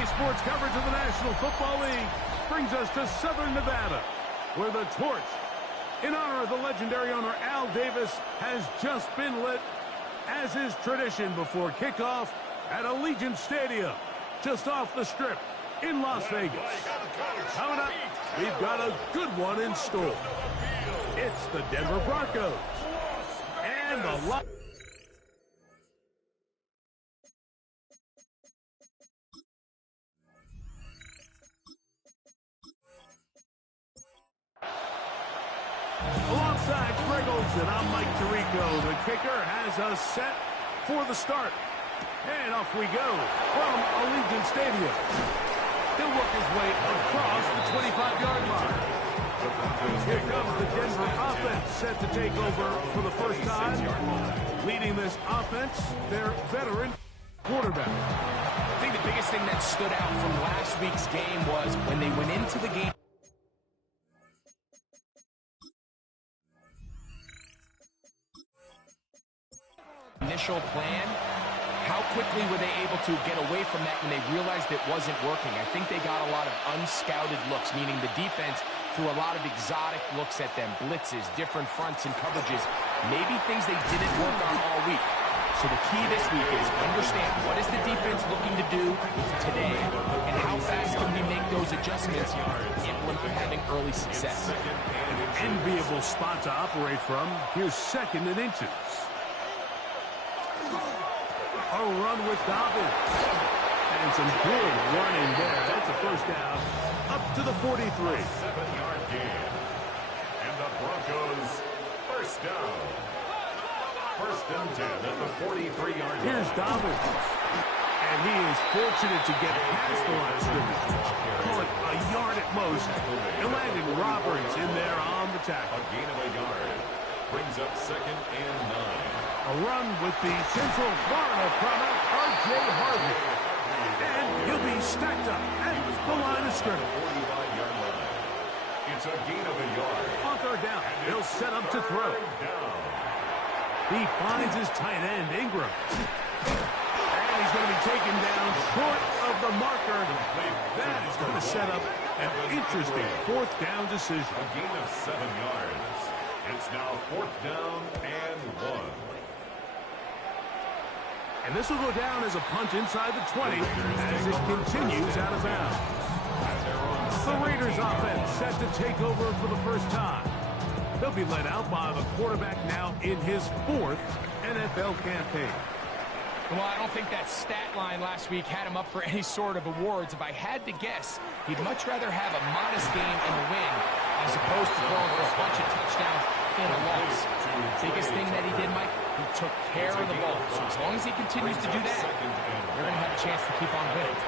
Today's sports coverage of the National Football League brings us to Southern Nevada, where the torch, in honor of the legendary owner Al Davis, has just been lit, as is tradition before kickoff at Allegiant Stadium, just off the Strip in Las Vegas. Coming up, we've got a good one in store. It's the Denver Broncos and the Lions. Alongside Greg Olsen, I'm Mike Tirico. The kicker has us set for the start. And off we go from Allegiant Stadium. He'll work his way across the 25-yard line. Here comes the Denver offense, set to take over for the first time. Leading this offense, their veteran quarterback. I think the biggest thing that stood out from last week's game was when they went into the game. Initial plan, how quickly were they able to get away from that when they realized it wasn't working? I think they got a lot of unscouted looks, meaning the defense threw a lot of exotic looks at them, blitzes, different fronts and coverages, maybe things they didn't work on all week. So the key this week is understand what is the defense looking to do today, and how fast can we make those adjustments if we're not having early success. An enviable spot to operate from. Here's second and inches. A run with Dobbins. And some good running there. That's a first down. Up to the 43. 7-yard gain. And the Broncos first down. First and 10 at the 43-yard line. Here's Dobbins. And he is fortunate to get past the line of scrimmage. Call it a yard at most. And landed Roberts in there on the tackle. A gain of a yard. Brings up second and 9. A run with the Central Florida product, R.J. Harvey. And he'll be stacked up at the line of scrimmage. 45-yard line. It's a gain of a yard. On third down, he'll set up to throw. He finds his tight end, Ingram. And he's going to be taken down short of the marker. That is going to set up an interesting fourth down decision. A gain of 7 yards. It's now fourth down and 1. And this will go down as a punt inside the 20 as it continues out of bounds. The Raiders offense set to take over for the first time. They'll be led out by the quarterback now in his 4th NFL campaign. Well, I don't think that stat line last week had him up for any sort of awards. If I had to guess, he'd much rather have a modest game and a win as opposed to throwing for a bunch of touchdowns in a loss. Biggest thing that he did, Mike, he took care of the ball. So as long as he continues to do that, they're going to have a chance to keep on winning.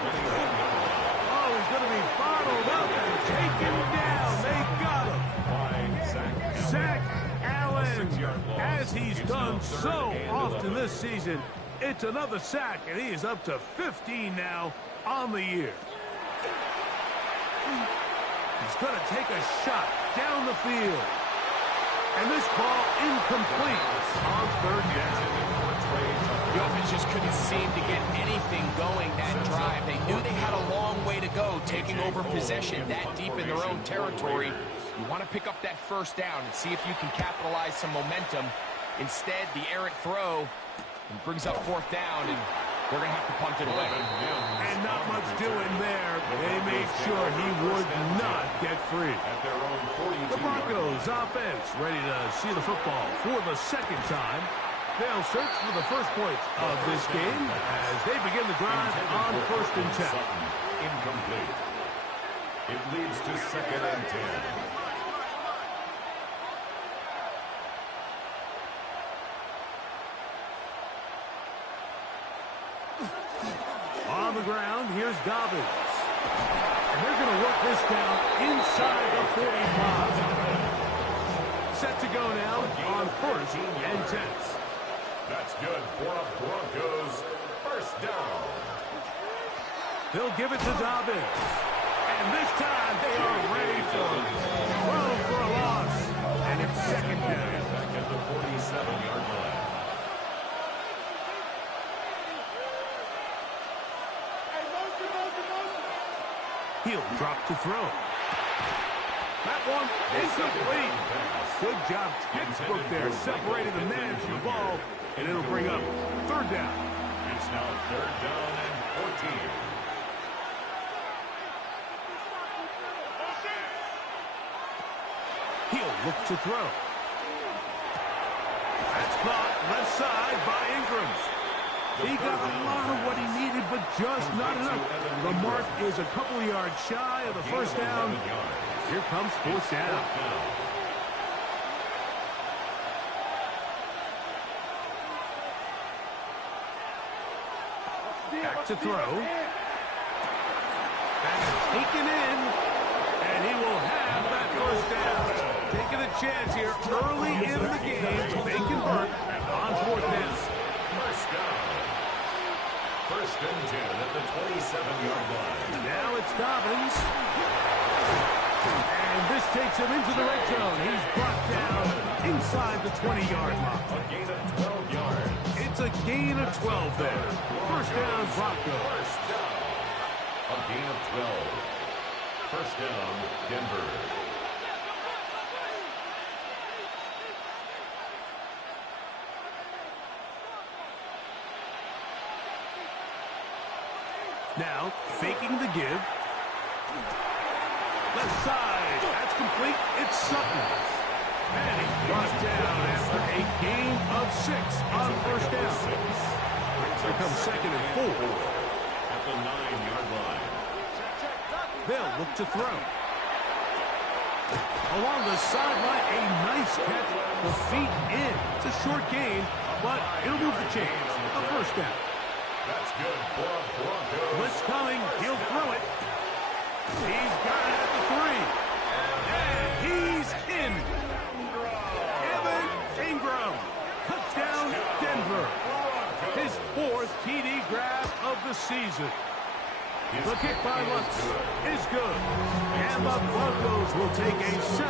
Oh, he's going to be bottled up and taken down. They got him. Zach Allen, as he's done so often this season, it's another sack, and he is up to 15 now on the year. He's going to take a shot down the field. And this ball incomplete on third down. The offense just couldn't seem to get anything going that drive. They knew they had a long way to go, taking over possession that deep in their own territory. You want to pick up that first down and see if you can capitalize some momentum. Instead, the errant throw brings up fourth down, and they're going to have to punt it away. And not much doing there. They made sure he would not get free. The Broncos offense ready to see the football for the second time. They'll search for the first point of this game as they begin the drive on first and 10. Incomplete. It leads to second and 10. On the ground, here's Dobbins. And they're going to work this down inside the 45. Set to go now on first and 10. That's good for the Broncos. First down. They'll give it to Dobbins. And this time they are ready for it. Throw for a loss. And it's second down. Back at the 47-yard line. He'll drop to throw. That one incomplete. Good job, textbook there, separating the man from the ball, and it'll bring up third down. It's now third down and 14. He'll look to throw. That's caught left side by Ingram. He got a lot of what he needed, but just not enough. The mark is a couple of yards shy of the first down. Here comes fourth down. Back to throw. And taken in. And he will have that first down. Taking a chance here early in the game. They convert on fourth down. First down. First and 10 at the 27-yard line. Now it's Dobbins. And this takes him into the red zone. He's brought down inside the 20-yard line. A gain of 12 yards. It's a gain of 12 there. First down, Broncos. First down. A gain of 12. First down, Denver. Now, faking the give. Left side. That's complete. It's Sutton. And he's brought down after a gain of 6 on first down. Here comes second and 4. At the 9-yard line. They'll look to throw. Along the sideline, a nice catch. The feet in. It's a short gain, but it'll move the chains. A first down. That's good for Broncos. Blitz coming. He'll throw it. He's got it at the 3. And he's in. Evan Ingram. Touchdown, Denver. His 4th TD grab of the season. The kick by Lutz is good. And the Broncos will take a 7-0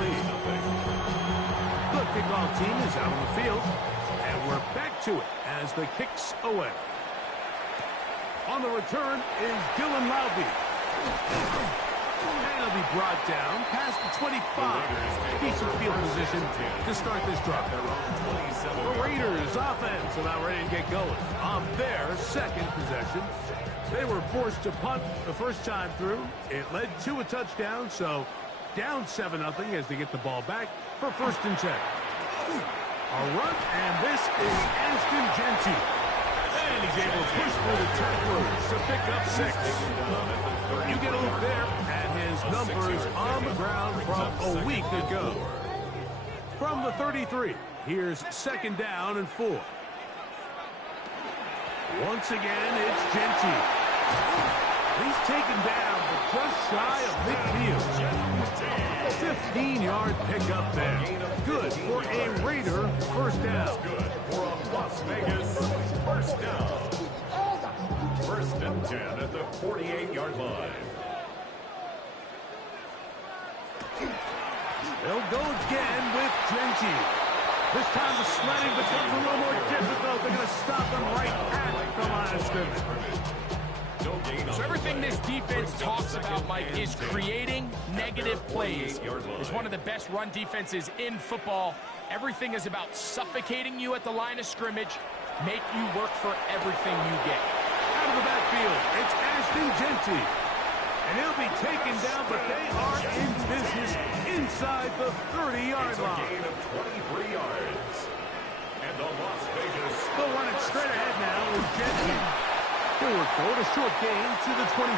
lead. The kickoff team is out on the field. And we're back to it as the kick's away. On the return is Dylan Loudby. And he'll be brought down past the 25. Decent field position to start this drive. The Raiders offense about ready to get going on their second possession. They were forced to punt the first time through. It led to a touchdown, so down 7-0 as they get the ball back for first and 10. A run, and this is Ashton Genty. And he's able to push through the tacklers to pick up 6. You get a look there at his numbers on the ground from a week ago. From the 33, here's second down and 4. Once again, it's Genty. He's taken down, but just shy of midfield. 15-yard pickup there. Good for a Raider first down. Good for a Las Vegas first down. First and 10 at the 48-yard line. They'll go again with Genty. This time the sledding becomes a little more difficult. They're going to stop him right at the line of scrimmage. So everything this defense talks about, Mike, is creating negative plays. It's one of the best run defenses in football. Everything is about suffocating you at the line of scrimmage, make you work for everything you get. Out of the backfield, it's Ashton Genty. And he'll be taken down, but they are in business inside the 30-yard line. A gain of 23 yards. And the Las Vegas. They'll run it straight ahead now with Genty. Forward for a short gain to the 25.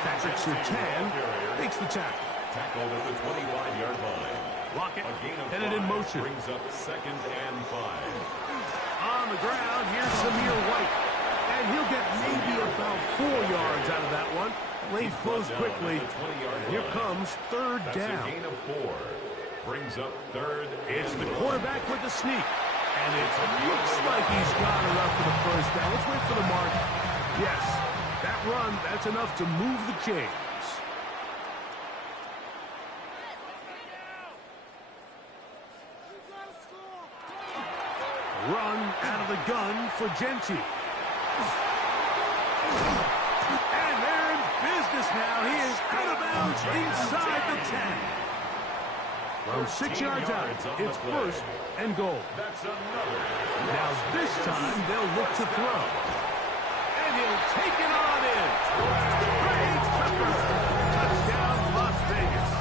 Patrick Surtain makes the tackle. Tackled at the 25-yard line. Lockett A gain of headed in 5 motion. brings up second and 5. On the ground, here's Samir White. And he'll get maybe about 4 yards out of that one. Lays close quickly. And here comes third That's down. a gain of 4. Brings up third. It's the quarterback with the sneak. And it looks like he's got enough for the first down. Let's wait for the mark. Yes, that run, that's enough to move the chains. Run out of the gun for Genty. And they're in business. this now. He is out of bounds inside the 10. From 6 yards out, it's first and goal. Now this time they'll look to throw. And he'll take it on in. Ray Tucker. Touchdown, Las Vegas.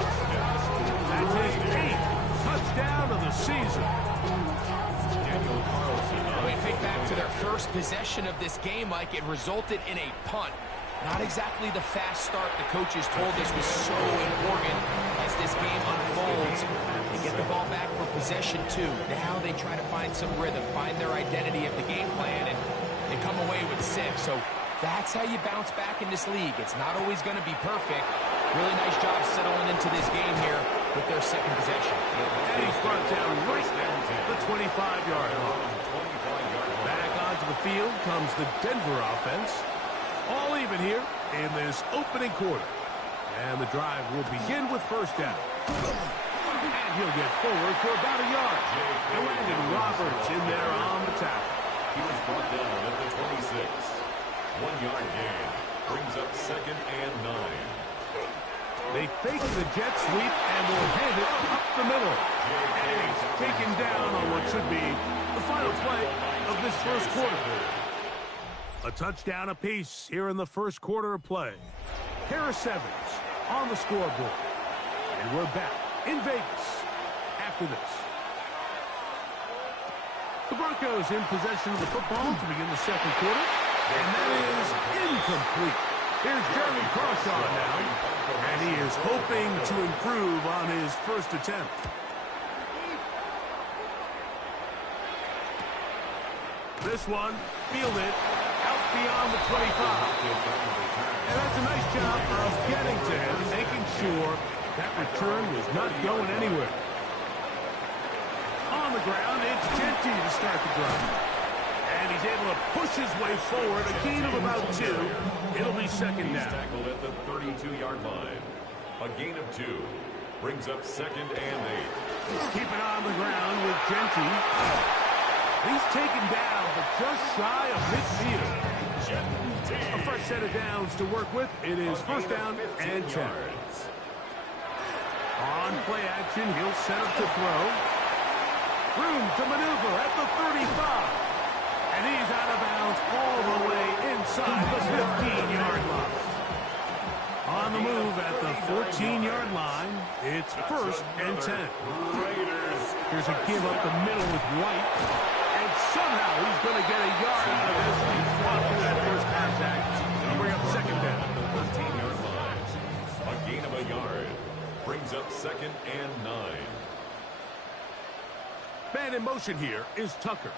That's his 8th touchdown of the season. We think back to their first possession of this game, Mike. It resulted in a punt. Not exactly the fast start the coaches told us was so important as this game unfolds. They get the ball back for possession 2. Now they try to find some rhythm, find their identity of the game plan, and they come away with 6. So that's how you bounce back in this league. It's not always going to be perfect. Really nice job settling into this game here with their second possession. And he's brought down right at the 25-yard line. Back onto the field comes the Denver offense. All even here in this opening quarter. And the drive will begin with first down. And he'll get forward for about a yard. And Landon Roberts in there on the tackle. He was brought down at the 26. 1-yard gain brings up second and 9. They fake the jet sweep and will hand it up the middle. And he's taken down on what should be the final play of this first quarter. A touchdown apiece here in the first quarter of play. Harris Evans on the scoreboard. And we're back in Vegas after this. The Broncos in possession of the football to begin the second quarter. And that is incomplete. Here's Jeremy Crawshaw now. And he is hoping to improve on his first attempt. This one, fielded out beyond the 25. And that's a nice job of getting to him, making sure that return was not going anywhere. On the ground, it's Genty to start the drive. And he's able to push his way forward, a gain of about 2. It'll be second down. He's tackled at the 32-yard line. A gain of 2 brings up second and 8. Keep it on the ground with Genty. He's taken down, but just shy of midfield. A fresh set of downs to work with. It is first down and 10. On play action, he'll set up to throw. Room to maneuver at the 35. And he's out of bounds all the way inside the 15-yard line. On the move at the 14-yard line, it's first and 10. Here's a give up the middle with White. And somehow he's going to get a yard out of this. He fought through that first contact. He'll bring up second down. 13-yard line. A gain of a yard brings up second and 9. Man in motion here is Tucker.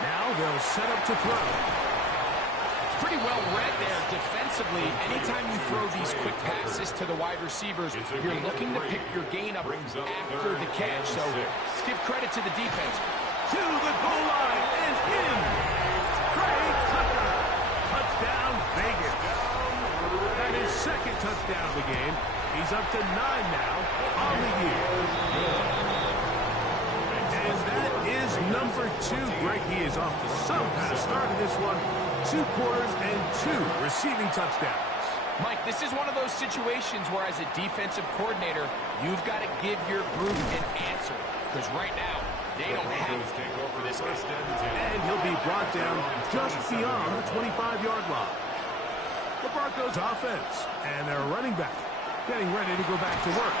Now they'll set up to throw. It's pretty well read there defensively. Anytime you throw these quick passes to the wide receivers, you're looking to pick your gain up after the catch. So give credit to the defense. To the goal line and in. Ray Tucker. Touchdown, Vegas. That is second touchdown of the game. He's up to 9 now on the year. And that is number 2. Greg, he is off to some kind of start in this one. 2 quarters and 2 receiving touchdowns. Mike, this is one of those situations where as a defensive coordinator, you've got to give your group an answer. Because right now, they don't have to take over this guy. And he'll be brought down just beyond the 25-yard line. The Broncos offense and their running back getting ready to go back to work.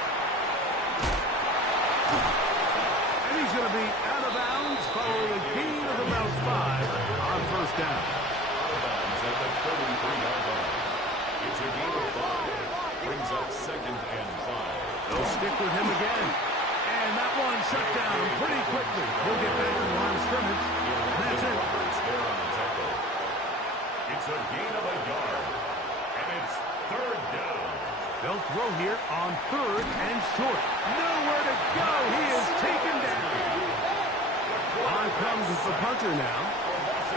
And he's going to be out of bounds following a gain of about 5 on first down. Out of bounds at the 33-yard line. It's a gain of 5. Brings up second and 5. They'll stick with him again. And that one shut down pretty quickly. He'll get back to the line of scrimmage. That's it. There on the tackle. It's a gain of a yard. And it's third down. They'll throw here on third and short. Nowhere to go. He is taken down. On comes the punter now,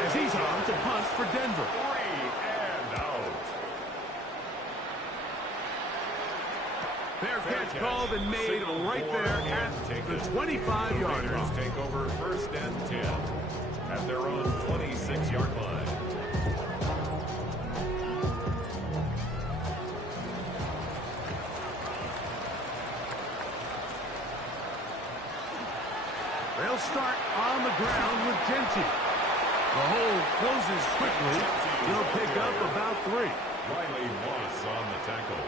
as he's on to punt for Denver. 3 and out. Fair catch called and made right there at the 25-yard line. Take over first and 10 at their own 26-yard line. Genty. The hole closes quickly. He'll pick up about 3. Riley Moss on the tackle.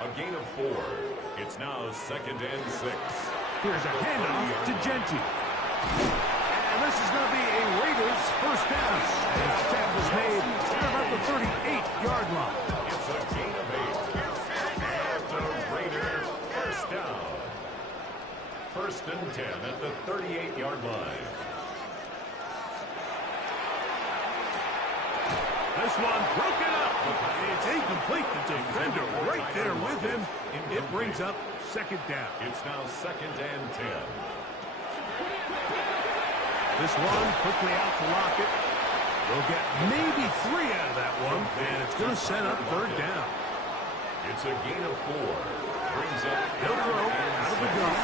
A gain of 4. It's now 2nd and 6. Here's a handoff to Genty. And this is going to be a Raiders first down. And his tackle's made at about the 38-yard line. It's a gain of 8. And the Raider first down. 1st and 10 at the 38-yard line. This one broken up. It's incomplete. The defender right there with him. It brings up 2nd down. It's now 2nd and 10. This one quickly out to Lockett. They'll get maybe 3 out of that one, and it's going to set up 3rd down. It's a gain of 4. Brings up He'll throw out of the gun.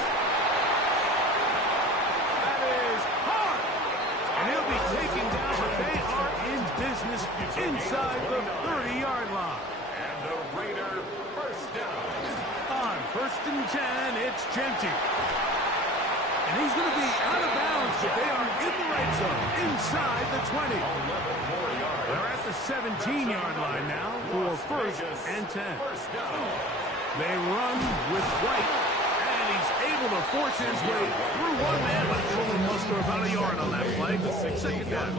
That is hard. And he'll be taken down, but they are in business inside the 30-yard line. And the Raider first down. On 1st and 10, it's Genty. And he's going to be out of bounds, but they are in the red zone, inside the 20. 11 more yards. They're at the 17-yard line now for 1st and 10. First down. They run with White, and he's able to force his way through one man, but he only muster about a yard on that play. 2nd down.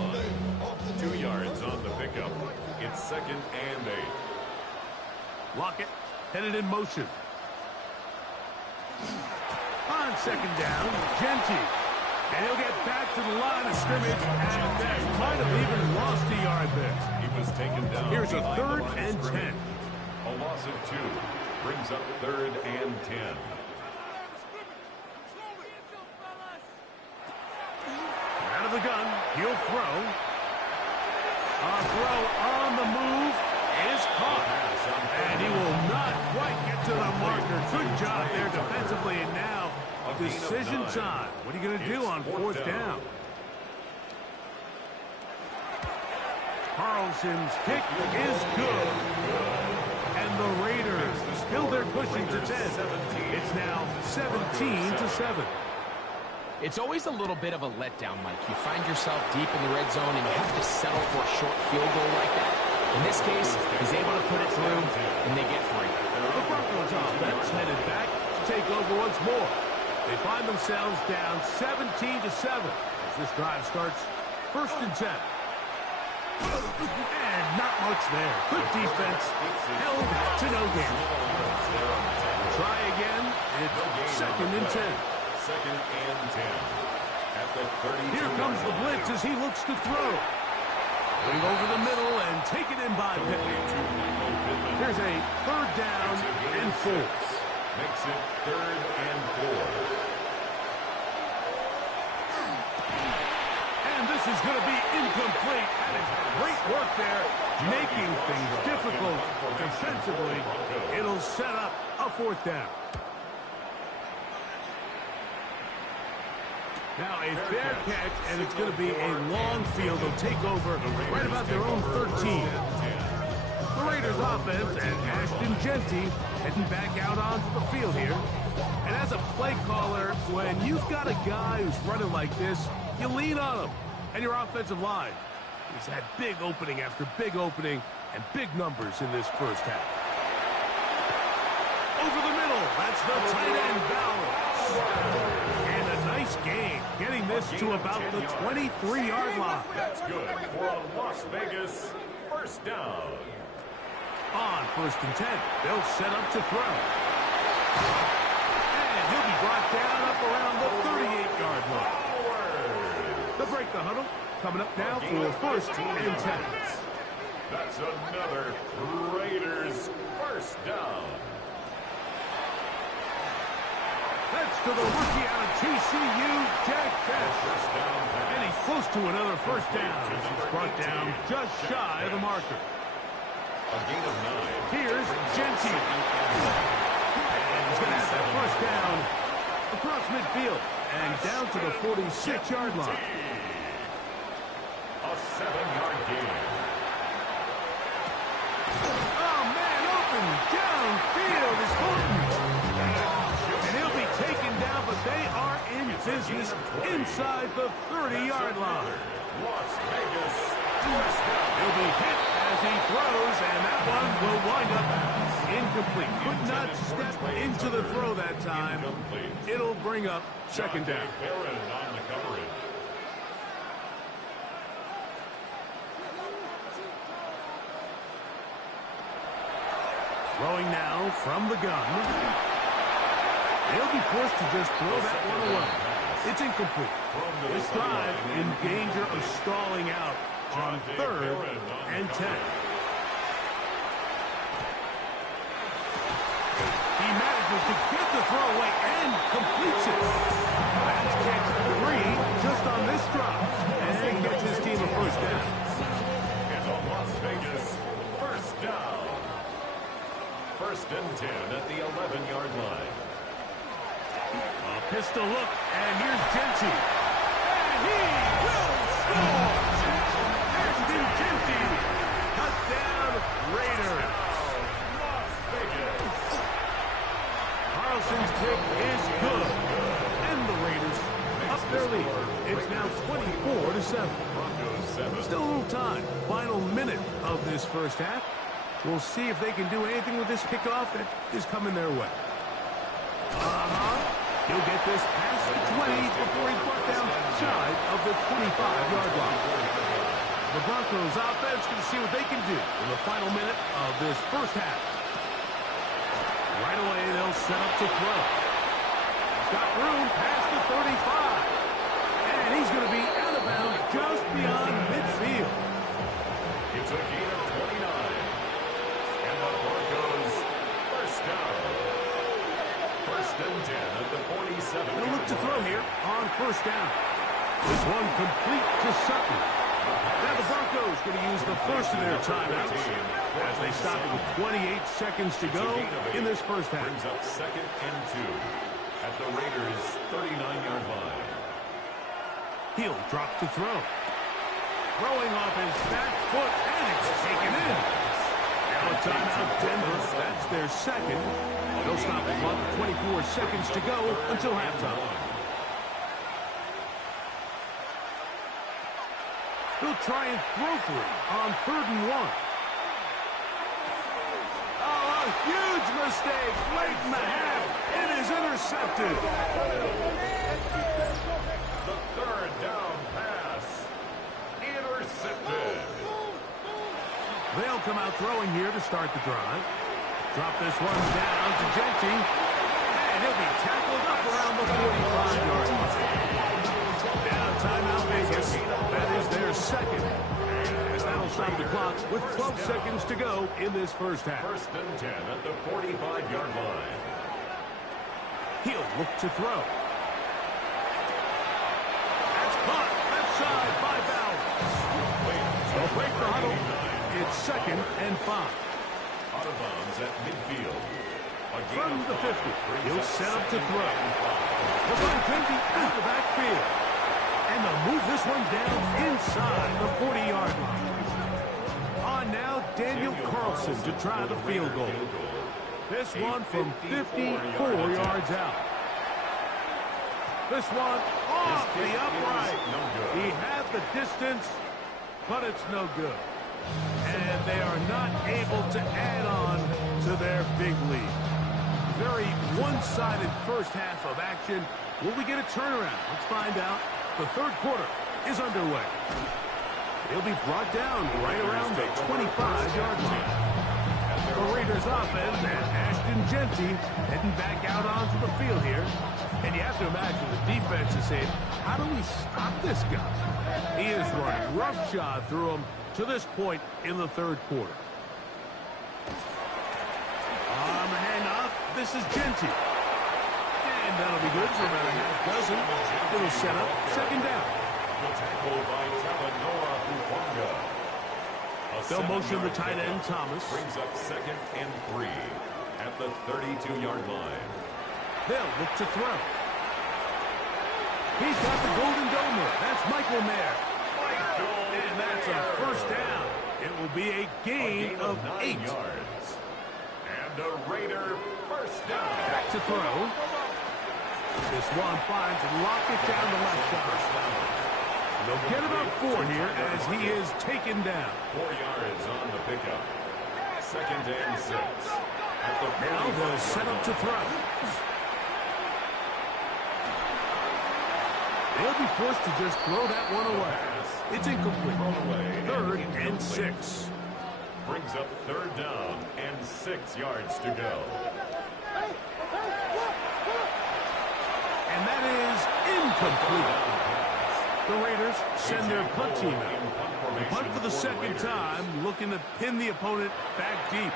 2 yards on the pickup. It's 2nd and 8. Lockett headed in motion. On 2nd down, Genty. And he'll get back to the line of scrimmage, and that might have even lost a yard there. He was taken down. Here's a behind the 3rd line of and 10. scrimmage. A loss of 2 brings up 3rd and 10. Out of the gun, he'll throw. A throw on the move is caught. And he will not quite get to the marker. Good job there defensively, and now decision time. What are you going to do on 4th down? Carlson's kick is good. And the Raiders still they're pushing to 10. It's now 17-7. It's always a little bit of a letdown, Mike. You find yourself deep in the red zone, and you have to settle for a short field goal like that. In this case, he's able to put it through, and they get 3. The Broncos offense headed back to take over once more. They find themselves down 17-7 as this drive starts 1st and 10. And not much there. Good defense. Held to no gain. Try again. It's 2nd and 10. 2nd and 10. At the 30. Here comes the blitz as he looks to throw. Going over the middle and taken in by Pittman. Here's a 3rd down and 4. Makes it 3rd and 4. And this is going to be incomplete. That is great work there, making things difficult defensively. It'll set up a 4th down. Now a fair catch, and it's going to be a long field. They'll take over right about their own 13. The Raiders offense and Ashton Genty heading back out onto the field here. And as a play caller, when you've got a guy who's running like this, you lean on him. And your offensive line, he's had big opening after big opening and big numbers in this first half. Over the middle, that's the tight end Bowers. And a nice gain, getting this to about the 23-yard line. That's good for a Las Vegas first down. On 1st and 10, they'll set up to throw. And he'll be brought down up around the 38-yard line. They'll break the huddle. Coming up now for 1st and 10. That's another Raiders first down. That's to the rookie out of TCU, Jack Best. And he's close to another 1st down. He's brought down just shy of the marker. A gain of 9. Here's Genty. And he's going to have that 1st down across midfield and down to the 46-yard line. A 7-yard gain. Oh, man, open downfield is Horton. And he'll be taken down, but they are in business inside the 30-yard line. Las Vegas, first down. He'll be hit as he throws, and that one will wind up incomplete. Could not step into the throw that time. It'll bring up second down. Barron on the coverage. Throwing now from the gun. They'll be forced to just throw that one away. It's incomplete. This drive in danger of stalling out on 3rd and 10. He manages to get the throw away and completes it. That's catch 3 just on this drop. And gets his team a first down. It's a Las Vegas first down. First and 10 at the 11-yard line. A pistol look, and here's Genty. And he will score! Ashton Genty, touchdown Raiders. Las Vegas. Carlson's kick is good. And the Raiders up their lead. It's now 24-7. Broncos 7. Still a little time. Final minute of this first half. We'll see if they can do anything with this kickoff that is coming their way. He'll get this past the 20 before he's brought down shy of the 25-yard line. The Broncos offense going to see what they can do in the final minute of this first half. Right away, they'll set up to throw. He's got room past the 35. And he's going to be out of bounds just beyond midfield. It's a gain of 29. And the Broncos first down. First and 10 at the 47. They'll look to throw here on first down. This one complete to Sutton. Now the Broncos going to use the first of their timeouts as they stop it with 28 seconds to go in this first half. Brings up second and 2 at the Raiders' 39-yard line. He'll drop to throw. Throwing off his back foot, and it's taken in. Now a timeout, Denver. That's their second. They'll stop the clock. 24 seconds to go until halftime. He'll try and throw for it on 3rd and 1. Oh, a huge mistake late in the half. It is intercepted. The third down pass. Intercepted. They'll come out throwing here to start the drive. Drop this one down to Genty. And he'll be tackled up around the 45-yard line. Now timeout Vegas. That is their second. As that'll stop the clock with 12 seconds to go in this first half. First and 10 at the 45-yard line. He'll look to throw. That's caught left side by Bowers. They'll break the huddle. It's second and 5. Out of bounds at midfield. From the 50, he'll set up to throw. They'll find Genty out the backfield. And they'll move this one down inside the 40-yard line. On now, Daniel Carlson to try the field goal. This one from 54 yards out. This one off the upright. He had the distance, but it's no good. And they are not able to add on to their big lead. Very one-sided first half of action. Will we get a turnaround? Let's find out. The third quarter is underway. He'll be brought down right around the 25-yard line. The Raiders offense and Ashton Genty heading back out onto the field here. And you have to imagine the defense is saying, how do we stop this guy? He is running roughshod through him to this point in the third quarter. On the handoff, this is Genty. And that'll be good for about a half dozen. It'll set up second down. The tackle by Talanoa Hufanga. They'll motion the tight end, Thomas. Brings up second and 3 at the 32-yard line. They'll look to throw. He's got the Golden Domer. That's Michael Mayer. And that's a first down. It will be a gain of 8 yards. And a Raider first down. Back to throw. This one finds and lock it down the left side. They'll get about 4 here as he is taken down. 4 yards on the pickup. 2nd and 6. Now they'll set up to throw. They'll be forced to just throw that one away. It's incomplete. 3rd and 6. Brings up 3rd down and 6 yards to go. And that is incomplete. The Raiders send their punt team out. They punt for the 2nd time, looking to pin the opponent back deep.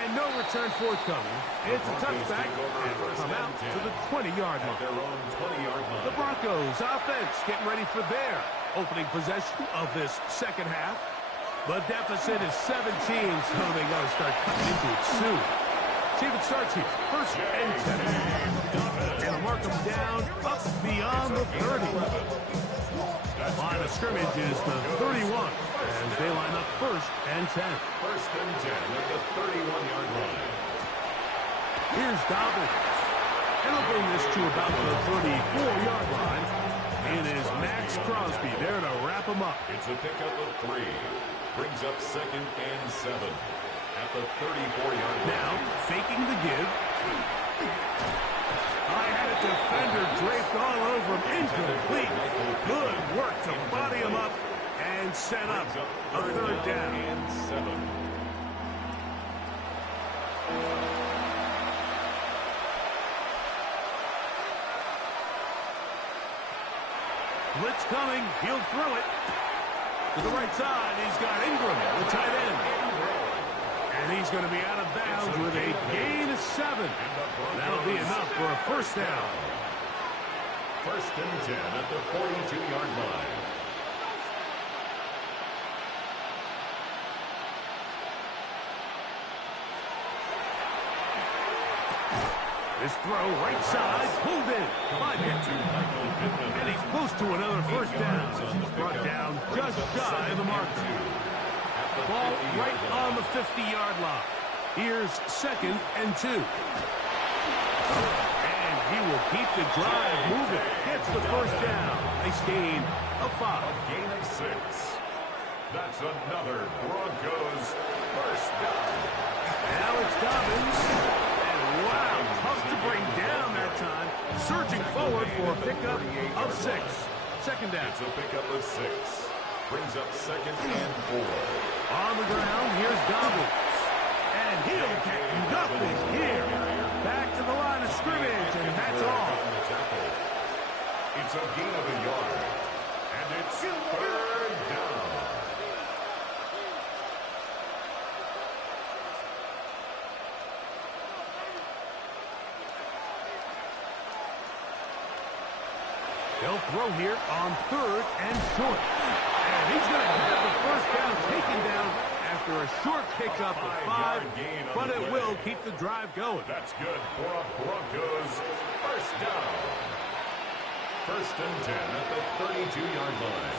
And no return forthcoming. It's a touchback, and will come out to the 20-yard line. The Broncos offense getting ready for their opening possession of this 2nd half. The deficit is 17, so they got to start cutting into it soon. See if it starts here. 1st and 10. They'll mark them down up beyond the 30. Line of scrimmage is the 31 as they line up 1st and 10. 1st and 10 at the 31-yard line. Here's Dobbins. And he'll bring this to about the 34-yard line. It is Max Crosby there to wrap him up. It's a pickup of 3. Brings up 2nd and 7 at the 34-yard line. Now, faking the give. I had a defender draped all over him. Incomplete. Good work to body him up and set up a 3rd down. And 7. Blitz coming. He'll throw it. To the right side, he's got Ingram, the tight end. And he's going to be out of bounds with a gain of 7. That'll be enough for a 1st down. 1st and 10 at the 42-yard line. This throw right side, pulled in by Pittman. And he's close to another 1st down. He's brought down just shy of the mark. Ball right on the 50-yard line. Here's 2nd and 2. And he will keep the drive moving. Gets the 1st down. Nice gain of 5. A gain of 6. That's another Broncos 1st down. Now it's Dobbins. And wow, tough to bring down that time. Surging forward for a pickup of 6. 2nd down. It's a pickup of 6. Brings up 2nd and 4. On the ground, here's Dobbins. And he'll get nothing here. Back to the line of scrimmage, and that's all. It's a gain of a yard. And it's 3rd down. They'll throw here on 3rd and short. And he's going to have the 1st down taken down after a short pickup of 5, but it will keep the drive going. That's good for a Broncos 1st down. 1st and 10 at the 32-yard line.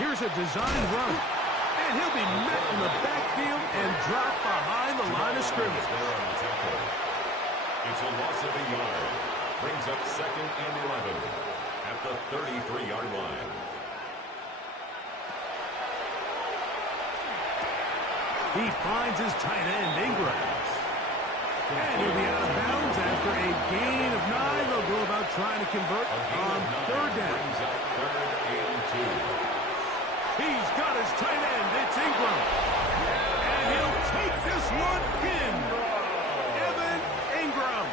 Here's a design run. And he'll be met in the backfield and dropped behind the line of scrimmage. It's a loss of a yard. Brings up 2nd and 11 at the 33-yard line. He finds his tight end, Ingram. And he'll be out of bounds after a gain of 9. They'll go about trying to convert on 3rd down. Brings up 3rd and 2. He's got his tight end. It's Ingram. And he'll take this one in. Evan Ingram.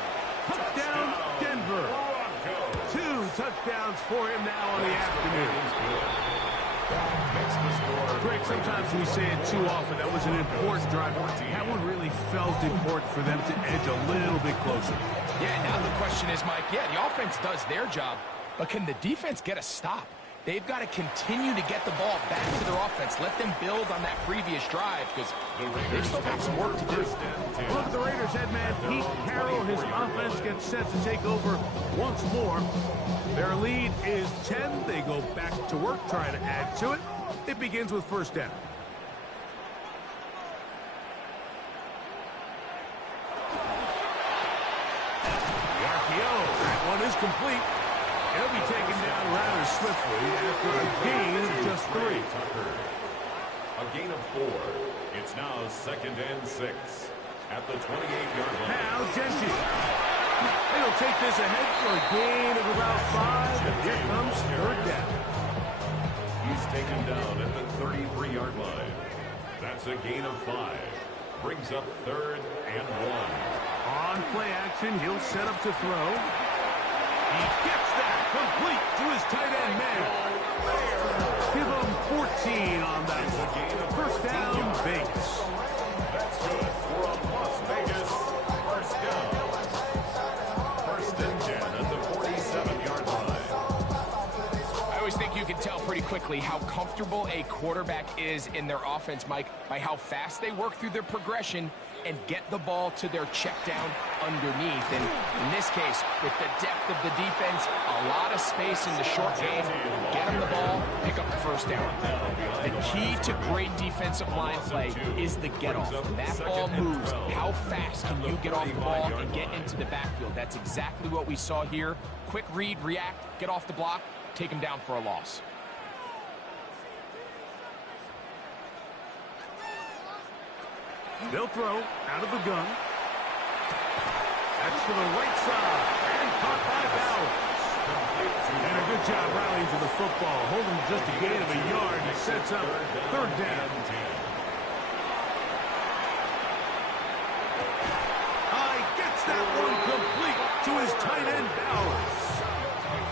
Touchdown, Denver. 2 touchdowns for him now on the afternoon. Greg, sometimes we say it too often. That was an important drive. That one really felt important for them to edge a little bit closer. Yeah, now the question is, Mike, the offense does their job, but can the defense get a stop? They've got to continue to get the ball back to their offense. Let them build on that previous drive because they've still got some work to do. Look at the Raiders head man, Pete Carroll. His offense gets set to take over once more. Their lead is 10. They go back to work, trying to add to it. It begins with 1st down. one is complete. He'll be taken down rather swiftly after a gain of just 3. A gain of 4. It's now 2nd and 6 at the 28-yard line. Now Gentry. They'll take this ahead for a gain of about 5, and here comes 3rd down. He's taken down at the 33-yard line. That's a gain of 5. Brings up 3rd and 1. On play action, he'll set up to throw. He gets that complete to his tight end man. Give him 14 on that one. 1st down, Vegas. That's good for a Las Vegas 1st down. 1st and 10 at the 47-yard line. I always think you can tell pretty quickly how comfortable a quarterback is in their offense, Mike, by how fast they work through their progression and get the ball to their check down underneath. And in this case, with the depth of the defense, a lot of space in the short game, get them the ball, pick up the 1st down. The key to great defensive line play is the get-off. When that ball moves, how fast can you get off the ball and get into the backfield? That's exactly what we saw here. Quick read, react, get off the block, take him down for a loss. They'll throw out of the gun. That's to the right side. And caught by Bowers. And a good job rallying to the football. Holding just a gain of a yard. He sets up 3rd down. Gets that one complete to his tight end, Bowers.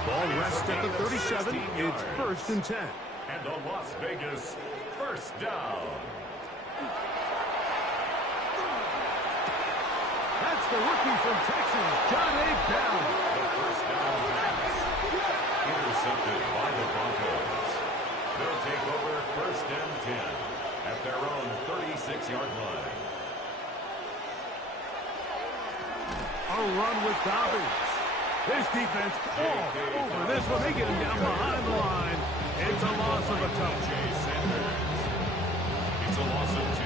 Ball rests at the 37. It's 1st and 10. And a Las Vegas 1st down. That's the rookie from Texas, John A. Brown. The 1st down pass intercepted by the Broncos. They'll take over 1st and 10 at their own 36-yard line. A run with Dobbins. This defense all over this one. They get him down behind the line. It's a loss of a touch. It's a loss of 2.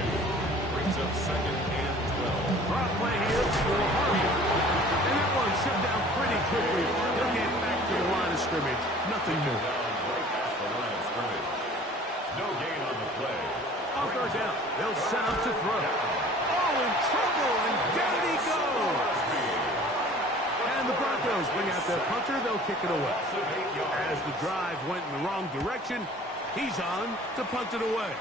Brings up 2nd and 12. Drop play here for Harvey. And that one shut down pretty quickly. They'll get back to the line of scrimmage. Nothing new. Right at the line of scrimmage. No gain on the play. On 3rd down, they'll set up to throw. Oh, in trouble, and down he goes. And the Broncos bring out their punter. They'll kick it away. As the drive went in the wrong direction, he's on to punt it away.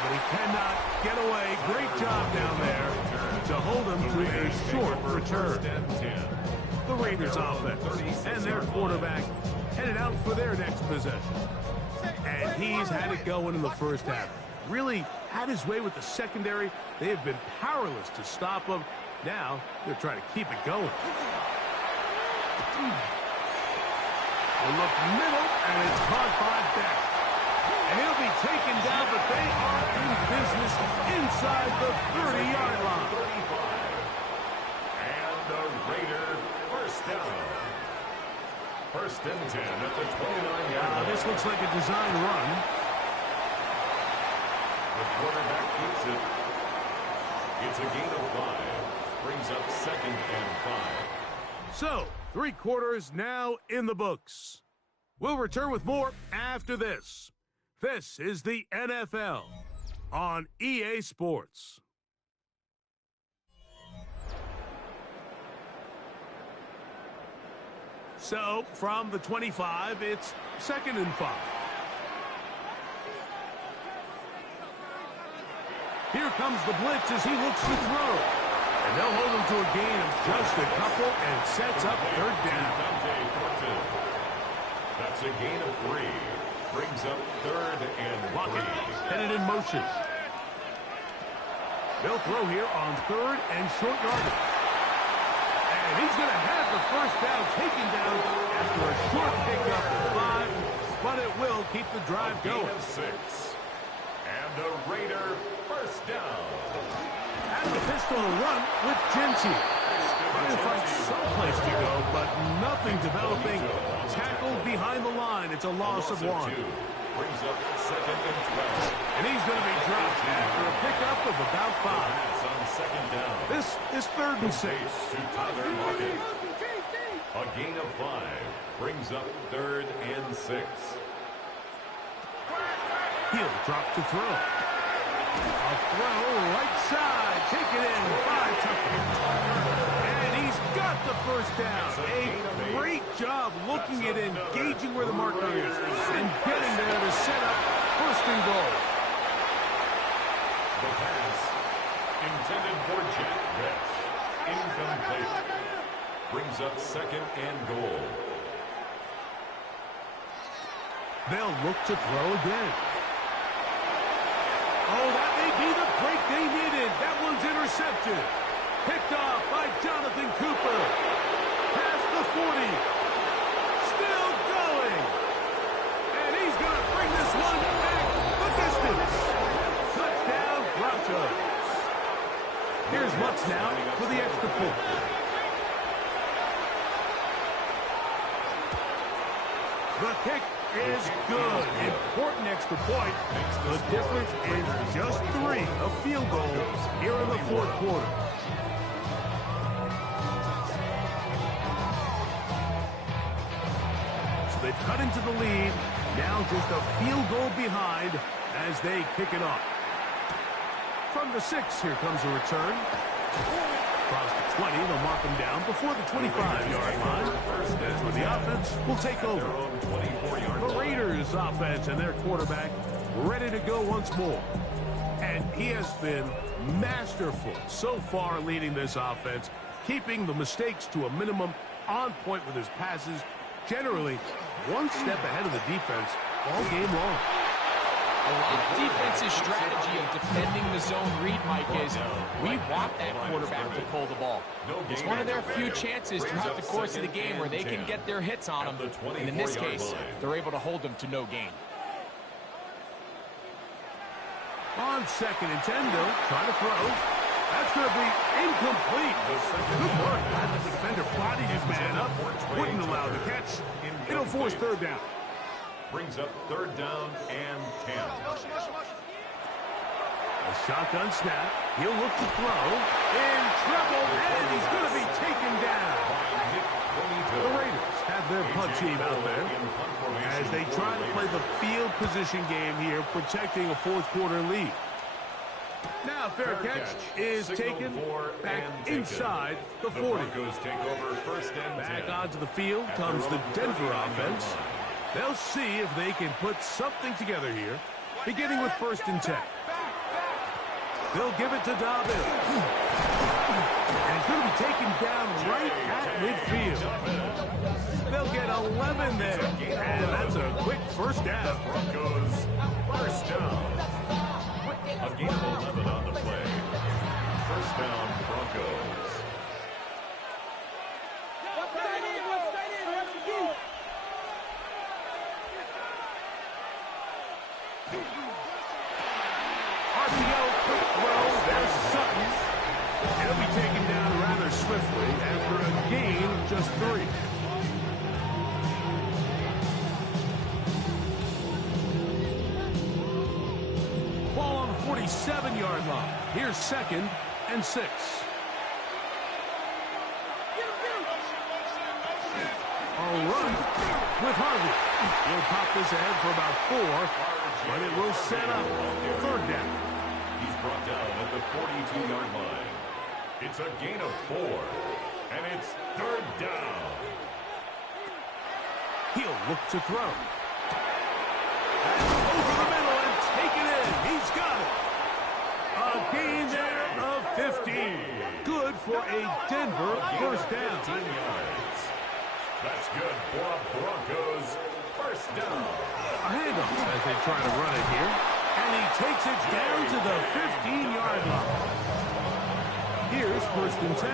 But he cannot get away. Great job down there to hold him to a short return. The Raiders offense and their quarterback headed out for their next possession. And he's had it going in the 1st half. Really had his way with the secondary. They have been powerless to stop him. Now they're trying to keep it going. They look middle, and it's caught by Beck. And he'll be taken down, but they are in business inside the 30-yard line. 35. And the Raider 1st down. 1st and 10 at the 29-yard line. This looks like a design run. The quarterback keeps it. It's a gain of 5. Brings up 2nd and 5. So, 3 quarters now in the books. We'll return with more after this. This is the NFL on EA Sports. So, from the 25, it's 2nd and 5. Here comes the blitz as he looks to throw. And they'll hold him to a gain of just a couple and sets up 3rd down. That's a gain of 3. Brings up 3rd and 3. Headed in motion. They'll throw here on 3rd and short yardage. And he's going to have the 1st down taken down after a short pickup of 5, but it will keep the drive going. Gain of 6. And the Raider 1st down. And the pistol run with Gentry. Trying to find someplace to go, but nothing developing. Tackled behind the line. It's a loss of 1. Brings up 2nd and 12. And he's going to be dropped after a pickup of about 5. Pass on 2nd down. This is 3rd and 6. To Tyler Lockett. A gain of 5 brings up 3rd and 6. He'll drop to throw. A throw right side. Take it in by Tucker. And he's got the first down. A great job looking at engaging where the marker is and getting there to set up 1st and goal. The pass intended for Jack Bech. Incomplete. Brings up 2nd and goal. They'll look to throw again. Oh, that may be the break they needed. That one's intercepted. Picked off by Jonathan Cooper. Past the 40. Still going. And he's going to bring this one back the distance. Touchdown, Broncos. Here's Lutz now for the extra point. The kick is good. Important extra point. The difference is just 3 of field goals here in the 4th quarter. So they've cut into the lead. Now just a field goal behind as they kick it off. From the 6, here comes a return. Across the 20, they'll mark him down before the 25-yard line. That's where the offense will take over. The Raiders offense and their quarterback ready to go once more. And he has been masterful so far leading this offense, keeping the mistakes to a minimum, on point with his passes, generally one step ahead of the defense all game long. A lot of defense's strategy of defending the zone read, Mike, is we want that quarterback to pull the ball. It's one of their few chances throughout the course of the game where they can get their hits on him. And in this case, they're able to hold him to no gain. On 2nd and 10, though, trying to throw. That's going to be incomplete. Good work. The defender bodied his man up. Wouldn't allow the catch. It'll force 3rd down. Brings up 3rd down and 10. A shotgun snap. He'll look to throw. In trouble, and he's going to be taken down. The Raiders have their punt team out there as they try to play the field position game here, protecting a 4th quarter lead. Now, fair catch is taken back inside the 40. Back onto the field comes the Denver offense. They'll see if they can put something together here, beginning with 1st and 10. They'll give it to Dobbin. And he's going to be taken down right at midfield. They'll get 11 there. And that's a quick 1st down. Broncos 1st down. A gain of 11 on the play. 1st down, Broncos. He'll be taken down rather swiftly after a gain of just 3. Ball on the 47-yard line. Here's 2nd and 6. A run with Harvey. He'll pop this ahead for about 4, but it will set up 3rd down. He's brought down at the 42-yard line. It's a gain of 4, and it's 3rd down. He'll look to throw. That's over the middle and take it in. He's got it. A gain there of 15. Good for a Denver 1st down. 15 yards. That's good for a Broncos 1st down. A handoff as they try to run it here. And he takes it down to the 15-yard line. Here's 1st and 10.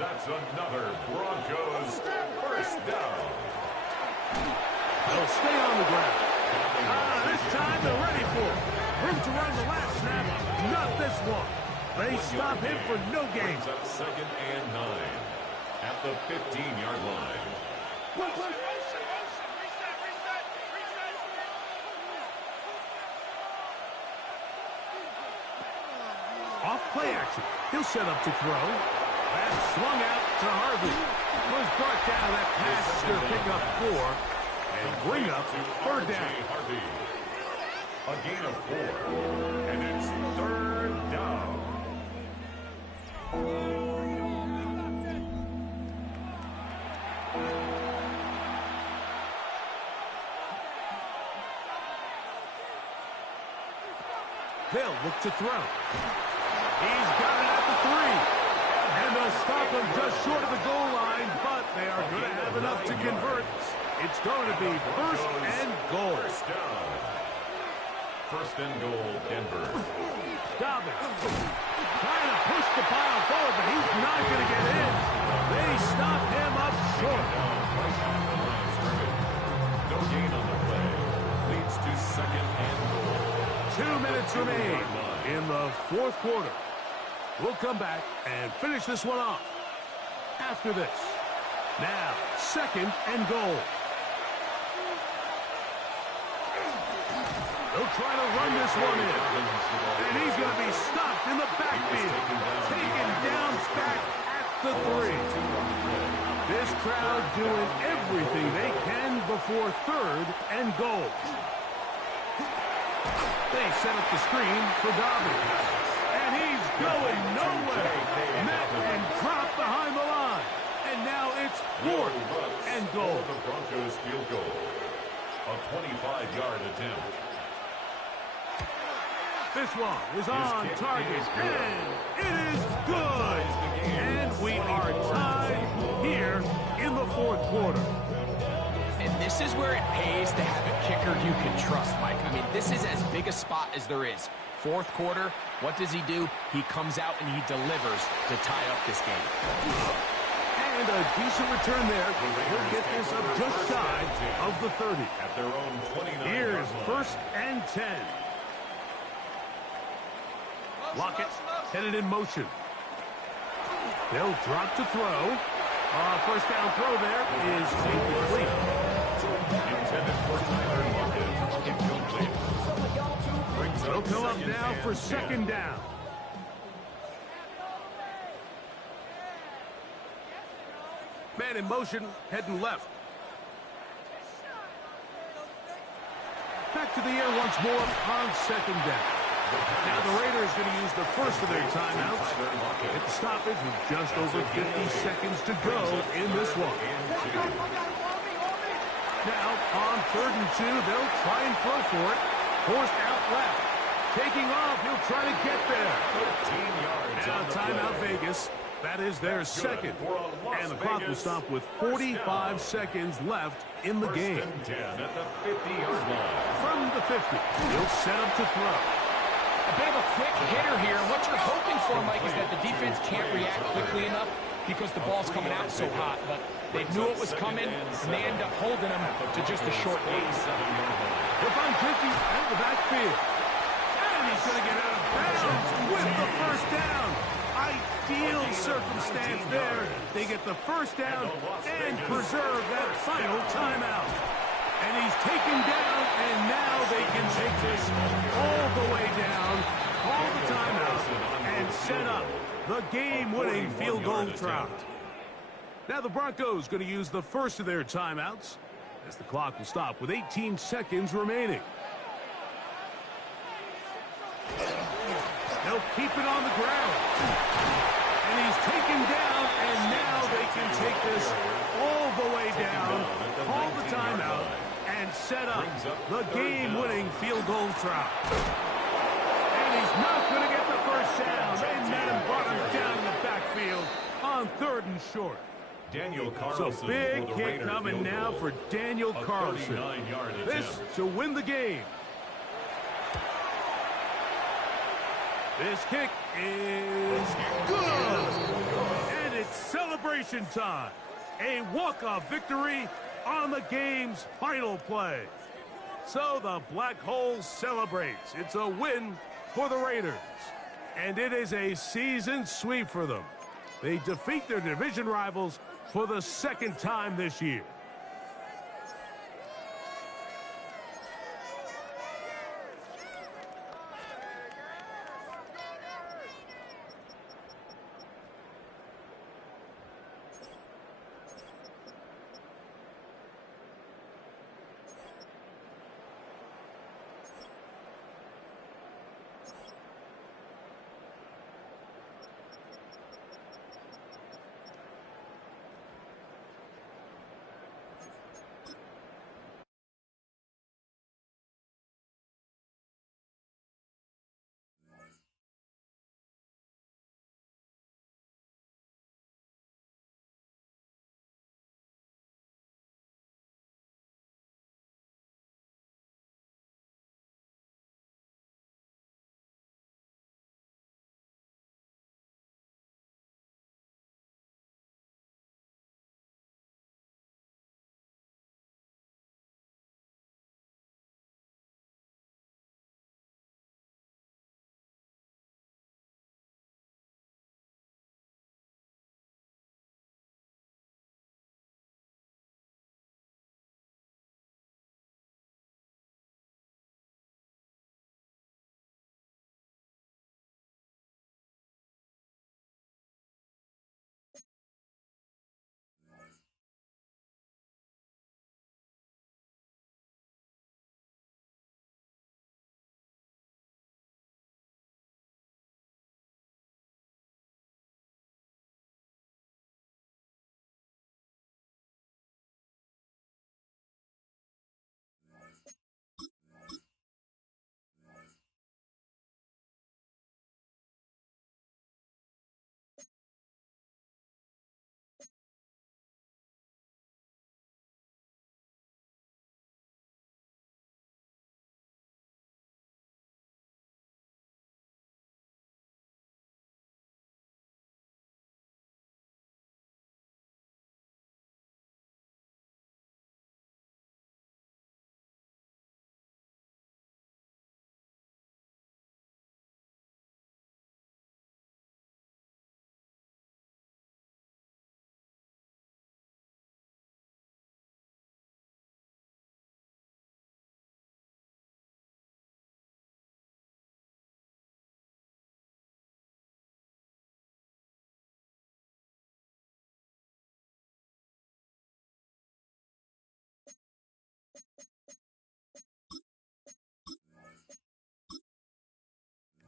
That's another Broncos 1st down. They'll stay on the ground. This time they're ready for it. Room to run the last snap. Not this one. They stop him for no gain. Brings up 2nd and 9 at the 15-yard line. Off Play action. He'll set up to throw. That's swung out to Harvey. Was brought down. That pass is going to pick up 4 and bring up third down. A gain of 4, and it's third down. They'll look to throw. He's got it at the 3. And they'll stop him just short of the goal line, but they are going to have enough to convert. It's going to be first and goal. First down. First and goal, Denver. Dobbins trying to push the pile forward, but he's not going to get in. They stop him up short. No gain on the play. Leads to second and goal. 2 minutes remain in the fourth quarter. We'll come back and finish this one off after this. Now, second and goal. They'll try to run this one in. And he's going to be stopped in the backfield. Taken down back at the 3. This crowd doing everything they can before third and goal. They set up the screen for Dobbins. And he's going nowhere. Met and dropped behind the line. And now it's fourth and goal. The Broncos field goal. A 25-yard attempt. This one is on target, and it is good. And we are tied here in the fourth quarter. And this is where it pays to have a kicker you can trust, Mike. I mean, this is as big a spot as there is. Fourth quarter, what does he do? He comes out and he delivers to tie up this game. And a decent return there. He'll get this up just shy of the 30. At their own 29. Here's first and 10. Lockett headed in motion. They'll drop to throw. First down throw there is incomplete. Intended for Tyler Lockett. Incomplete. They'll come up now for second down. Man in motion, heading left. Back to the air once more on second down. Now the Raiders going to use the first of their timeouts. At the stoppage with just over 50 seconds to go in this one. Now on third and 2, they'll try and throw for it. Forced out left. Taking off, he'll try to get there. 13 yards. Now timeout Vegas. That is their second. And the clock will stop with 45 seconds left in the game. First and 10 at the 50-yard line. From the 50, he'll set up to throw. A bit of a quick hitter here. What you're hoping for, Mike, is that the defense can't react quickly enough because the ball's coming out so hot. But they knew it was coming, and they end up holding him to just a short gain. They'll find Christie at the backfield. And he's going to get out of bounds with the first down. Ideal circumstance there. They get the first down and preserve that final timeout. And he's taken down, and now they can take this all the way down, call the timeout, and set up the game-winning field goal try. Now the Broncos going to use the first of their timeouts as the clock will stop with 18 seconds remaining. They'll keep it on the ground. And he's taken down, and now they can take this all the way down, call the timeout, and set up the game-winning field goal try. And he's not going to get the first down. They met him, brought him down in the backfield on third and short. Daniel Carlson. So big kick coming now for Daniel Carlson. This to win the game. This kick is good. And it's celebration time. A walk-off victory on the game's final play. So the Black Hole celebrates. It's a win for the Raiders. And it is a season sweep for them. They defeat their division rivals for the second time this year.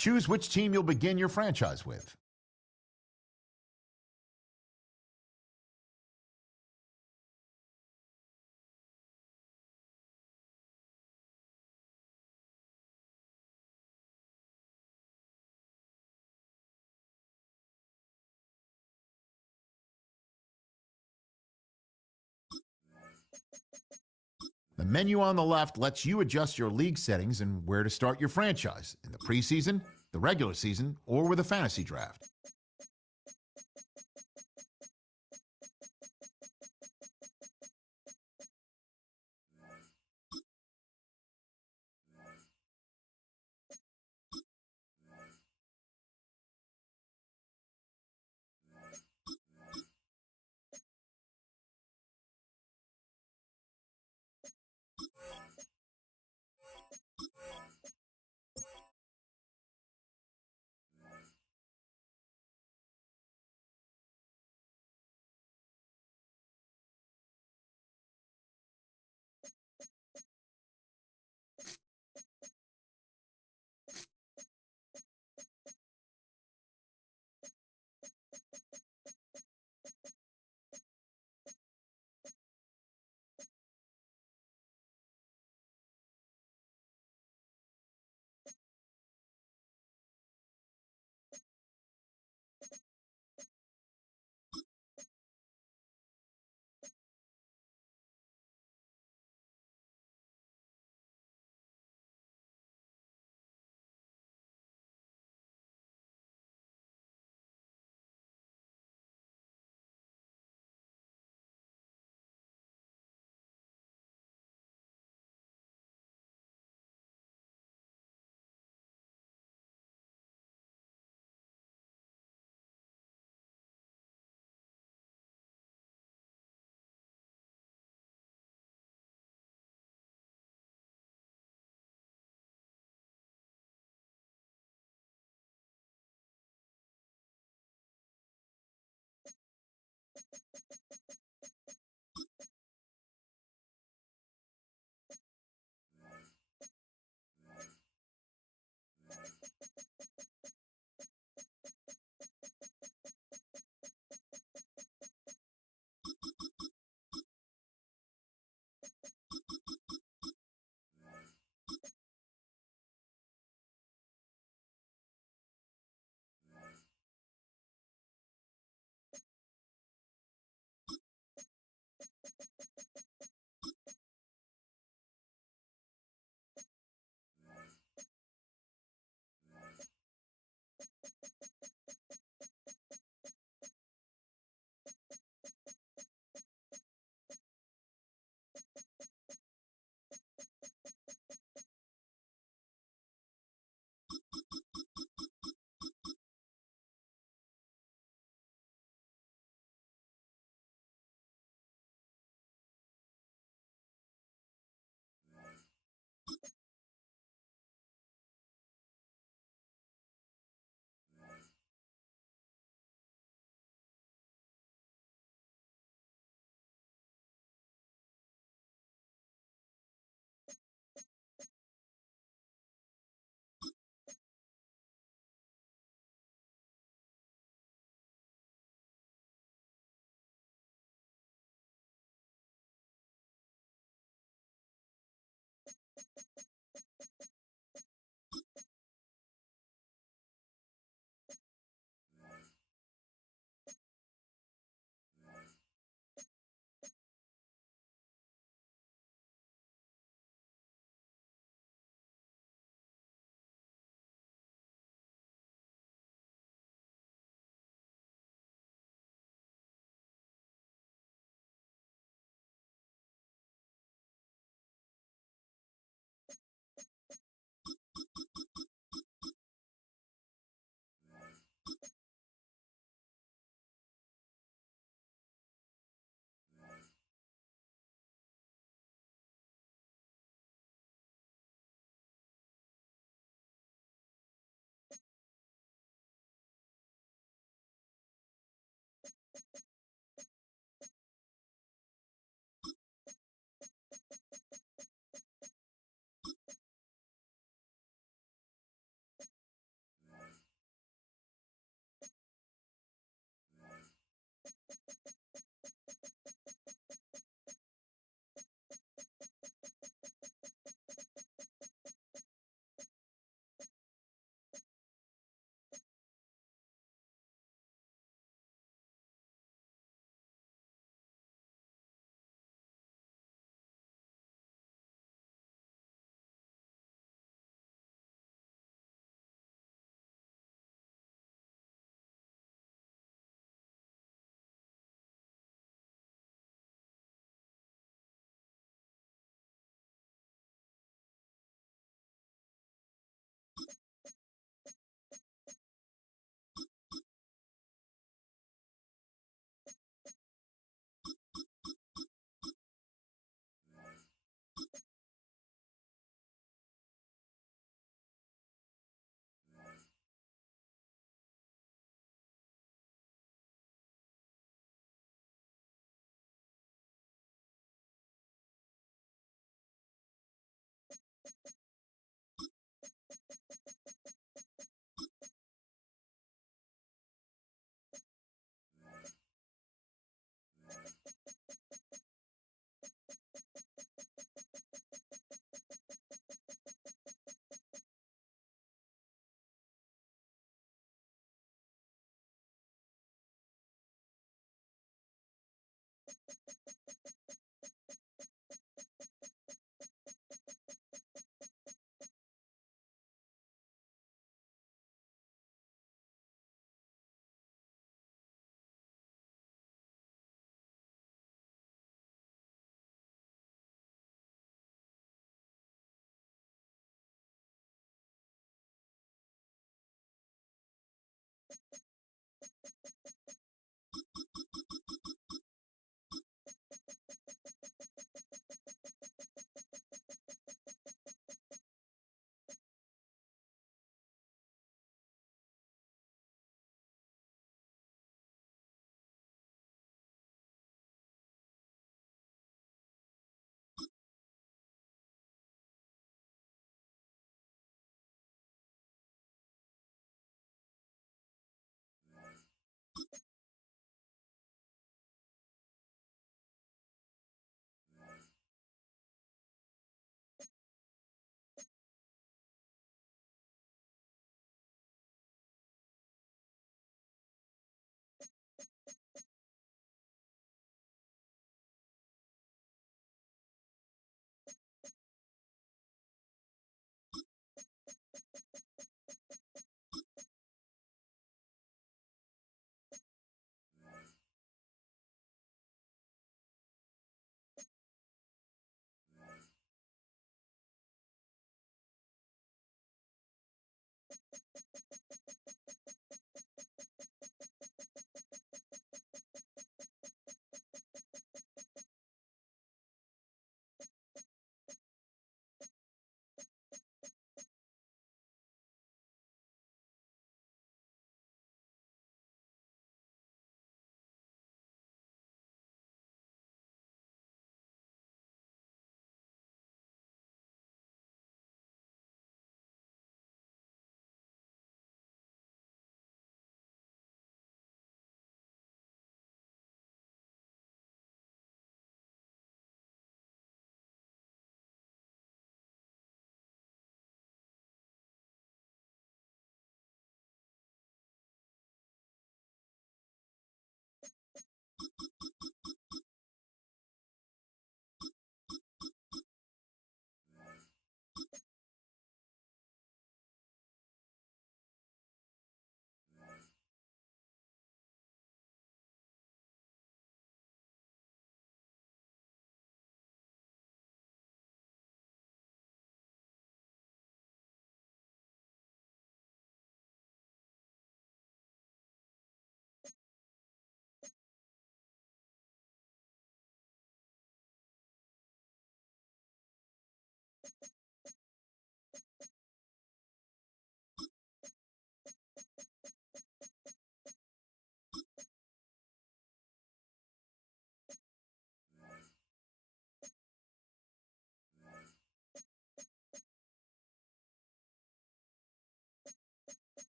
Choose which team you'll begin your franchise with. The menu on the left lets you adjust your league settings and where to start your franchise in the preseason, the regular season, or with a fantasy draft.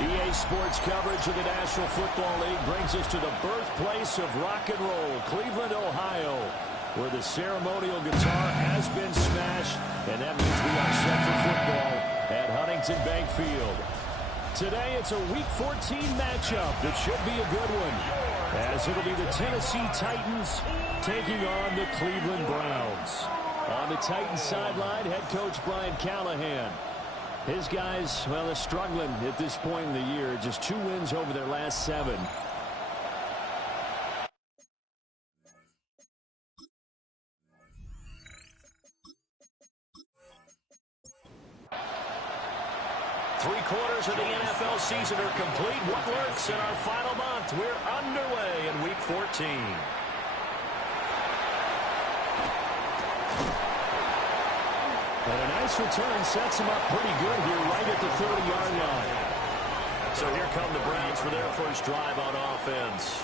EA Sports coverage of the National Football League brings us to the birthplace of rock and roll, Cleveland, Ohio, where the ceremonial guitar has been smashed, and that means we are set for football at Huntington Bank Field. Today, it's a Week 14 matchup that should be a good one, as it'll be the Tennessee Titans taking on the Cleveland Browns. On the Titans sideline, head coach Brian Callahan. His guys, well, they're struggling at this point in the year. Just 2 wins over their last 7. Three-quarters of the NFL season are complete. What lurks in our final month? We're underway in Week 14. And a nice return sets him up pretty good here right at the 30-yard line. So here come the Browns for their first drive on offense.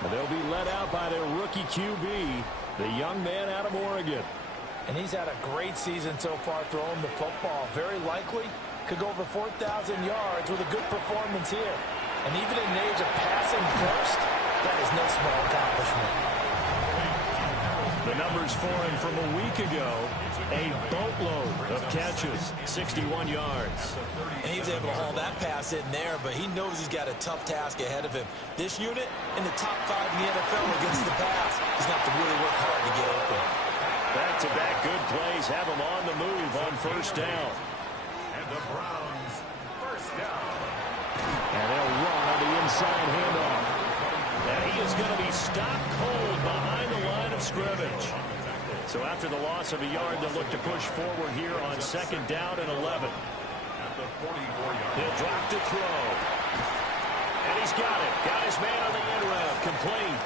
And they'll be led out by their rookie QB, the young man out of Oregon. And he's had a great season so far throwing the football. Very likely could go over 4,000 yards with a good performance here. And even in the age of passing first, that is no small accomplishment. The numbers for him from a week ago, a boatload of catches, 61 yards. And he was able to haul that pass in there, but he knows he's got a tough task ahead of him. This unit in the top 5 in the NFL against the pass. He's going to have to really work hard to get open. Back-to-back good plays have him on the move on first down. And the Browns, first down. And they'll run on the inside handoff. And he is going to be stopped cold behind the line of scrimmage. So after the loss of a yard, they'll look to push forward here on second down and 11. At the 44-yard. He'll drop to throw. And he's got it. Got his man on the end route. Complete.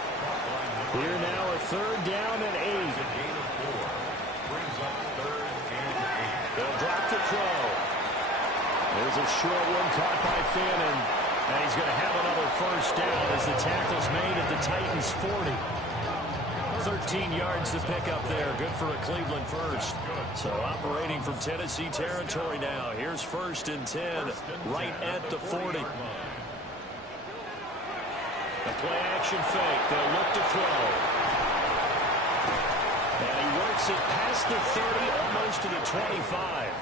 Here now a third down and 8. Gain of 4. Brings up third and 8. They'll drop to throw. There's a short one caught by Fannin. And he's going to have another first down as the tackle's made at the Titans' 40. So 13 yards to pick up there. Good for a Cleveland first. So operating from Tennessee territory now. Here's 1st and 10 right at the 40. A play-action fake. They'll look to throw. And he works it past the 30, almost to the 25.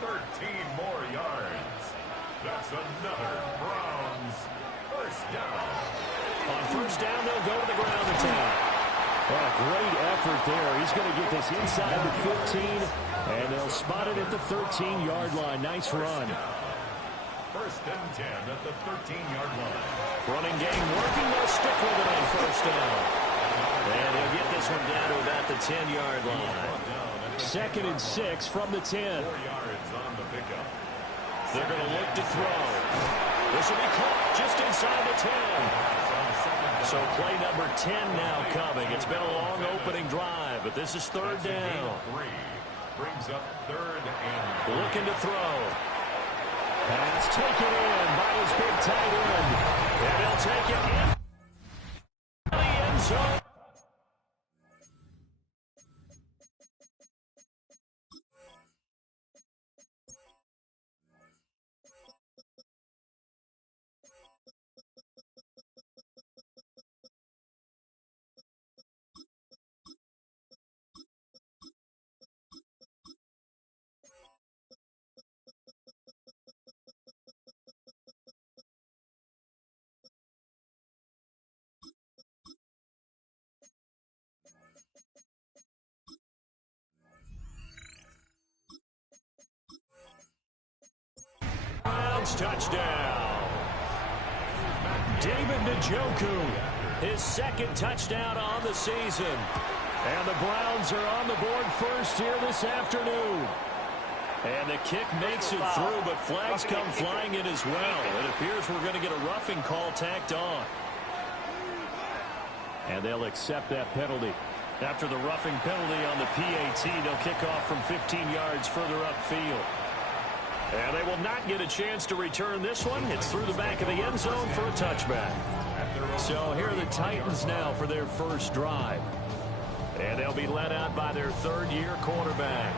13 more yards. That's another Browns first down. On first down, they'll go to the ground attack. Well, great effort there. He's going to get this inside the 15, and they'll spot it at the 13-yard line. Nice run. 1st and 10 at the 13-yard line. Running game working. They'll stick with it on first down. And he'll get this one down to about the 10-yard line. 2nd and 6 from the 10. 4 yards on the pickup. They're going to look to throw. This will be caught just inside the 10. So play number 10 now coming. It's been a long opening drive, but this is 3rd down. Brings up 3rd and looking to throw. Pass taken in by his big tight end. And he'll take it in the end zone. Touchdown. David Njoku, his 2nd touchdown on the season. And the Browns are on the board first here this afternoon. And the kick makes it through, but flags come flying in as well. It appears we're going to get a roughing call tacked on. And they'll accept that penalty. After the roughing penalty on the PAT, they'll kick off from 15 yards further upfield. And they will not get a chance to return this one. It's through the back of the end zone for a touchback. So here are the Titans now for their first drive. And they'll be led out by their 3rd-year quarterback.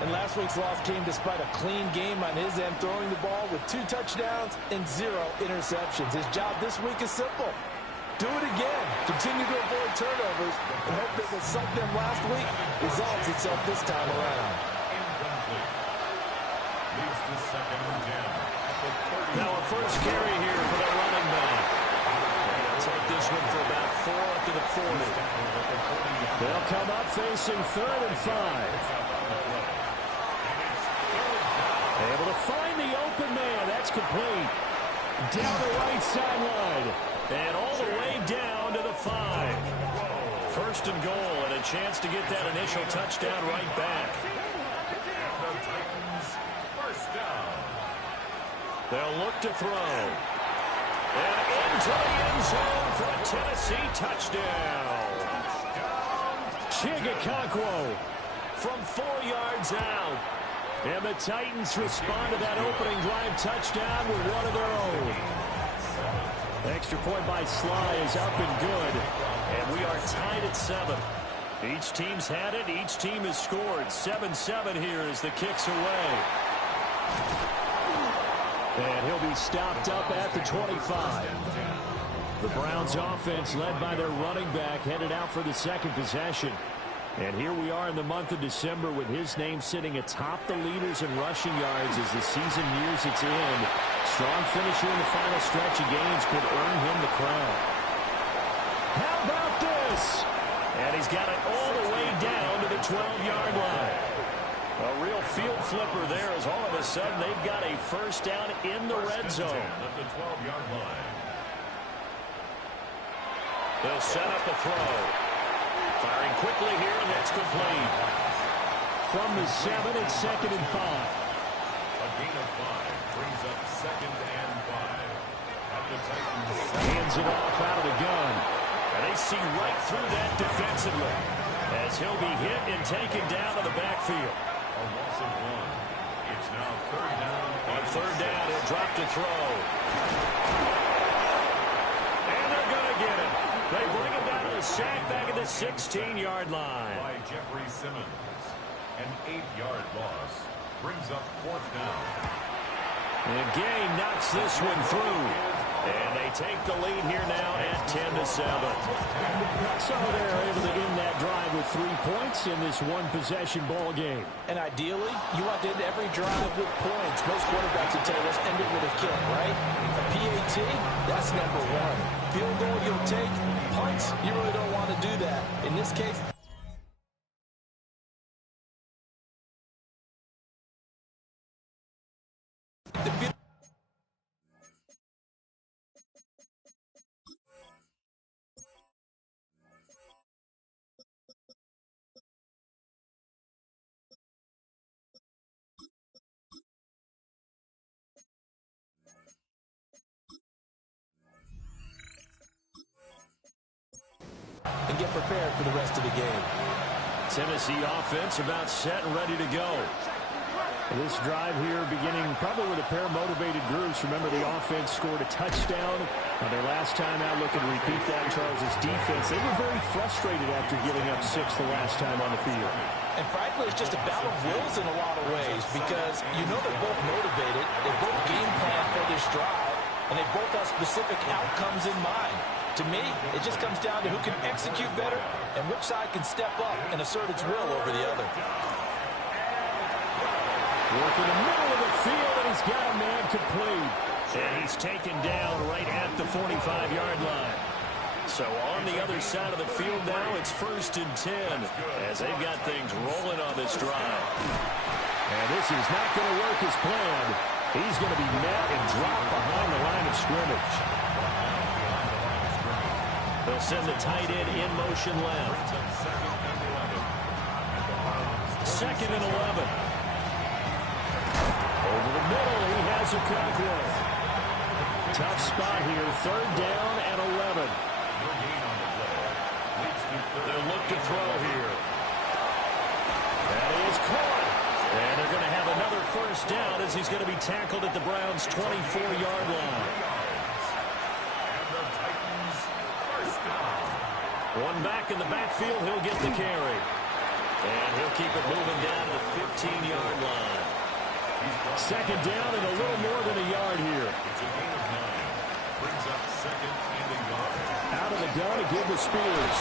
And last week's loss came despite a clean game on his end, throwing the ball with 2 touchdowns and 0 interceptions. His job this week is simple. Do it again. Continue to avoid turnovers and hope that what sunk them last week resolves itself this time around. Now a first carry here for the running back. They'll take this one for about 4 up to the 40. They'll come up facing 3rd and 5. Able to find the open man. That's complete. Down the right sideline. And all the way down to the 5. 1st and goal, and a chance to get that initial touchdown right back. They'll look to throw. And into the end zone for a Tennessee touchdown. Chigakakwo from 4 yards out. And the Titans respond to that opening drive touchdown with one of their own. Extra point by Sly is up and good. And we are tied at 7. Each team's had it. Each team has scored. 7-7 here as the kick's away. And he'll be stopped up at the 25. The Browns offense led by their running back headed out for the 2nd possession. And here we are in the month of December with his name sitting atop the leaders in rushing yards as the season nears its end. Strong finish here in the final stretch of games could earn him the crown. How about this? And he's got it all the way down to the 12-yard line. A real field flipper there as all of a sudden they've got a first down in the red zone. At the 12-yard line. They'll set up a throw. Firing quickly here, and that's complete. From the 7, it's 2nd and 5. A gain of 5 brings up 2nd and 5. At the Titans. Hands it off out of the gun. And they see right through that defensively as he'll be hit and taken down to the backfield. A loss of 1. It's now 3rd down. On 3rd down, he'll drop to throw. And they're going to get it. They bring him down to the a sack back at the 16-yard line. By Jeffrey Simmons. An 8-yard loss brings up 4th down. And Gay knocks this one through. And they take the lead here now at 10-7. So they're able to end that drive with 3 points in this one-possession ball game. And ideally, you want to end every drive with points. Most quarterbacks would tell us end it with a kick, right? A PAT, that's number one. Field goal you'll take. Punts, you really don't want to do that. In this case, and get prepared for the rest of the game. Tennessee offense about set and ready to go. This drive here beginning probably with a pair of motivated groups. Remember, the offense scored a touchdown on their last time out. Looking to repeat that. Charles' defense, they were very frustrated after giving up 6 the last time on the field. And frankly, it's just a battle of wills in a lot of ways because you know they're both motivated. They both game plan for this drive, and they both have specific outcomes in mind. To me, it just comes down to who can execute better and which side can step up and assert its will over the other. Work in the middle of the field, and he's got a man complete. And he's taken down right at the 45-yard line. So on the other side of the field now, it's 1st and 10 as they've got things rolling on this drive. And this is not going to work as planned. He's going to be met and dropped behind the line of scrimmage. They'll send the tight end in motion left. 2nd and 11. Over the middle, he has a Conklin. Tough spot here, 3rd down and 11. They'll look to throw here. That is caught. And they're going to have another 1st down as he's going to be tackled at the Browns' 24-yard line. One back in the backfield, he'll get the carry. And he'll keep it moving down to the 15-yard line. 2nd down and a little more than a yard here. It's a gain of 9. Brings up 2nd and a yard. Out of the gun to give to Spears.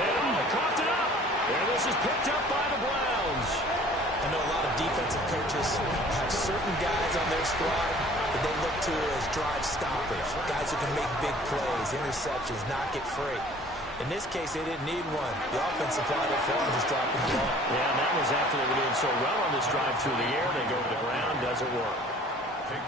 And he coughed it up. And this is picked up by the Browns. I know a lot of defensive coaches have certain guys on their squad that they look to as drive stoppers, guys who can make big plays, interceptions, knock it free. In this case, they didn't need one. The offense supplied it for them, just dropping the ball. Yeah, and that was after they were doing so well on this drive through the air. They go to the ground, doesn't work.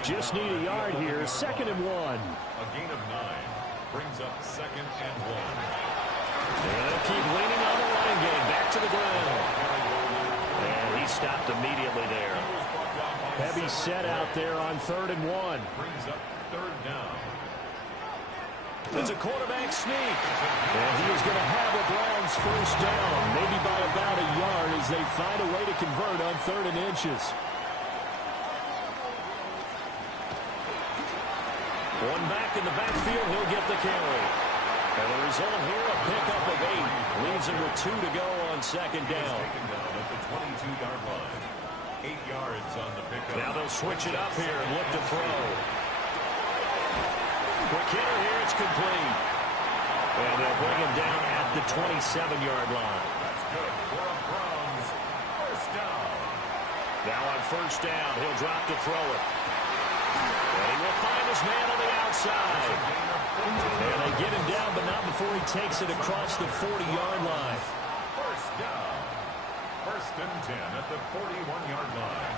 Just need a yard here, 2nd and 1. A gain of 9 brings up 2nd and 1. And they'll keep leaning on the running game, back to the ground. And he stopped immediately there. Heavy set out there on 3rd and 1. Brings up 3rd down. It's a quarterback sneak. And he is going to have the Browns 1st down, maybe by about a yard as they find a way to convert on 3rd and inches. One back in the backfield, he'll get the carry. And the result here, a pickup of 8. Leaves him with 2 to go on 2nd down. Taken down at the 22-yard line. 8 yards on the pickup. Now they'll switch it up here and look to throw. Quick hitter here, it's complete. And they'll bring him down at the 27-yard line. That's good for a Browns 1st down. Now on 1st down, he'll drop to throw it. And he will find his man on the outside. And they get him down, but not before he takes it across the 40-yard line. 1st down. 1st and 10 at the 41-yard line.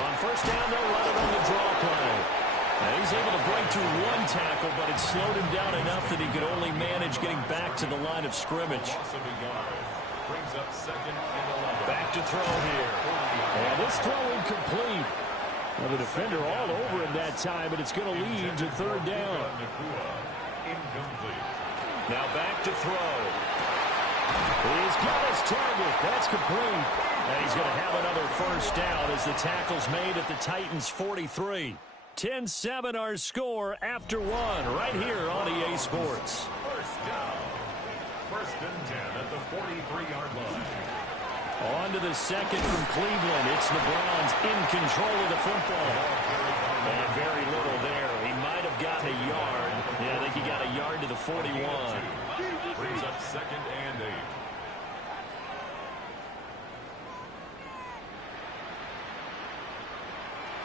On 1st down, they'll run it on the draw play. And he's able to break through 1 tackle, but it slowed him down enough that he could only manage getting back to the line of scrimmage. Loss of a yard. Brings up 2nd and 11. Back to throw here. And this throw incomplete. Well, the defender all over him that time, but it's going to lead to 3rd down. Incomplete. Now back to throw. He's got his target. That's complete. And he's going to have another 1st down as the tackle's made at the Titans' 43. 10-7 our score after 1 right here on EA Sports. 1st down. First and 10 at the 43-yard line. On to the second from Cleveland. It's the Browns in control of the football. And very little there. He might have gotten a yard. Yeah, I think he got a yard to the 41. Brings up second and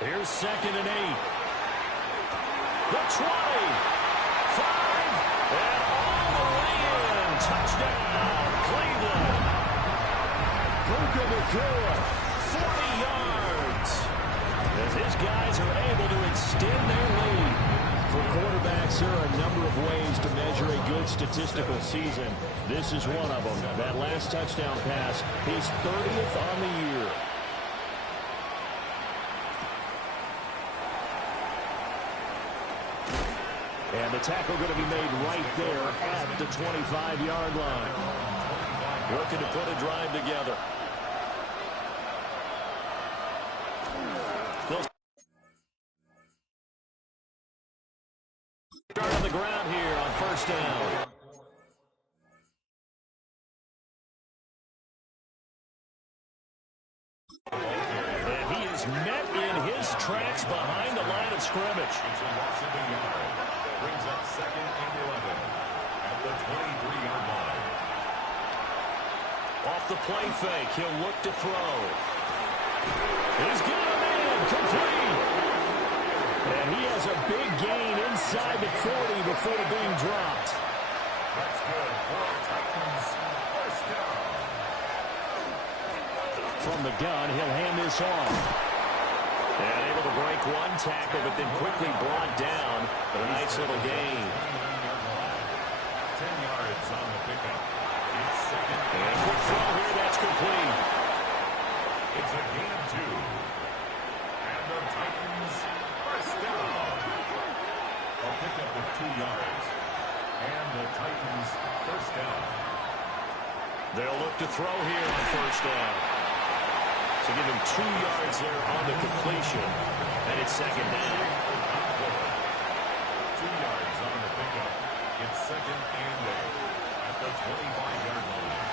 8. Here's second and 8. The 20. 5. And all the way in. Touchdown, Cleveland. Puka Nacua, 40 yards. As his guys are able to extend their lead. For quarterbacks, there are a number of ways to measure a good statistical season. This is one of them. That last touchdown pass, he's 30th on the year. And the tackle going to be made right there at the 25-yard line. Working to put a drive together. They'll start on the ground here on first down. And he is met in his tracks behind the line of scrimmage. Brings up second and 11 at the 23-yard line. Off the play fake, he'll look to throw. He's got a man, complete. And he has a big gain inside the 40 before being dropped. That's good for Titans. First down. From the gun, he'll hand this off. And able to break one tackle, but then quickly brought down. But a nice little gain. 10 yards on the pickup. It's second. And a quick throw here, that's complete. It's a gain of 2. And the Titans first down. A pickup of 2 yards. And the Titans first down. They'll look to throw here on first down. So give him 2 yards there on the completion. And it's second down. 2 yards on the pickup. It's second and 8 at the 25-yard line.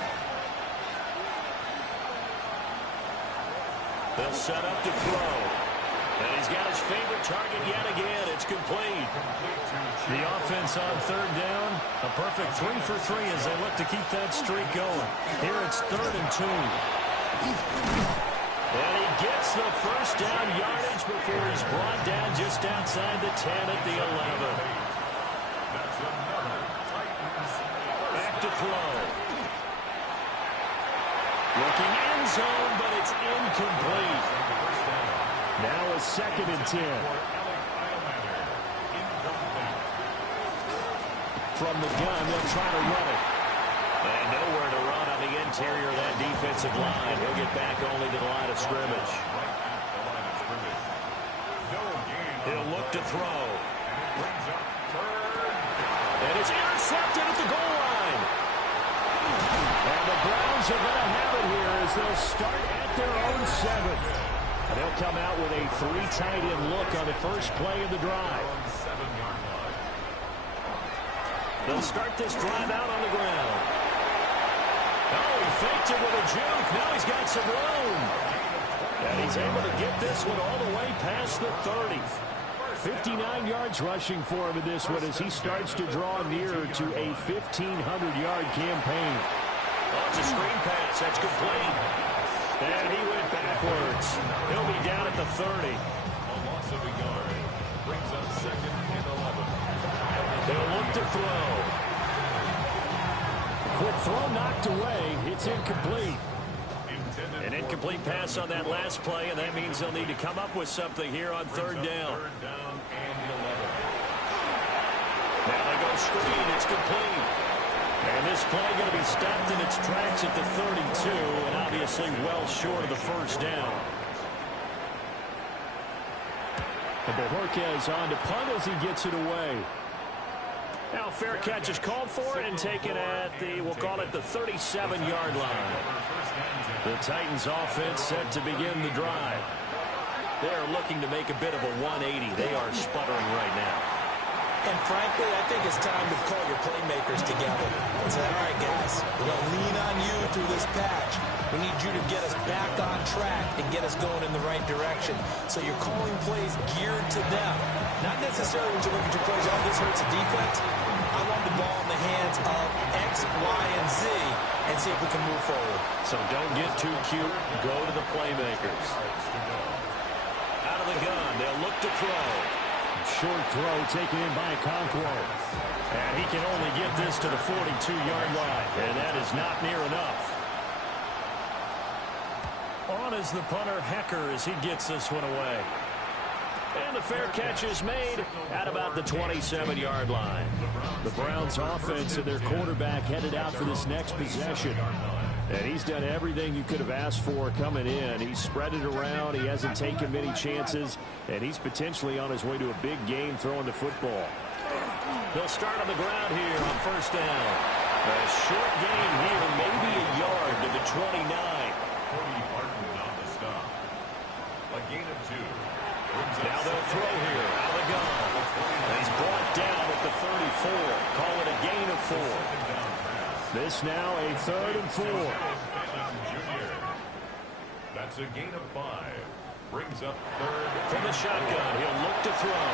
They'll set up to throw. And he's got his favorite target yet again. It's complete. The offense on third down. A perfect 3 for 3 as they look to keep that streak going. Here it's 3rd and 2. And he gets the first down yardage before he's brought down just outside the 10 at the 11. That's another Titans. Back to throw. Looking end zone, but it's incomplete. Now a 2nd and 10. From the gun, they'll try to run it. And nowhere to run on the interior of that defensive line. He'll get back only to the line of scrimmage. He'll look to throw. And it's intercepted at the goal line. And the Browns are going to have it here as they'll start at their own 7. And they'll come out with a 3 tight end look on the first play of the drive. They'll start this drive out on the ground. Oh, he faked it with a juke. Now he's got some room. And he's able to get this one all the way past the 30. 59 yards rushing for him in this one as he starts to draw nearer to a 1,500-yard campaign. Oh, it's a screen pass. That's complete. And he went backwards. He'll be down at the 30. A loss of a yard. Brings up second and 11. They'll look to throw. Quick throw knocked away. It's incomplete. An incomplete pass on that last play, and that means they'll need to come up with something here on third down. Third down and 11. Now they go screen. It's complete. And this play going to be stopped in its tracks at the 32, and obviously well short of the first down. And Bojorquez on to punt as he gets it away. Now fair catch is called for and taken at the, we'll call it the 37-yard line. The Titans offense set to begin the drive. They're looking to make a bit of a 180. They are sputtering right now. And frankly, I think it's time to call your playmakers together and say, all right, guys, we're going to lean on you through this patch. We need you to get us back on track and get us going in the right direction. So you're calling plays geared to them. Not necessarily when you look at your plays, oh, this hurts the defense. I want the ball in the hands of X, Y, and Z and see if we can move forward. So don't get too cute. Go to the playmakers. Out of the gun, they'll look to throw. Short throw taken in by Okonkwo. And he can only get this to the 42-yard line. And that is not near enough. On is the punter, Hecker, as he gets this one away. And the fair catch is made at about the 27-yard line. The Browns offense and their quarterback headed out for this next possession. And he's done everything you could have asked for coming in. He's spread it around. He hasn't taken many chances. And he's potentially on his way to a big game throwing the football. He'll start on the ground here on first down. A short gain here, maybe a yard to the 29. On the stop. A gain of 2. Now they'll throw here out of the gun. And he's brought down at the 34. Call it a gain of 4. This now a 3rd and 4. That's a gain of 5. Brings up 3rd. From the shotgun, he'll look to throw.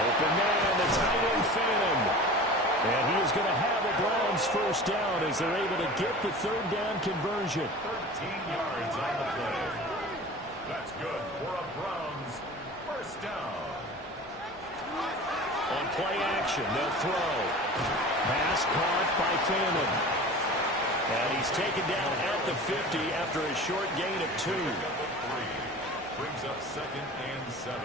Open man, the tight end Phantom. And he is going to have a Browns first down as they're able to get the 3rd down conversion. 13 yards on the play. That's good for a Browns first down. On play action, they'll throw. Pass caught by Phantom. And he's taken down at the 50 after a short gain of 2. Brings up 2nd and 7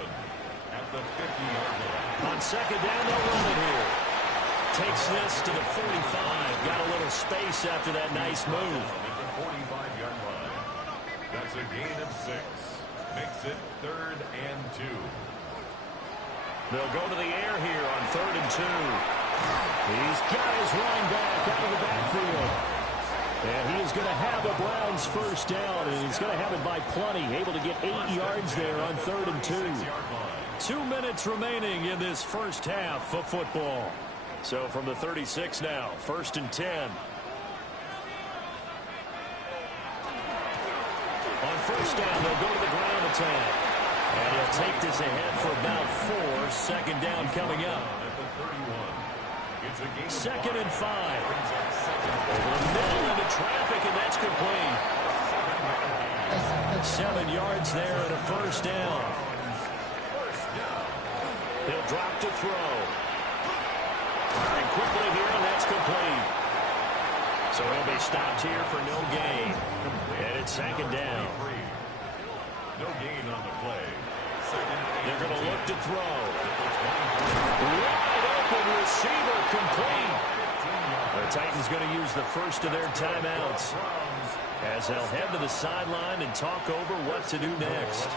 at the 50-yard line. On second down, they'll run it here. Takes this to the 45. Got a little space after that nice move. At the 45-yard line. That's a gain of 6. Makes it 3rd and 2. They'll go to the air here on 3rd and 2. He's got his running back out of the backfield. And he is going to have a Browns first down, and he's going to have it by plenty. Able to get 8 yards there on 3rd and 2. 2 minutes remaining in this first half of football. So from the 36 now, 1st and 10. On first down, they'll go to the ground attack. And he'll take this ahead for about 4. Second down coming up. 2nd and 5. Over the middle into traffic, and that's complete. 7 yards there and a first down. He'll drop to throw. Firing quickly here, and that's complete. So he'll be stopped here for no gain. And it's 2nd down. No gain on the play. They're going to look to throw. Wide open receiver complete. The Titans going to use the first of their timeouts as they'll head to the sideline and talk over what to do next.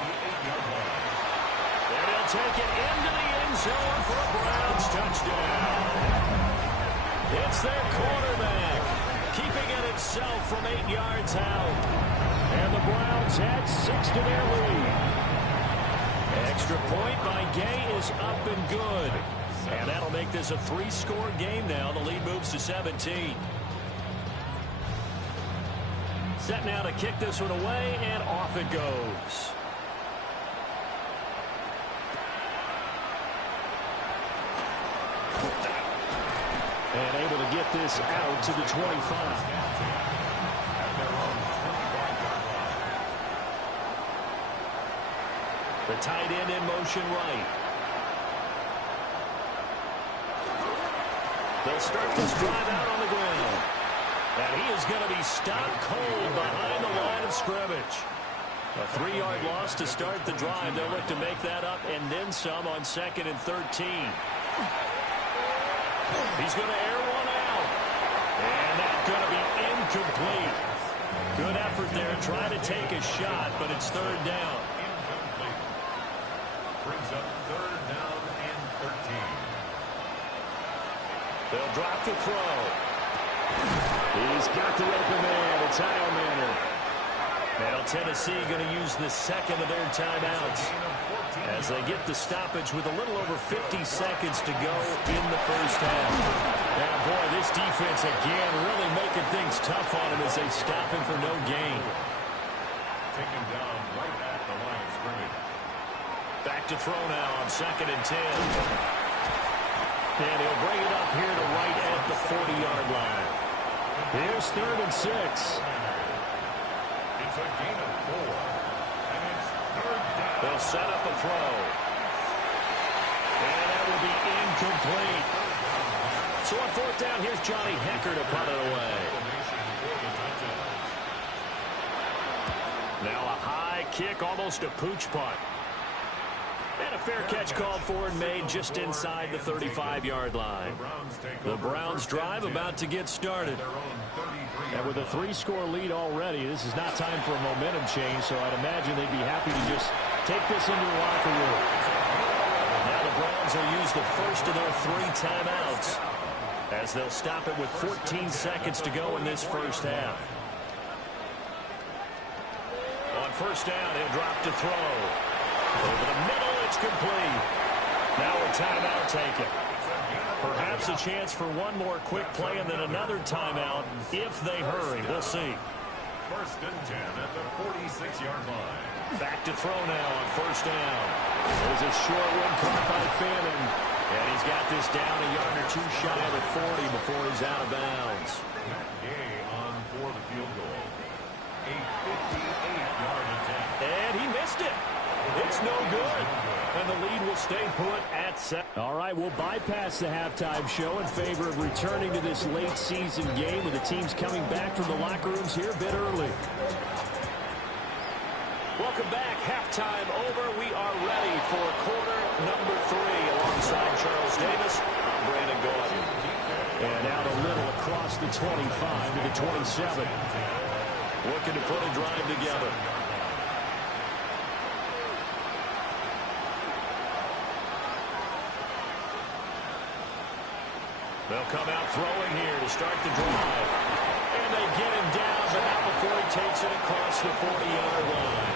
And he'll take it into the end zone for a Browns touchdown. It's their quarterback keeping it itself from 8 yards out. And the Browns add 6 to their lead. Extra point by Gay is up and good. And that'll make this a 3-score game now. The lead moves to 17. Set now to kick this one away, and off it goes. And able to get this out to the 25. The tight end in motion right. They'll start this drive out on the ground. And he is going to be stopped cold behind the line of scrimmage. A 3-yard loss to start the drive. They'll look to make that up and then some on 2nd and 13. He's going to air one out. And that's going to be incomplete. Good effort there trying to take a shot, but it's 3rd down. Brings up 3rd down and 13. They'll drop the throw. He's got the open man. It's Heilmann. Now Tennessee going to use the 2nd of their timeouts. as they get the stoppage with a little over 50 seconds to go in the first half. And boy, this defense again really making things tough on him as they stop him for no gain. Taken down right at the line of scrimmage. Back to throw now on 2nd and 10. And he'll bring it up here to right at the 40-yard line. Here's 3rd and 6. It's a gain of 4. And it's 3rd down. They'll set up a throw. And that will be incomplete. So on 4th down, here's Johnny Hecker to punt it away. Now a high kick, almost a pooch punt. And a fair catch called for and made just inside the 35-yard line. The Browns drive about to get started. And with a 3-score lead already, this is not time for a momentum change, so I'd imagine they'd be happy to just take this into the locker room. Now the Browns will use the first of their 3 timeouts as they'll stop it with 14 seconds to go in this first half. On 1st down, he'll drop to throw. Over the middle, it's complete. Now a timeout taken. Perhaps a chance for one more quick play and then another timeout if they hurry. We'll see. 1st and 10 at the 46-yard line. Back to throw now on 1st down. There's a short one caught by Fannin. And he's got this down a yard or 2 shy of the 40 before he's out of bounds. Gay on for the field goal. A 58-yard attempt. And he missed it. It's no good. And the lead will stay put at 7. All right, we'll bypass the halftime show in favor of returning to this late season game with the teams coming back from the locker rooms here a bit early. Welcome back. Halftime over. We are ready for quarter number 3 alongside Charles Davis. I'm Brandon Gordon. And out a little across the 25 to the 27. Looking to put a drive together. They'll come out throwing here to start the drive. And they get him down, but not before he takes it across the 40-yard line.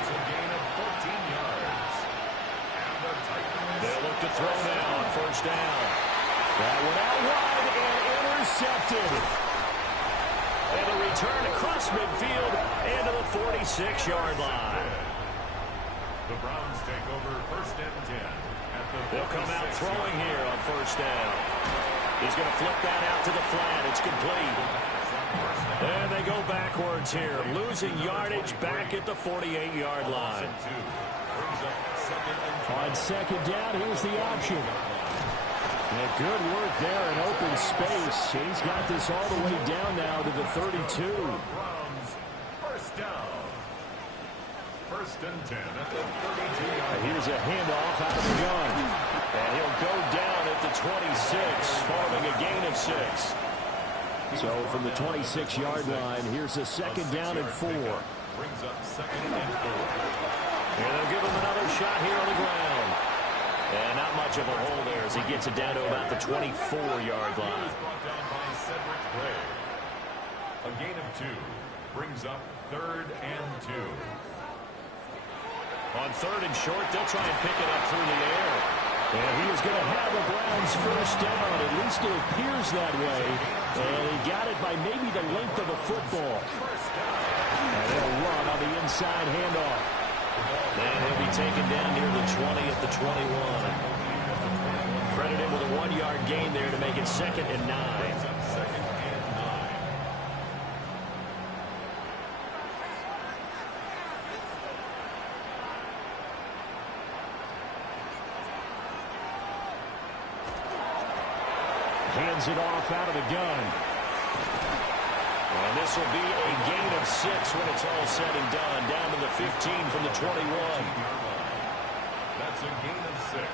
It's a gain of 14 yards. And the Titans. They'll look to throw now on 1st down. That one out wide and intercepted. And a return across midfield and to the 46-yard line. The Browns take over 1st and 10. They'll come out throwing here on 1st down. He's going to flip that out to the flat. It's complete. And they go backwards here, losing yardage back at the 48-yard line. On 2nd down, here's the option. And good work there in open space. He's got this all the way down now to the 32. Browns, 1st down. 1st and 10 at the 32-yard. Here's a handoff out of the gun. And he'll go down at the 26, forming a gain of 6. So from the 26-yard line, here's a 2nd down and 4. Brings up 2nd and 4. And they'll give him another shot here on the ground. And not much of a hole there as he gets it down to about the 24-yard line. Brought down by Cedric Gray. A gain of 2. Brings up 3rd and 2. On 3rd and short, they'll try and pick it up through the air. And he is going to have the Browns 1st down. At least it appears that way. And he got it by maybe the length of a football. And they'll run on the inside handoff. And he'll be taken down near the 20 at the 21. Credit him with a 1-yard gain there to make it 2nd and 9. 2nd and 9. Hands it off out of the gun. And this will be a gain of 6 when it's all said and done. Down to the 15 from the 21. That's a gain of 6.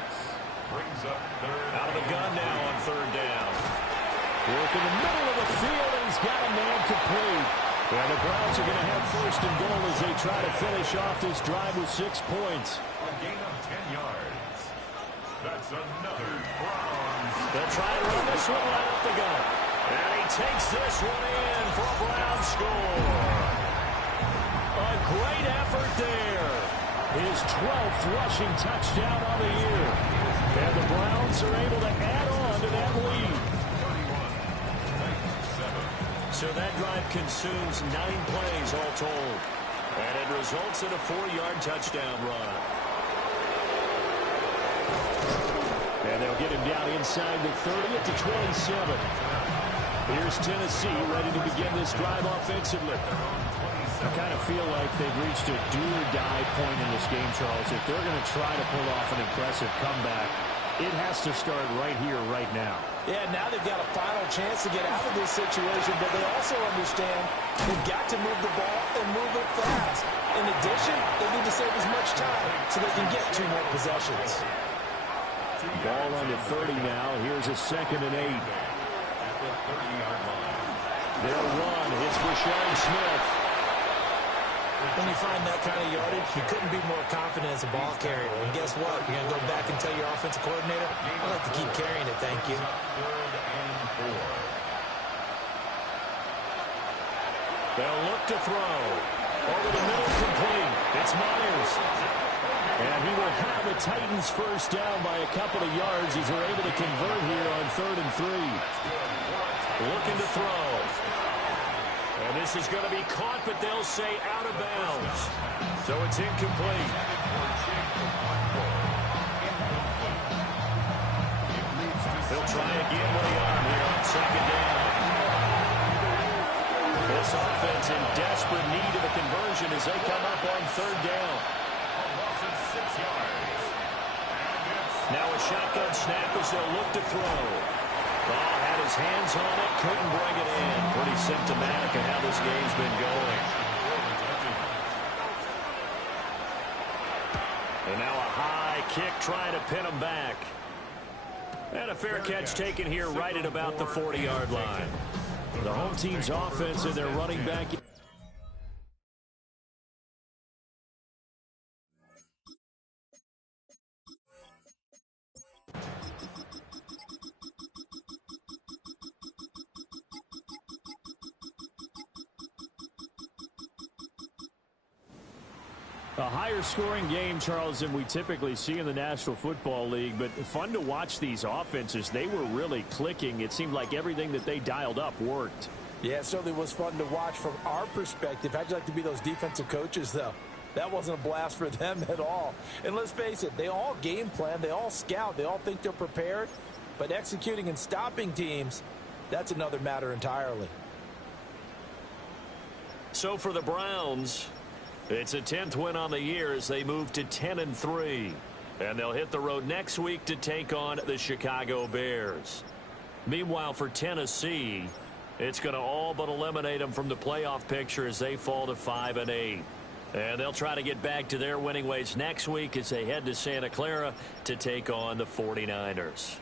Brings up 3rd. Out of the gun now on 3rd down. Work in the middle of the field, and he's got a man complete. And the Browns are going to have 1st and goal as they try to finish off this drive with 6 points. A gain of 10 yards. That's another Browns. They'll try and run this one right up the gut. And he takes this one in for a Browns score. A great effort there. his 12th rushing touchdown on the year. And the Browns are able to add on to that lead. So that drive consumes 9 plays all told. And it results in a 4-yard touchdown run. And they'll get him down inside the 30 at the 27. Here's Tennessee ready to begin this drive offensively. I kind of feel like they've reached a do-or-die point in this game, Charles. If they're going to try to pull off an impressive comeback, it has to start right here, right now. Yeah, now they've got a final chance to get out of this situation, but they also understand they've got to move the ball and move it fast. In addition, they need to save as much time so they can get 2 more possessions. Ball on the 30 now. Here's a 2nd and 8. They'll run. It's Rashawn Smith. When you find that kind of yardage, you couldn't be more confident as a ball carrier. And guess what? You're going to go back and tell your offensive coordinator, I'd like to keep carrying it, thank you. They'll look to throw. Over the middle, complete. It's Myers. And he will have the Titans first down by a couple of yards as they're able to convert here on 3rd and 3. Looking to throw. And this is going to be caught, but they'll say out of bounds. So it's incomplete. They'll try again with the arm here on 2nd down. This offense in desperate need of a conversion as they come up on 3rd down. Now a shotgun snap as they'll look to throw. Ball had his hands on it, couldn't bring it in. Pretty symptomatic of how this game's been going. And now a high kick trying to pin him back. And a fair catch taken here right at about the 40-yard line. The home team's offense and their running back. A higher scoring game, Charles, than we typically see in the National Football League, but fun to watch these offenses. They were really clicking. It seemed like everything that they dialed up worked. Yeah, it certainly was fun to watch from our perspective. How'd you like to be those defensive coaches, though? That wasn't a blast for them at all. And let's face it, they all game plan, they all scout, they all think they're prepared, but executing and stopping teams, that's another matter entirely. So for the Browns, it's a 10th win on the year as they move to 10-3. And they'll hit the road next week to take on the Chicago Bears. Meanwhile, for Tennessee, it's going to all but eliminate them from the playoff picture as they fall to 5-8. And they'll try to get back to their winning ways next week as they head to Santa Clara to take on the 49ers.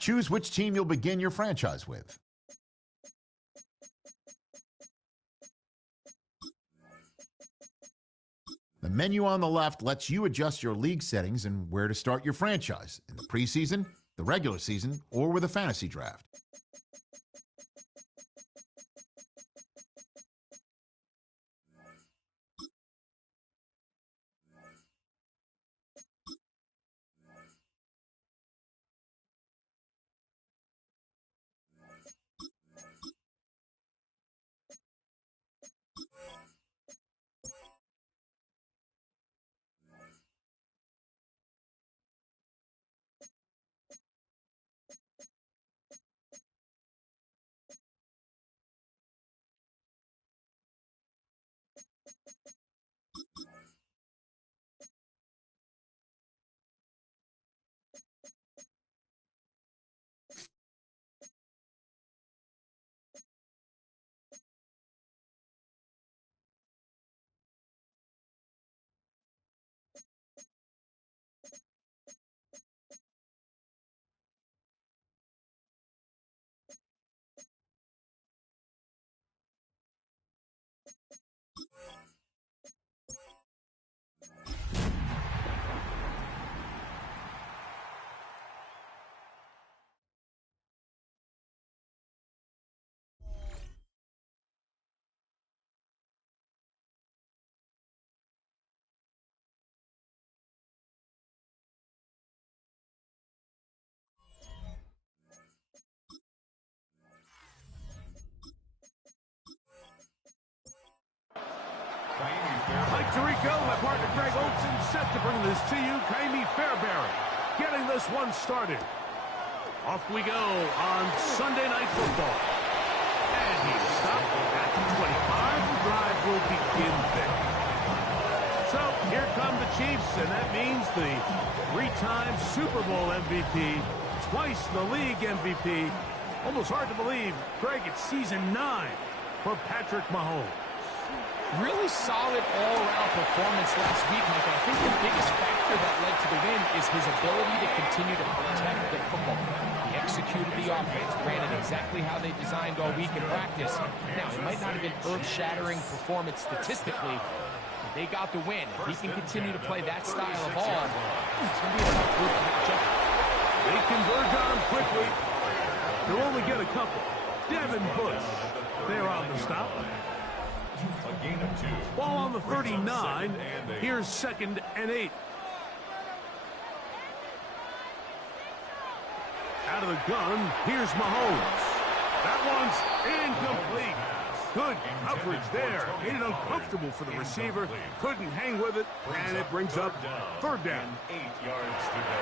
Choose which team you'll begin your franchise with. The menu on the left lets you adjust your league settings and where to start your franchise in the preseason, the regular season, or with a fantasy draft. Mike Tirico, my partner Greg Olson, set to bring this to you. Kaimi Fairbairn getting this one started. Off we go on Sunday Night Football. And he's stopped at the 25. The drive will begin there. So here come the Chiefs, and that means the three-time Super Bowl MVP, twice the league MVP. Almost hard to believe, Greg, it's season 9 for Patrick Mahomes. Really solid all-around performance last week, Mike. I think the biggest factor that led to the win is his ability to continue to protect the football. He executed the offense, ran it exactly how they designed all week in practice. Now, it might not have been earth-shattering performance statistically, but they got the win. If he can continue to play that style of ball, it's going to be a tough group to match up. They converge on him quickly. They'll only get a couple. Devin Bush, they're on the stop. A gain of 2. Ball on the 39. Here's 2nd and 8. Out of the gun, here's Mahomes. That one's incomplete. Good coverage there. Made it uncomfortable for the receiver. Couldn't hang with it, and it brings up 3rd down. 8 yards to go.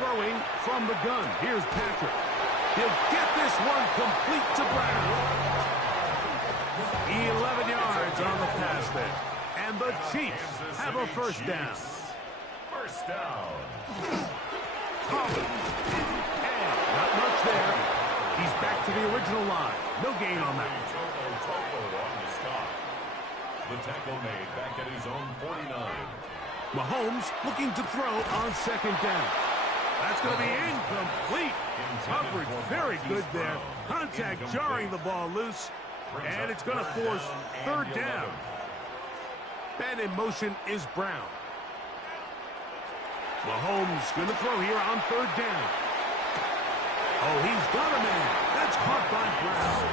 Throwing from the gun. Here's Patrick. He'll get this one complete to Brown. 11 yards on the pass there. And the Chiefs have a 1st down. First down. Collins. And not much there. He's back to the original line. No gain on that. On the stop. The tackle made back at his own 49. Mahomes looking to throw on 2nd down. That's going to be incomplete. Coverage very good there. Contact jarring the ball loose. And it's going to force 3rd down. And in motion is Brown. Mahomes going to throw here on 3rd down. Oh, he's got a man. That's caught by Brown.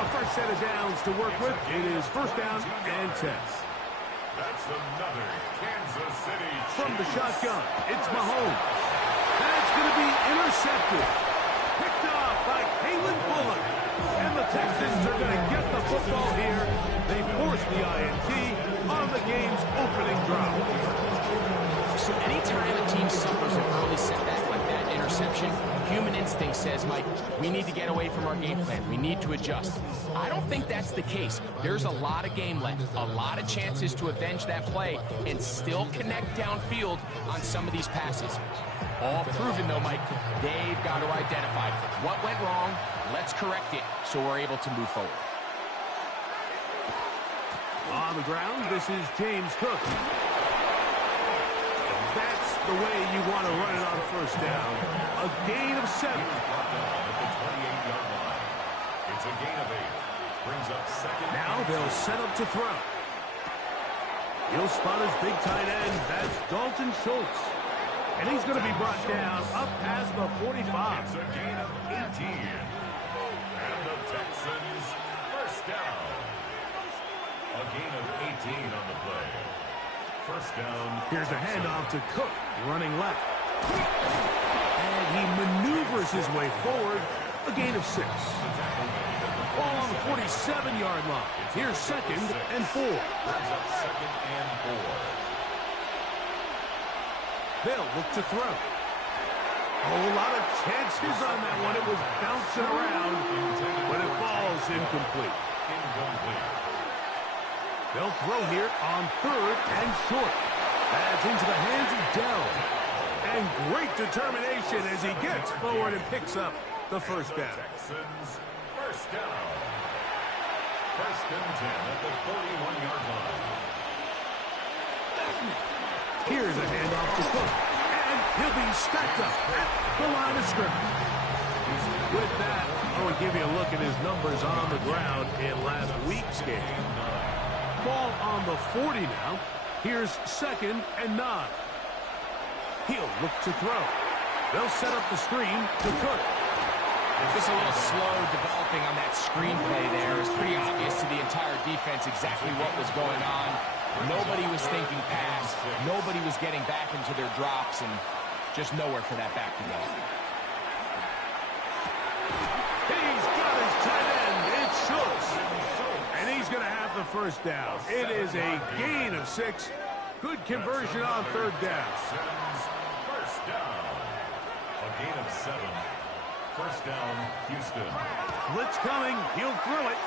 A fresh set of downs to work with. It is 1st down and 10. That's another Kansas City Chiefs. From the shotgun, it's Mahomes. That's going to be intercepted. Picked off by Kalen Bullock. And the Texans are going to get the football here. They force the INT on the game's opening drive. So anytime a team suffers an early setback like that interception, human instinct says, Mike, we need to get away from our game plan. We need to adjust. I don't think that's the case. There's a lot of game left, a lot of chances to avenge that play and still connect downfield on some of these passes. All proven, though, Mike, they've got to identify what went wrong. Let's correct it so we're able to move forward. On the ground, this is James Cook. And that's the way you want to run it on first down. A gain of 7. Brought down at the 28-yard line. It's a gain of 8. Brings up second. Now they'll set up to throw. He'll spot his big tight end. That's Dalton Schultz. And he's going to be brought down up past the 45. It's a gain of 18. And the Texans first down. A gain of 18 on the play. First down. Here's a handoff to Cook, running left. And he maneuvers his way forward. A gain of 6. Ball on the 47-yard line. Here's second and 4. Brings up second and 4. They'll look to throw. A whole lot of chances on that one. It was bouncing around, but it falls incomplete. They'll throw here on third and short. That's into the hands of Dell. And great determination as he gets forward and picks up the first down. Texans first down. First and 10 at the 41-yard line. Here's a handoff to Cook. And he'll be stacked up at the line of scrimmage. With that, I want to give you a look at his numbers on the ground in last week's game. Ball on the 40 now. Here's second and 9. He'll look to throw. They'll set up the screen to Cook. Just a little slow developing on that screenplay there. It's pretty obvious to the entire defense exactly what was going on. Nobody was thinking pass. Nobody was getting back into their drops, and just nowhere for that back to go. He's got his tight end. It's Schultz. And he's going to have the first down. It is a gain of 6. Good conversion on third down. First down. A gain of 7. First down, Houston. Blitz coming. He'll throw it.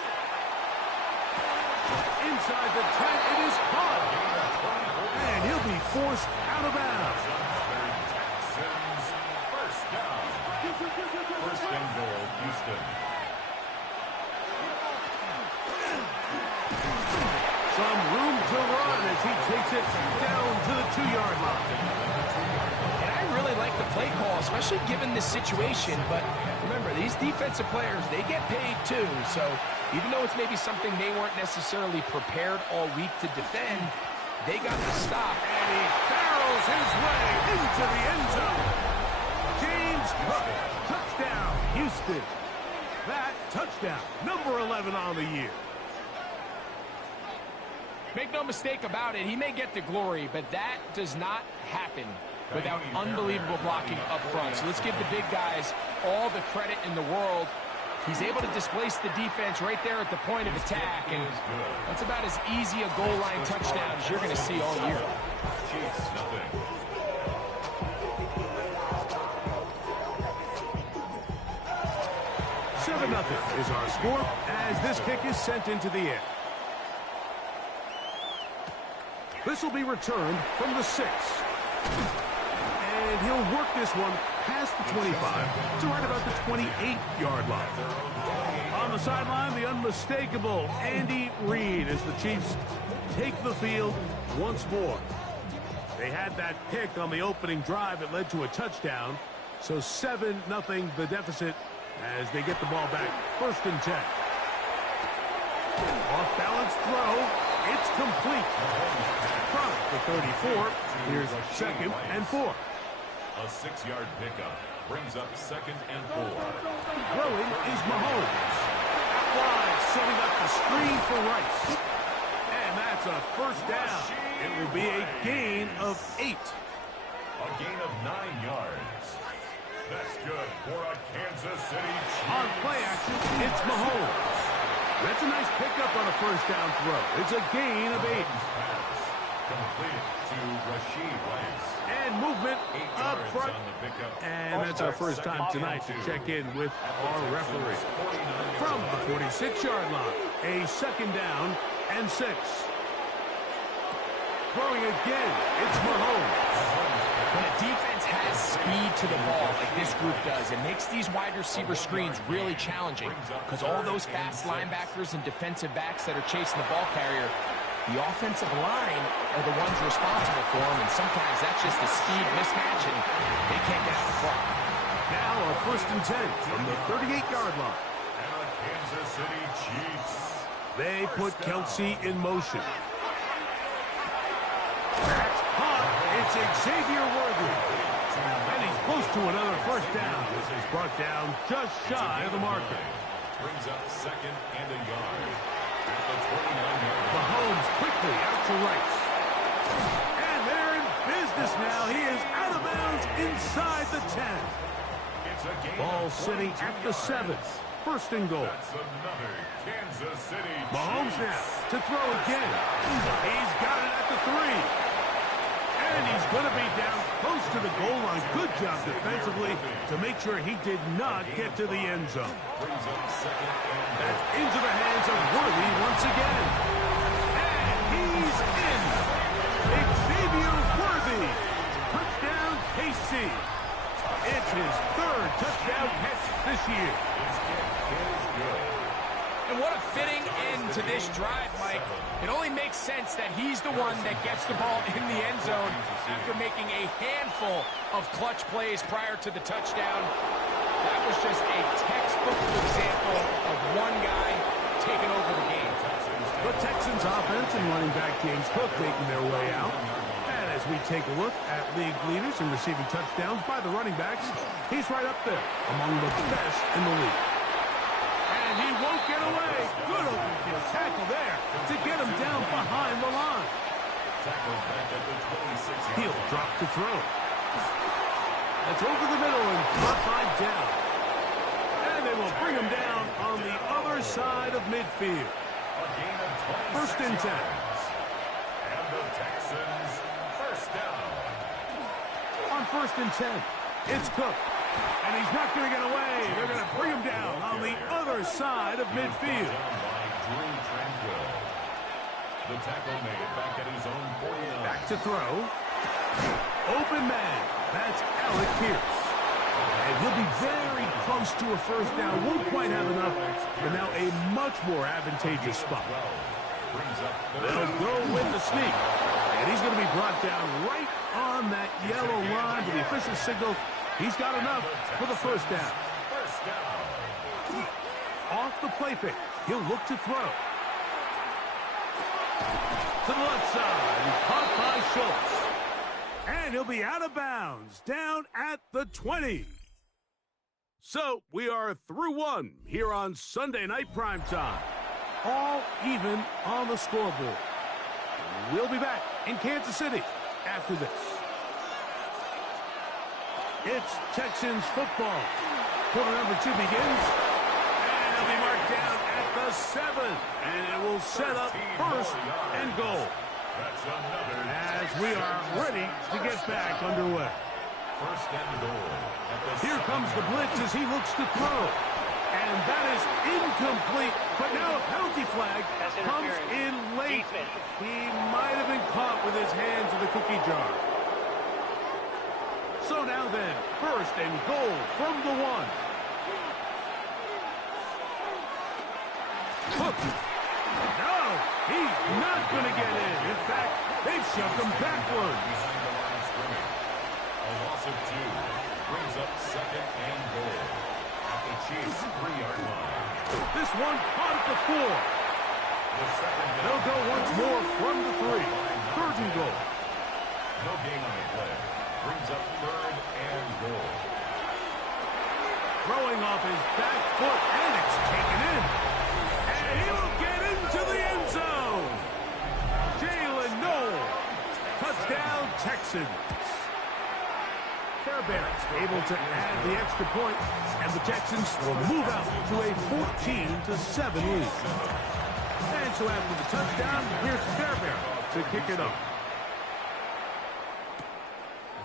Inside the 10, it is caught. And he'll be forced out of bounds. Texans first down. First and goal, Houston. Some room to run as he takes it down to the 2-yard line. And I really like the play call, especially given this situation. But remember, these defensive players, they get paid too. So even though it's maybe something they weren't necessarily prepared all week to defend, they got the stop. And he barrels his way into the end zone. James Cook, touchdown, Houston. That touchdown, number 11 on the year. Make no mistake about it, he may get the glory, but that does not happen without unbelievable blocking up front. So let's give the big guys all the credit in the world. He's able to displace the defense right there at the point of attack, and that's about as easy a goal line touchdown as you're going to see all year. Chiefs, nothing. Seven 7-0 is our score as this kick is sent into the air. This will be returned from the 6. And he'll work this one past the 25 to right about the 28-yard line. On the sideline, the unmistakable Andy Reid as the Chiefs take the field once more. They had that pick on the opening drive that led to a touchdown. So 7-0 the deficit as they get the ball back. First and 10. Off-balance throw. It's complete. From the 34, here's second and 4. A 6-yard pickup brings up second and 4. Throwing is Mahomes. Out wide, setting up the screen for Rice. And that's a first down. It will be a gain of 8. A gain of 9 yards. That's good for a Kansas City Chiefs. On play action, it's Mahomes. That's a nice pickup on a first down throw. It's a gain of 8. Pass completed to Rashid Rice. And movement 8 up yards front. on the pickup. And that's our first time tonight to check in with our referee. From the 46-yard line, a second down and 6. Throwing again, it's Mahomes. When a defense has speed to the ball like this group does, it makes these wide receiver screens really challenging because all those fast linebackers and defensive backs that are chasing the ball carrier, The offensive line are the ones responsible for them, and sometimes that's just a speed mismatch, and they can't get out front. Now a 1st and 10 from the 38-yard line. And the Kansas City Chiefs. They put Kelsey in motion. That's caught. It's Xavier Worthy. And he's close to another 1st down. This is brought down just shy of the marker. Brings up 2nd and a yard. At the 29-yard line. Mahomes quickly out to Rice. And they're in business now. He is out of bounds inside the 10. It's a gain Ball of sitting 22 at the 7th. 1st and goal. That's another Kansas City Mahomes Chiefs. now to throw again. He's got it at the 3. And he's going to be down close to the goal line. Good job defensively to make sure he did not get to the end zone. Brings up 2nd and That's into the hands of Worthy once again. And he's in. Xavier Worthy. Touchdown, KC. It's his 3rd touchdown catch this year. And what a fitting end to this drive, Mike. It only makes sense that he's the one that gets the ball in the end zone after making a handful of clutch plays prior to the touchdown. That was just a textbook example of one guy taking over the game. The Texans offense and running back James Cook making their way out. And as we take a look at league leaders in receiving touchdowns by the running backs, he's right up there among the best in the league. And he won't get away. Good open field tackle there to get him down behind the line. Tackled back at the 26. He'll drop to throw. That's over the middle and caught by down. And they will bring him down on the other side of midfield. A gain of 1st and 10. And the Texans 1st down. On 1st and 10, it's Cook. And he's not going to get away. They're going to bring him down on the other side of midfield. By Drew Tranquill. The tackle made back at his own 49. Back to throw. Open man. That's Alec Pierce. And he'll be very close to a 1st down. Won't quite have enough, but now a much more advantageous spot. They'll go with the sneak. And he's going to be brought down right on that yellow line to the official signal. He's got enough for the 1st down. 1st down. Off the play fake. He'll look to throw. To the left side. Caught by Schultz. And he'll be out of bounds. Down at the 20. So we are through one here on Sunday Night Primetime. All even on the scoreboard. We'll be back in Kansas City after this. It's Texans football. Quarter number 2 begins. And it'll be marked down at the 7. And it will set up 1st and goal. That's another. As we are ready to get back underway. 1st and goal. Here comes the blitz as he looks to throw. And that is incomplete. But now a penalty flag comes in late. He might have been caught with his hands in the cookie jar. So now then, 1st and goal from the 1. Cook. No, he's not going to get in. In fact, they've shoved him backwards. Behind the line of scrimmage. A loss of 2 brings up 2nd and goal at the Chiefs' 3-yard line. This one caught at the 4. The 2nd down. They'll go once more from the 3. 3rd and goal. No gain on the play. Brings up 3rd and goal. Throwing off his back foot, and it's taken in. And he'll get into the end zone. Jalen Noel. Touchdown, Texans. Fairbairn able to add the extra point, and the Texans will move out to a 14-7 lead. And so after the touchdown, here's Fairbairn to kick it up.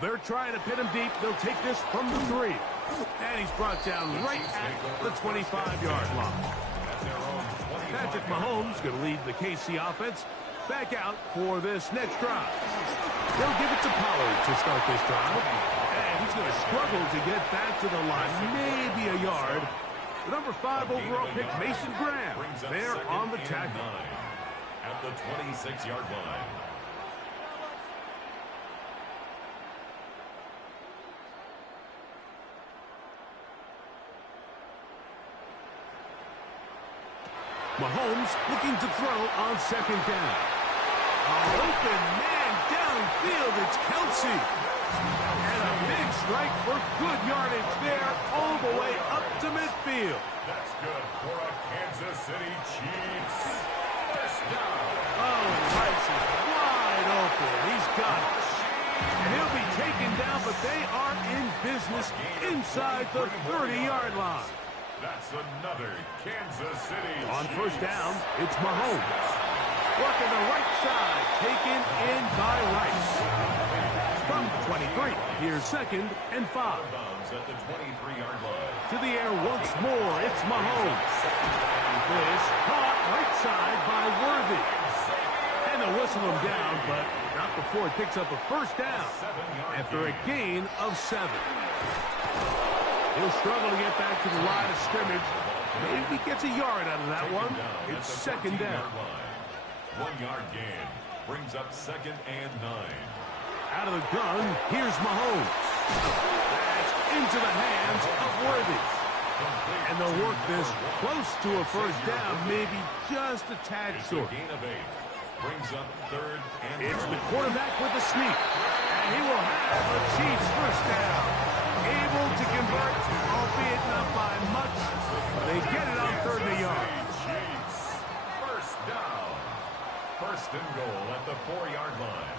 They're trying to pin him deep. They'll take this from the 3. And he's brought down right at the 25-yard line. Patrick Mahomes going to lead the KC offense back out for this next drive. They'll give it to Pollard to start this drive. And he's going to struggle to get back to the line, maybe a yard. The number 5 overall pick, Mason Graham, there on the tackle. at the 26-yard line. Mahomes looking to throw on second down. Open man downfield. It's Kelsey. And a big strike for good yardage there all the way up to midfield. That's good for a Kansas City Chiefs. First down. Oh, Rice is wide open. He's got it. And he'll be taken down, but they are in business inside the 30-yard line. That's another Kansas City On Chiefs. first down, it's Mahomes. Working the right side, taken in by Rice. From 23, here's second and 5. At the 23-yard line. To the air once more, it's Mahomes. This caught right side by Worthy. And they'll whistle him down, but not before it picks up a first down after a gain of 7. He'll struggle to get back to the line of scrimmage. Maybe gets a yard out of that one. It's second down. 1-yard gain brings up second and 9. Out of the gun, here's Mahomes. That's into the hands of Worthy. And they'll work this close to a first down, maybe just a tad short. Gain of 8 brings up third and It's the quarterback with the sneak. And he will have the Chiefs first down. Able to convert, albeit not by much. They get it on third and a yard. Chiefs. First down. First and goal at the 4-yard line.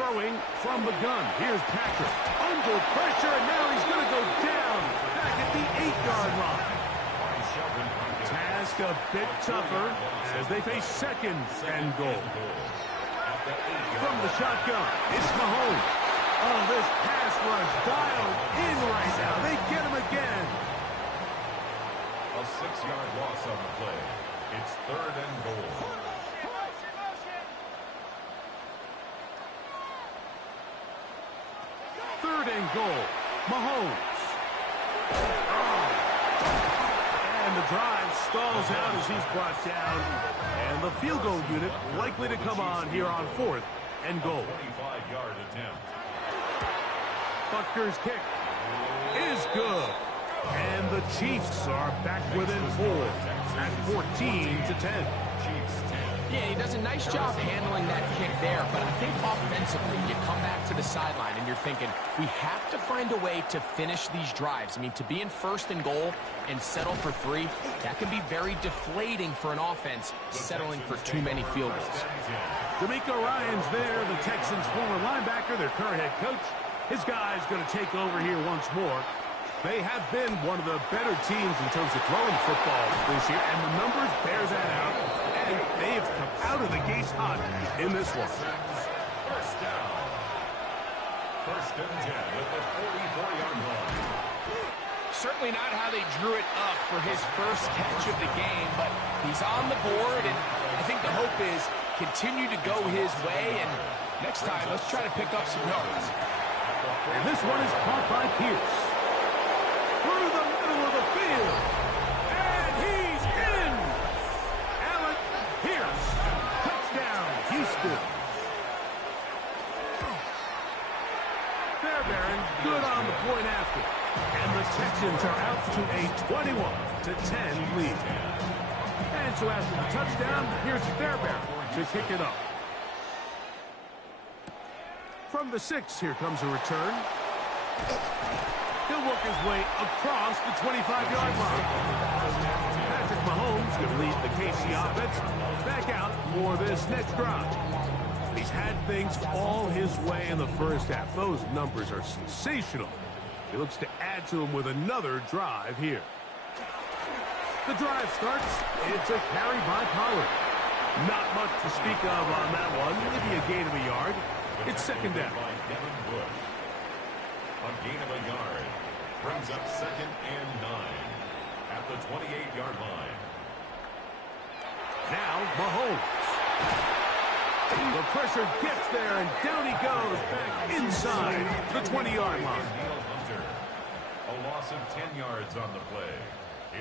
Throwing from the gun. Here's Patrick. Under pressure, and now he's going to go down. Back at the 8-yard line. Task a bit tougher as they face second and goal. From the shotgun, it's Mahomes. Oh, this pass rush dialed in right now. They get him again. A 6-yard loss on the play. It's third and goal. Third and goal. Mahomes. And the drive stalls out as he's brought down. And the field goal unit likely to come on here on fourth and goal. 25-yard attempt. Butker's kick is good. And the Chiefs are back within 4 at 14-10. Chiefs 10. Yeah, he does a nice job handling that kick there, but I think offensively, you come back to the sideline and you're thinking, we have to find a way to finish these drives. I mean, to be in first and goal and settle for 3, that can be very deflating for an offense, settling for too many field goals. D'Amico Ryans there, the Texans' former linebacker, their current head coach. His guy's going to take over here once more. They have been one of the better teams in terms of throwing football this year, and the numbers bear that out. And they've come out of the gates hot in this one. First down. First and 10 at the 44-yard line. Certainly not how they drew it up for his first catch of the game, but he's on the board, and I think the hope is continue to go his way, and next time, let's try to pick up some yards. And this one is caught by Pierce. Through the middle of the field. And he's in. Alec Pierce. Touchdown, Houston. Fairbairn good on the point after. And the Texans are out to a 21-10 lead. And so after the touchdown, here's Fairbairn to kick it up. From the 6, here comes a return. He'll work his way across the 25-yard line. Patrick Mahomes going to lead the KC offense back out for this next drive. He's had things all his way in the first half. Those numbers are sensational. He looks to add to them with another drive here. The drive starts. It's a carry by Pollard. Not much to speak of on that one. Maybe a gain of a yard. It's second down. A gain of a yard brings up second and 9 at the 28-yard line. Now Mahomes. The pressure gets there, and down he goes back inside the 20-yard line. A loss of 10 yards on the play.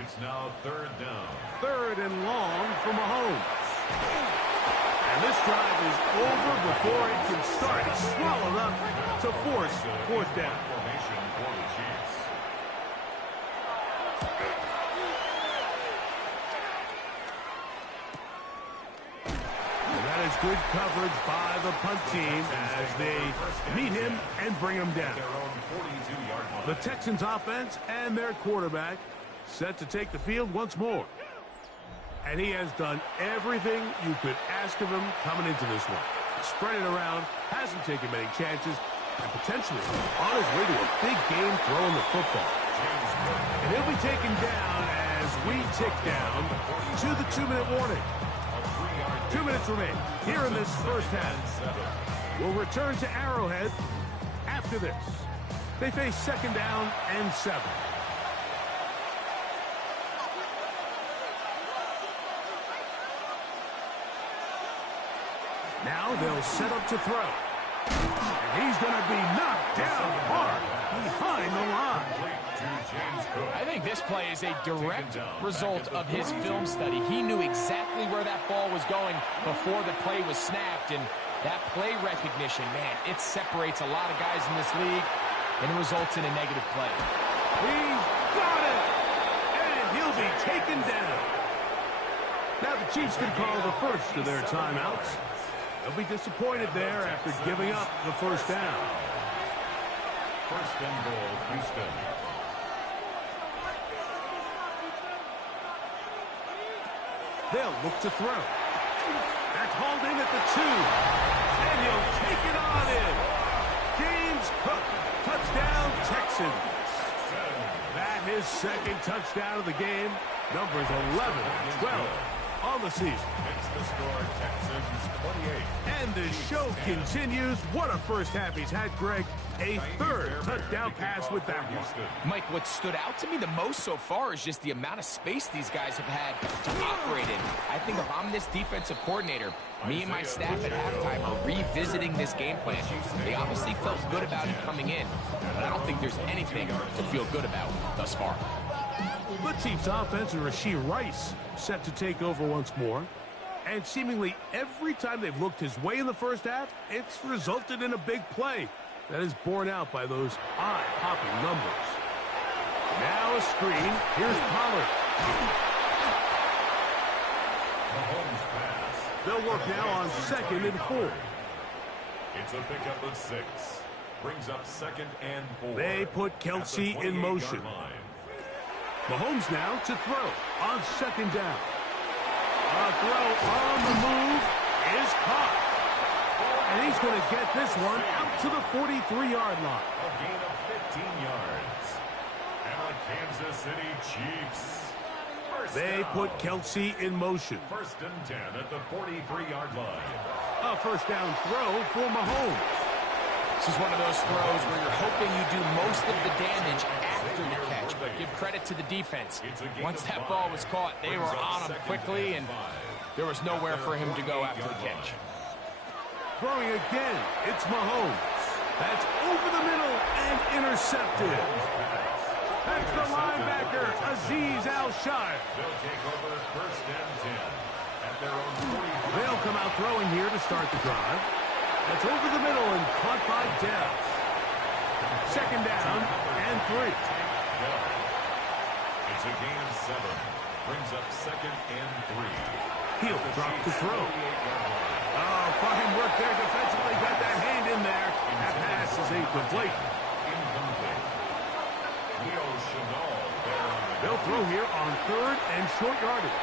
It's now third down. Third and long for Mahomes. And this drive is over before it can start. It's swallowed up to force fourth down. Formation for the Chiefs. And that is good coverage by the punt team as they meet him and bring him down. Their own 42-yard line. The Texans offense and their quarterback set to take the field once more. And he has done everything you could ask of him coming into this one. Spread it around, hasn't taken many chances, and potentially on his way to a big game throwing the football. And he'll be taken down as we tick down to the 2-minute warning. 2 minutes remain here in this first half. We'll return to Arrowhead after this. They face second down and 7. Now they'll set up to throw. And he's going to be knocked down hard behind the line. I think this play is a direct result of his film study. He knew exactly where that ball was going before the play was snapped. And that play recognition, man, it separates a lot of guys in this league, and it results in a negative play. He's got it! And he'll be taken down. Now the Chiefs can call the first of their timeouts. They'll be disappointed there after giving up the first down. First and goal, Houston. They'll look to throw. That's hauled in at the 2. And he'll take it on in. James Cook, touchdown Texans. That his second touchdown of the game. Numbers 11 and 12 on the season. It's the score, Texans 28. And the show continues. What a first half he's had, Greg. A third touchdown pass with that one. Mike, what stood out to me the most so far is just the amount of space these guys have had to operate in. I think if I'm this defensive coordinator, me and my staff at halftime are revisiting this game plan. They obviously felt good about it coming in, but I don't think there's anything to feel good about thus far. The Chiefs offense and Rashee Rice set to take over once more. And seemingly every time they've looked his way in the first half, it's resulted in a big play that is borne out by those eye-popping numbers. Now a screen. Here's Pollard. Mahomes pass. They'll work now on 2nd and 4. It's a pickup of 6. Brings up 2nd and 4. They put Kelsey in motion. Mahomes now to throw on 2nd down. A throw on the move is caught. And he's going to get this one out to the 43-yard line. A gain of 15 yards. And the Kansas City Chiefs. They put Kelsey in motion. 1st and 10 at the 43-yard line. A first down throw for Mahomes. This is one of those throws where you're hoping you do most of the damage after the catch, but give credit to the defense. Once that ball was caught, they were on him quickly, and there was nowhere for him to go after the catch. Throwing again, it's Mahomes. That's over the middle and intercepted. That's the linebacker, Azeez Al-Shire. They'll take over 1st and 10 at their own 45. They'll come out throwing here to start the drive. That's over the middle and caught by Dell. 2nd down and 3. It's a gain of 7. Brings up 2nd and 3. He'll drop to throw. Oh, fine work there defensively. Got that hand in there. That pass is incomplete. Incomplete. Leo Chenal there on the They'll throw here on 3rd and short yardage.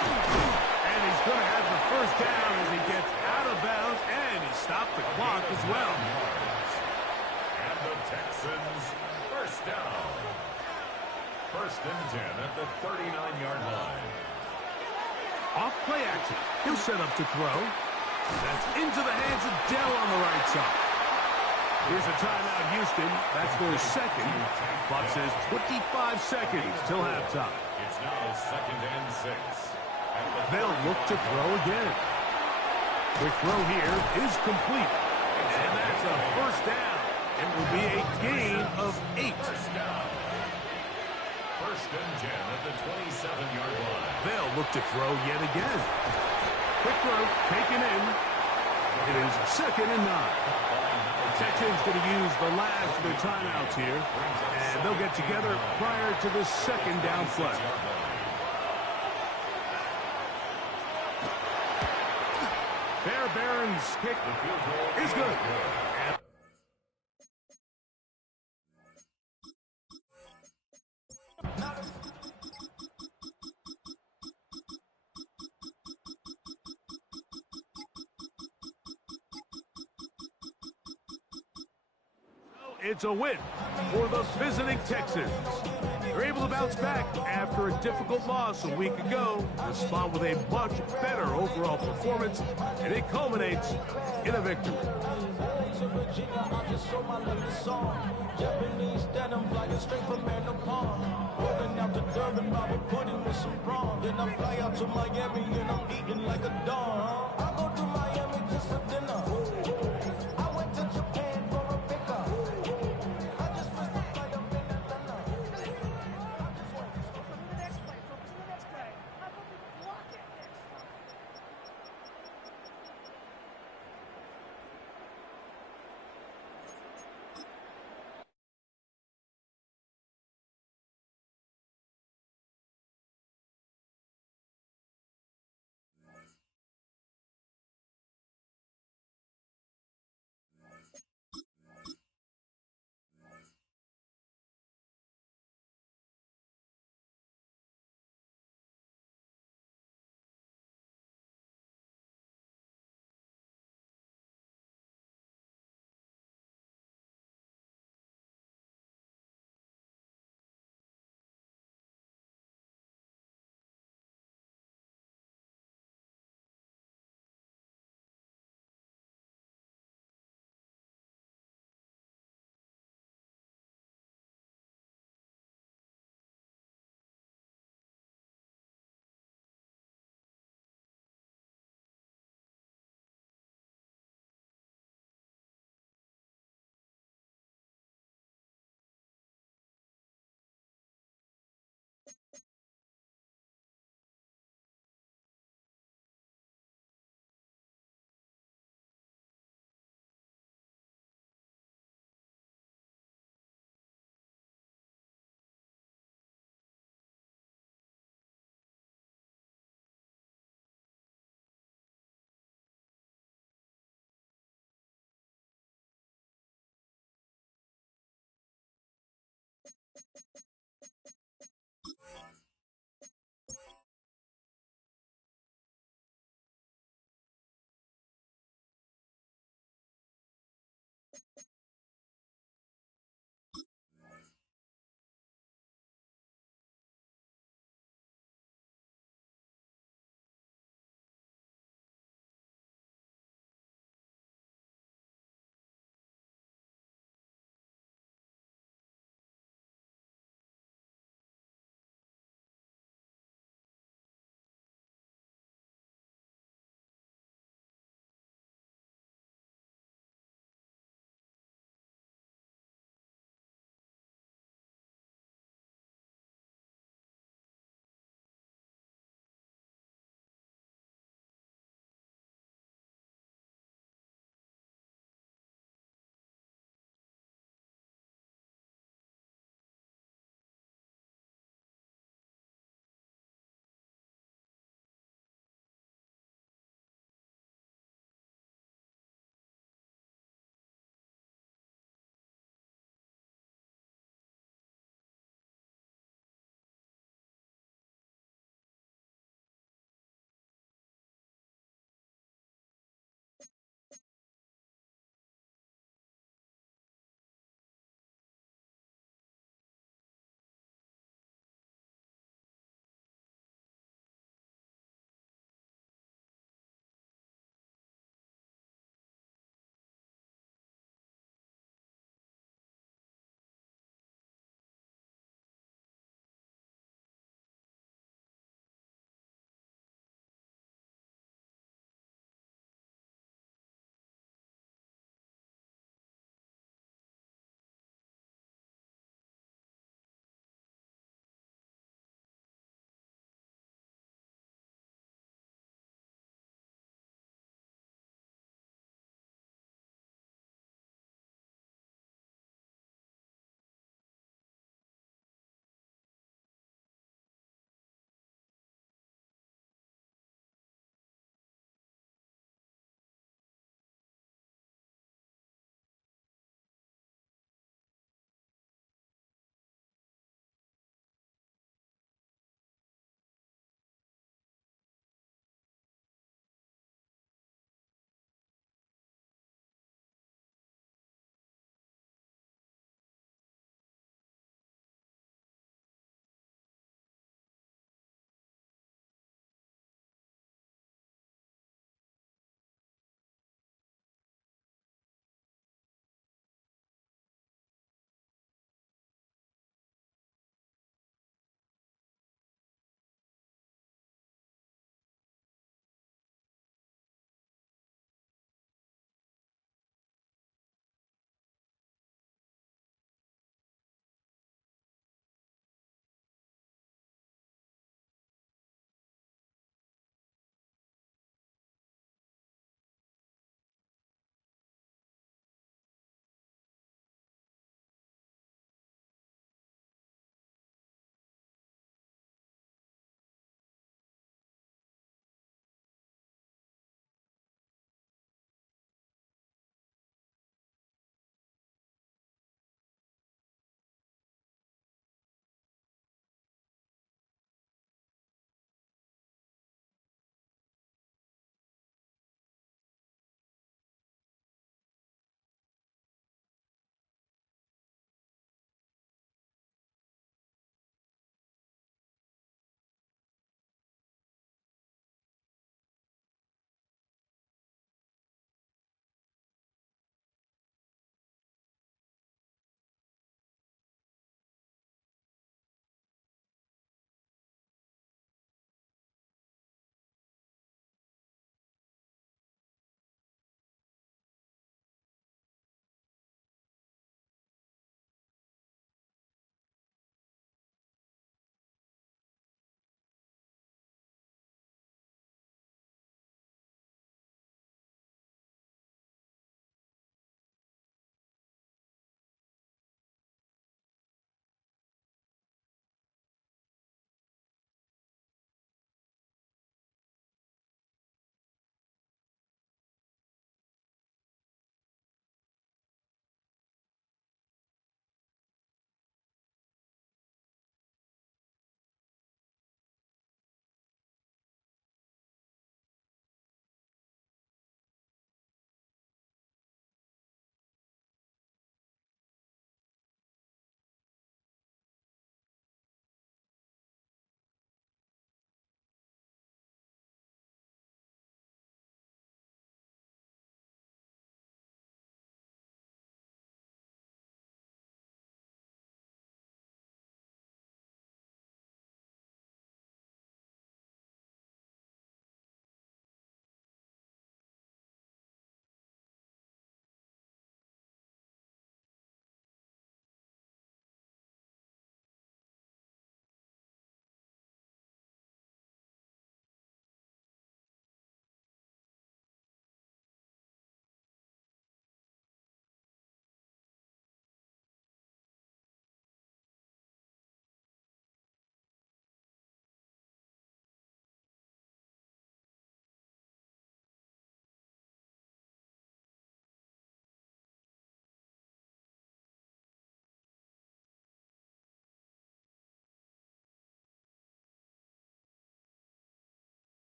And he's going to have the first down as he gets out of bounds, and he stopped the clock as well. And the Texans first down. 1st and 10 at the 39-yard line. Off play action. He'll set up to throw. That's into the hands of Dell on the right side. Here's a timeout, Houston. That's their second. Clock says 25 seconds till halftime. It's now 2nd and 6. They'll look to throw again. Quick throw here is complete. And that's a first down. It will be a gain of 8. First and 10 at the 27-yard line. They'll look to throw yet again. Quick throw, taken in. It is 2nd and 9. The Texans going to use the last of their timeouts here, and they'll get together prior to the 2nd down play. Fairbairn's kick is good. It's a win for the visiting Texans. They're able to bounce back after a difficult loss a week ago, respond with a much better overall performance, and it culminates in a victory.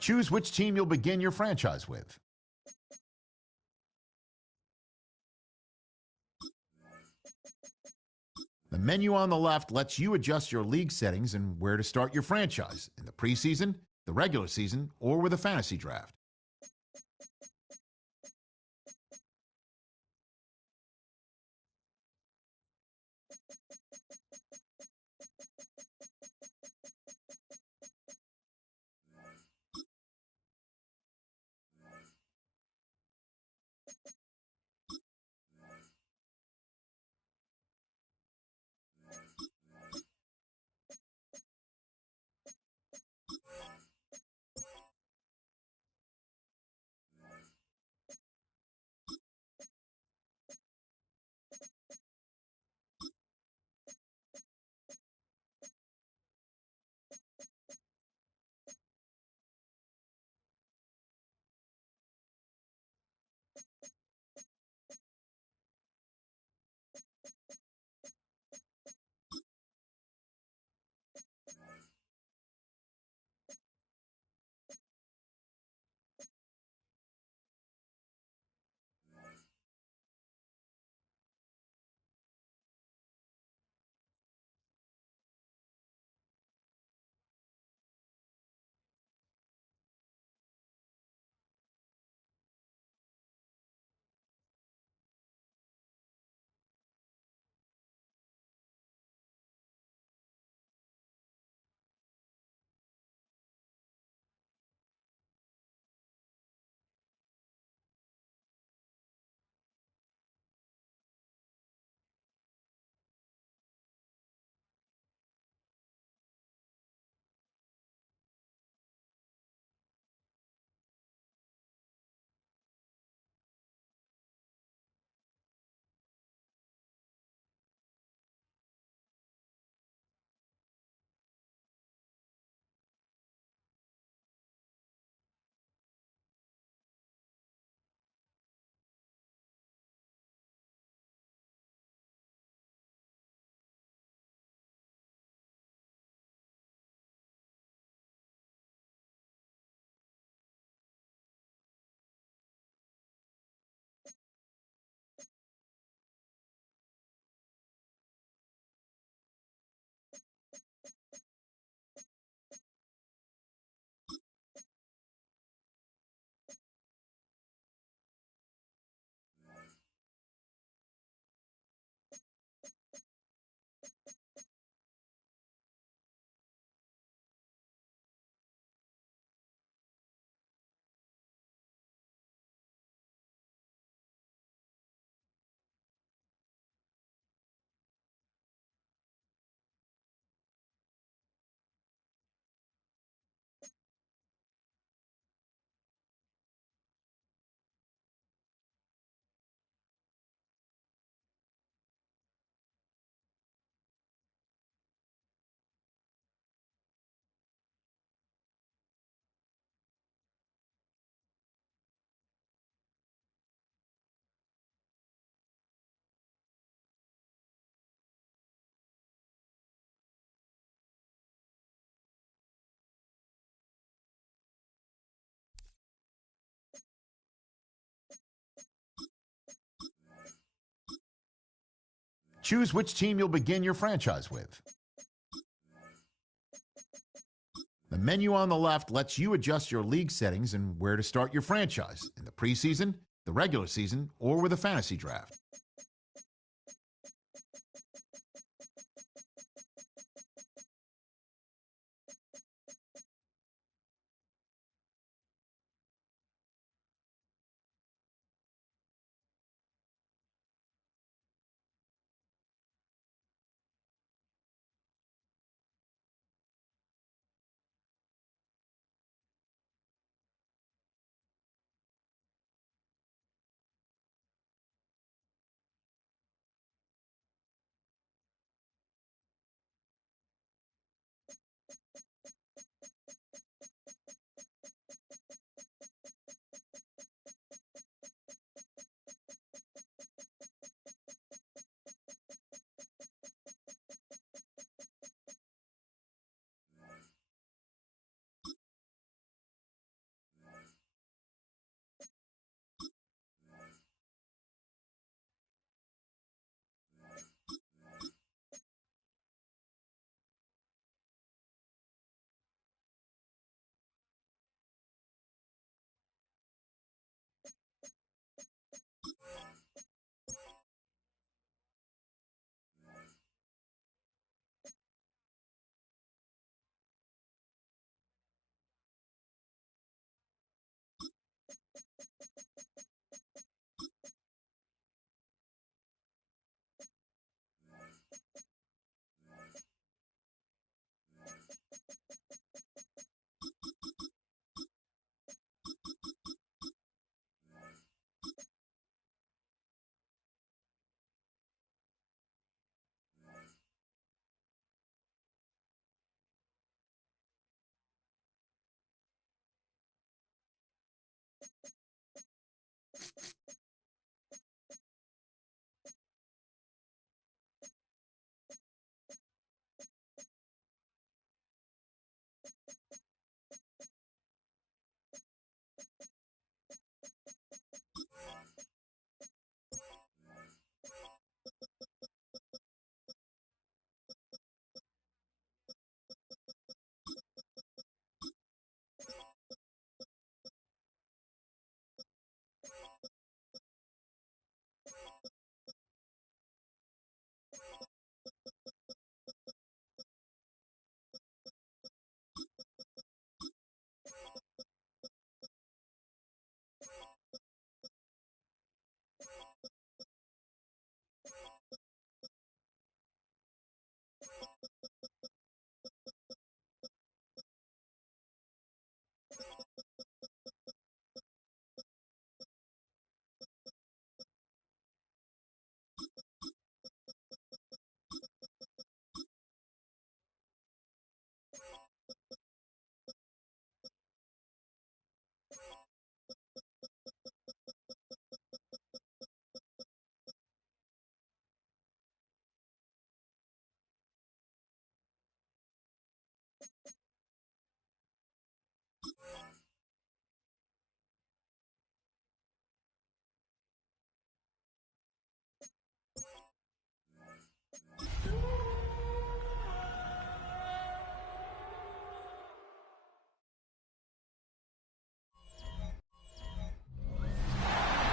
Choose which team you'll begin your franchise with. The menu on the left lets you adjust your league settings and where to start your franchise in the preseason, the regular season, or with a fantasy draft. Choose which team you'll begin your franchise with. The menu on the left lets you adjust your league settings and where to start your franchise in the preseason, the regular season, or with a fantasy draft.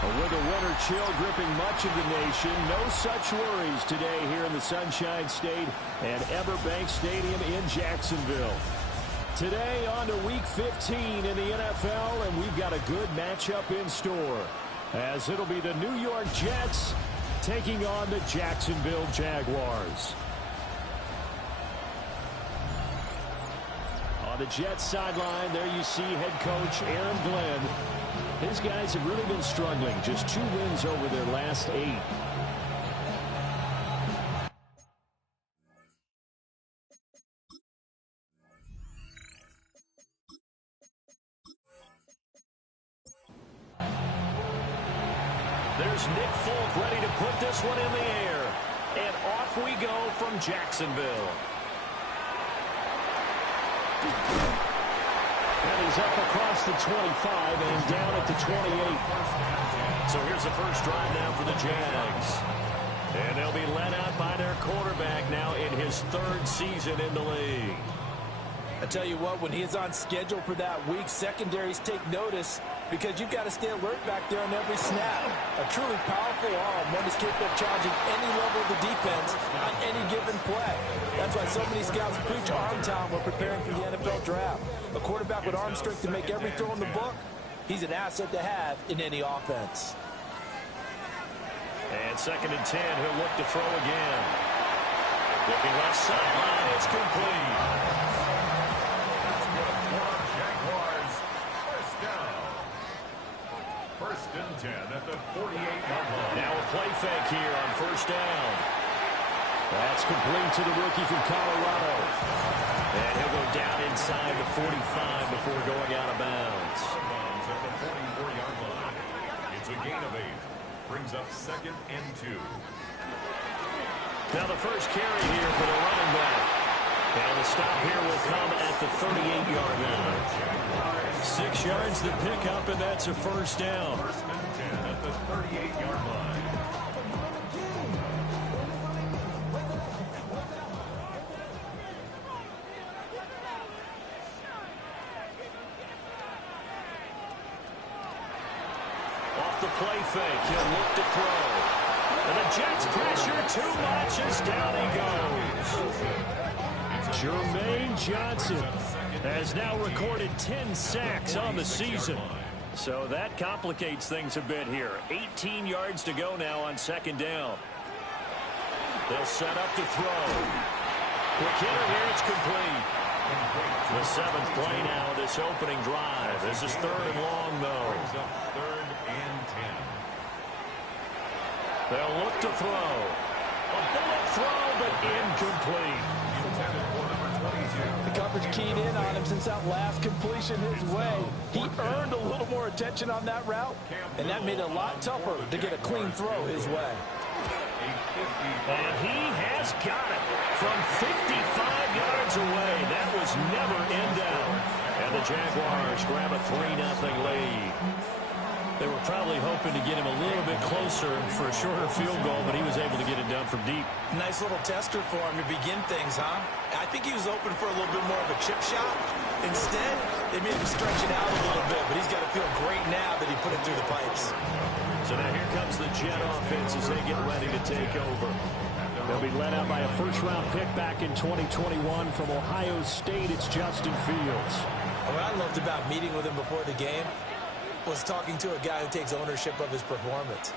With the winter chill gripping much of the nation, no such worries today here in the Sunshine State and Everbank Stadium in Jacksonville. Today on to Week 15 in the NFL, and we've got a good matchup in store, as it'll be the New York Jets taking on the Jacksonville Jaguars. On the Jets sideline, there you see head coach Aaron Glenn. His guys have really been struggling. Just 2 wins over their last 8. There's Nick Folk ready to put this one in the air. And off we go from Jacksonville. And he's up across the 25 and down at the 28. So here's the first drive now for the Jags. And they'll be led out by their quarterback now in his 3rd season in the league. I tell you what, when he's on schedule for that week, secondaries take notice because you've got to stay alert back there on every snap. A truly powerful arm, one is capable of challenging any level of the defense on any given play. That's why so many scouts preach arm talent when preparing for the NFL draft. A quarterback with arm strength to make every throw in the book, he's an asset to have in any offense. And 2nd and 10, he'll look to throw again. Looking left sideline, it's complete. Jaguars, first down. 1st and 10 at the 48-yard line. Now a play fake here on 1st down. That's complete to the rookie from Colorado. And he'll go down inside the 45 before going out of bounds. At the 44-yard line. It's a gain of 8. Brings up 2nd and 2. Now the first carry here for the running back. And the stop here will come at the 38-yard line. 6 yards to pick up, and that's a 1st down. 1st and 10 at the 38-yard line. Off the play fake, he'll look to throw. And the Jets pressure too much as down he goes. Jermaine Johnson has now recorded 10 sacks on the season. So that complicates things a bit here. 18 yards to go now on 2nd down. They'll set up to throw. Quick hitter here, it's complete. The 7th play now, this opening drive. This is 3rd and long, though. 3rd and 10. They'll look to throw. A bullet throw, but incomplete. The coverage keyed in on him since that last completion his way. He earned a little more attention on that route, and that made it a lot tougher to get a clean throw his way. And he has got it from 55 yards away. That was never in doubt. And the Jaguars grab a 3-0 lead. They were probably hoping to get him a little bit closer for a shorter field goal, but he was able to get it done from deep. Nice little tester for him to begin things, huh? I think he was open for a little bit more of a chip shot. Instead, they made him stretch it out a little bit, but he's got to feel great now that he put it through the pipes. So now here comes the Jet offense as they get ready to take over. They'll be led out by a first-round pick back in 2021 from Ohio State. It's Justin Fields. What I loved about meeting with him before the game was talking to a guy who takes ownership of his performance.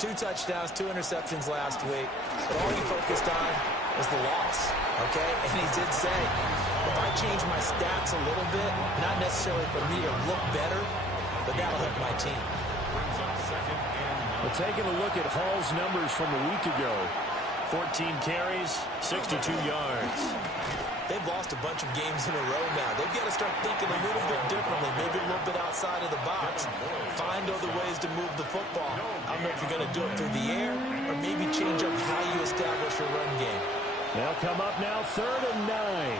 2 touchdowns, 2 interceptions last week, but all he focused on was the loss, okay? And he did say, if I change my stats a little bit, not necessarily for me to look better, but that'll help my team. Well, taking a look at Hall's numbers from a week ago, 14 carries, 62 yards. They've lost a bunch of games in a row now. They've got to start thinking a little bit differently, maybe a little bit outside of the box. Find other ways to move the football. I don't know if you're going to do it through the air or maybe change up how you establish your run game. They'll come up now 3rd and 9.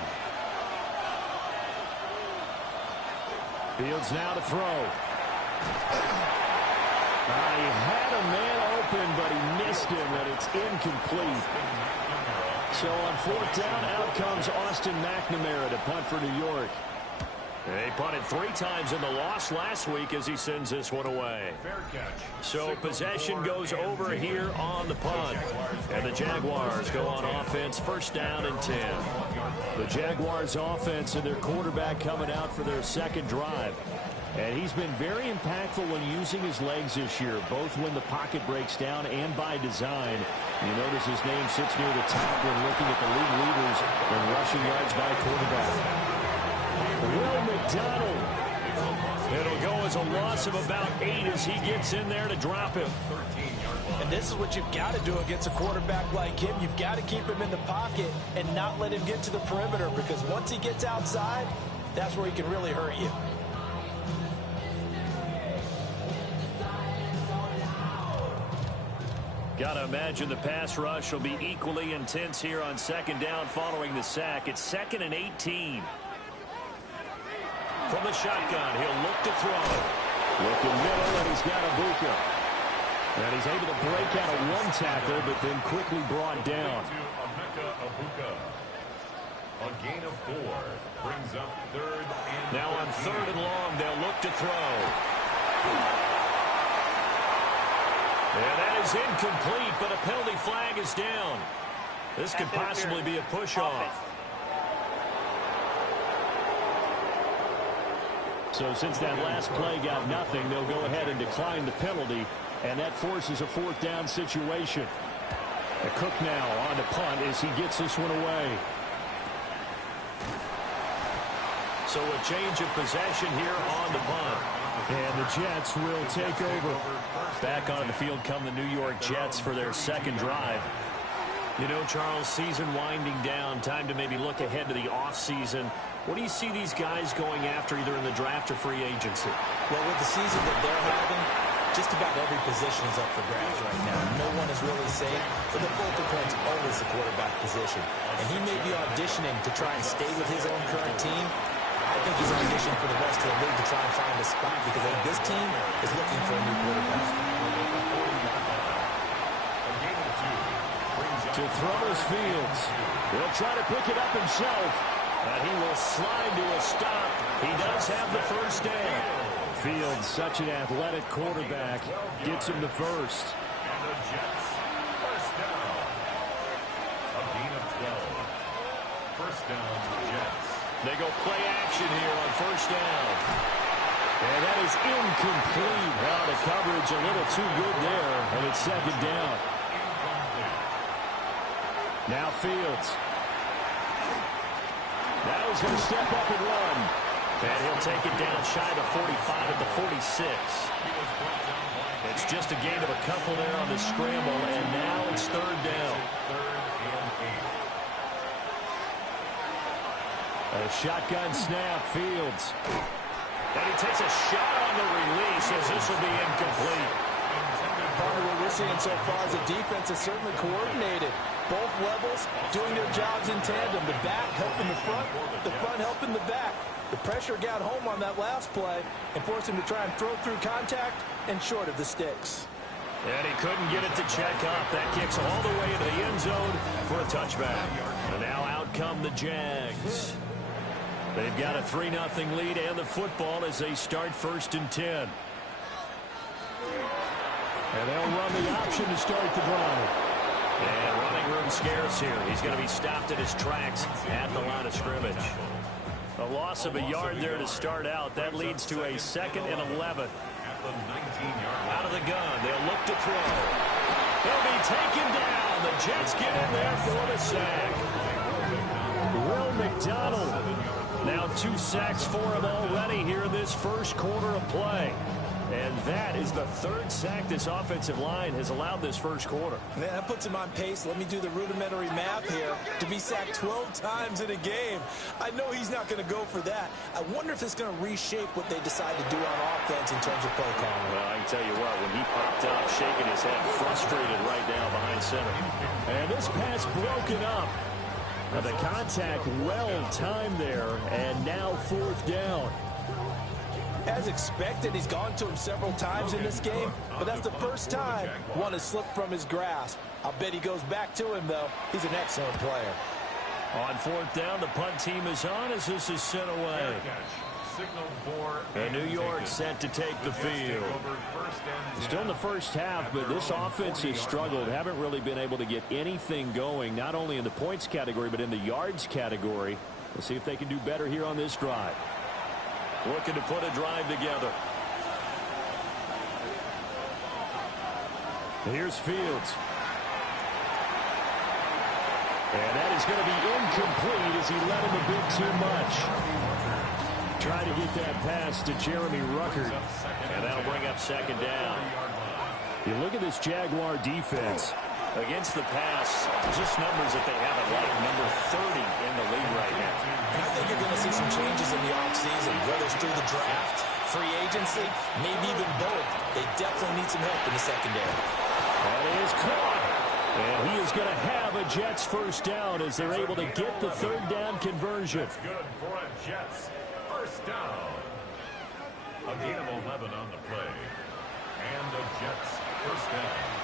Fields now to throw. He had a man open, but he missed him, and it's incomplete. So on 4th down, out comes Austin McNamara to punt for New York. They punted 3 times in the loss last week as he sends this one away. So possession goes over here on the punt. And the Jaguars go on offense, 1st down and 10. The Jaguars offense and their quarterback coming out for their 2nd drive. And he's been very impactful when using his legs this year, both when the pocket breaks down and by design. You notice his name sits near the top when looking at the league leaders in rushing yards by quarterback. Will McDonald. It'll go as a loss of about 8 as he gets in there to drop him. And this is what you've got to do against a quarterback like him. You've got to keep him in the pocket and not let him get to the perimeter, because once he gets outside, that's where he can really hurt you. Got to imagine the pass rush will be equally intense here on 2nd down following the sack. It's 2nd and 18. From the shotgun, he'll look to throw. Looking middle, and he's got Abuka. And he's able to break out of 1 tackle, but then quickly brought down. A gain of 4 brings up 3rd and Now on 3rd and long, they'll look to throw. And that is incomplete, but a penalty flag is down. This could possibly be a push-off. So since that last play got nothing, they'll go ahead and decline the penalty, and that forces a 4th down situation. Cook now on to punt as he gets this one away. So a change of possession here on the punt. And the Jets will take over. Back on the field come the New York Jets for their 2nd drive. You know, Charles, season winding down, time to maybe look ahead to the offseason. What do you see these guys going after either in the draft or free agency? Well, with the season that they're having, just about every position is up for grabs right now. No one is really safe, so the focal point's always the quarterback position. And he may be auditioning to try and stay with his own current team. I think he's auditioning for the rest of the league to try and find a spot, because I think this team is looking for a new quarterback. To throw his Fields. He'll try to pick it up himself. And he will slide to a stop. He does have the 1st down. Fields, such an athletic quarterback, gets him the 1st. And the Jets, 1st down. A gain of 12. 1st down to the Jets. They go play action here on 1st down. And that is incomplete. Well, the coverage a little too good there, and it's 2nd down. Now Fields. Now he's going to step up and run. And he'll take it down shy of the 45 at the 46. It's just a gain of a couple there on the scramble, and now it's 3rd down. A shotgun snap, Fields. And he takes a shot on the release as this will be incomplete. Part of what we're seeing so far is the defense is certainly coordinated. Both levels doing their jobs in tandem. The back helping the front helping the back. The pressure got home on that last play and forced him to try and throw through contact and short of the sticks. And he couldn't get it to check up. That kicks all the way into the end zone for a touchback. And now out come the Jags. They've got a 3-0 lead and the football as they start 1st and 10. And they'll run the option to start the drive. And running room scarce here. He's going to be stopped in his tracks at the line of scrimmage. A loss of a yard there to start out. That leads to a 2nd and 11. Out of the gun. They'll look to throw. They'll be taken down. The Jets get in there for the sack. Will McDonald Now 2 sacks for him already here in this first quarter of play. And that is the 3rd sack this offensive line has allowed this first quarter. Man, that puts him on pace. Let me do the rudimentary math here. To be sacked 12 times in a game. I know he's not going to go for that. I wonder if it's going to reshape what they decide to do on offense in terms of play calling. Well, I can tell you what, when he popped up, shaking his head, frustrated right now behind center. And this pass broken up. The contact well timed there, and now 4th down. As expected, he's gone to him several times in this game, but that's the first time one has slipped from his grasp. I'll bet he goes back to him, though. He's an excellent player. On 4th down, the punt team is on as this is sent away. And New York set to take the field. Still in the first half, but this offense has struggled. Haven't really been able to get anything going, not only in the points category, but in the yards category. We'll see if they can do better here on this drive. Looking to put a drive together. Here's Fields. And that is going to be incomplete as he let him a bit too much. Trying to get that pass to Jeremy Ruckert. And that'll bring up 2nd down. You look at this Jaguar defense. Against the pass, just numbers that they haven't liked. Number 30 in the league right now. And I think you're going to see some changes in the offseason, whether it's through the draft, free agency, maybe even both. They definitely need some help in the secondary. That is caught. And he is going to have a Jets first down as they're able to get the 3rd down conversion. That's good for a Jets first down. A gain of 11 on the play. And the Jets first down.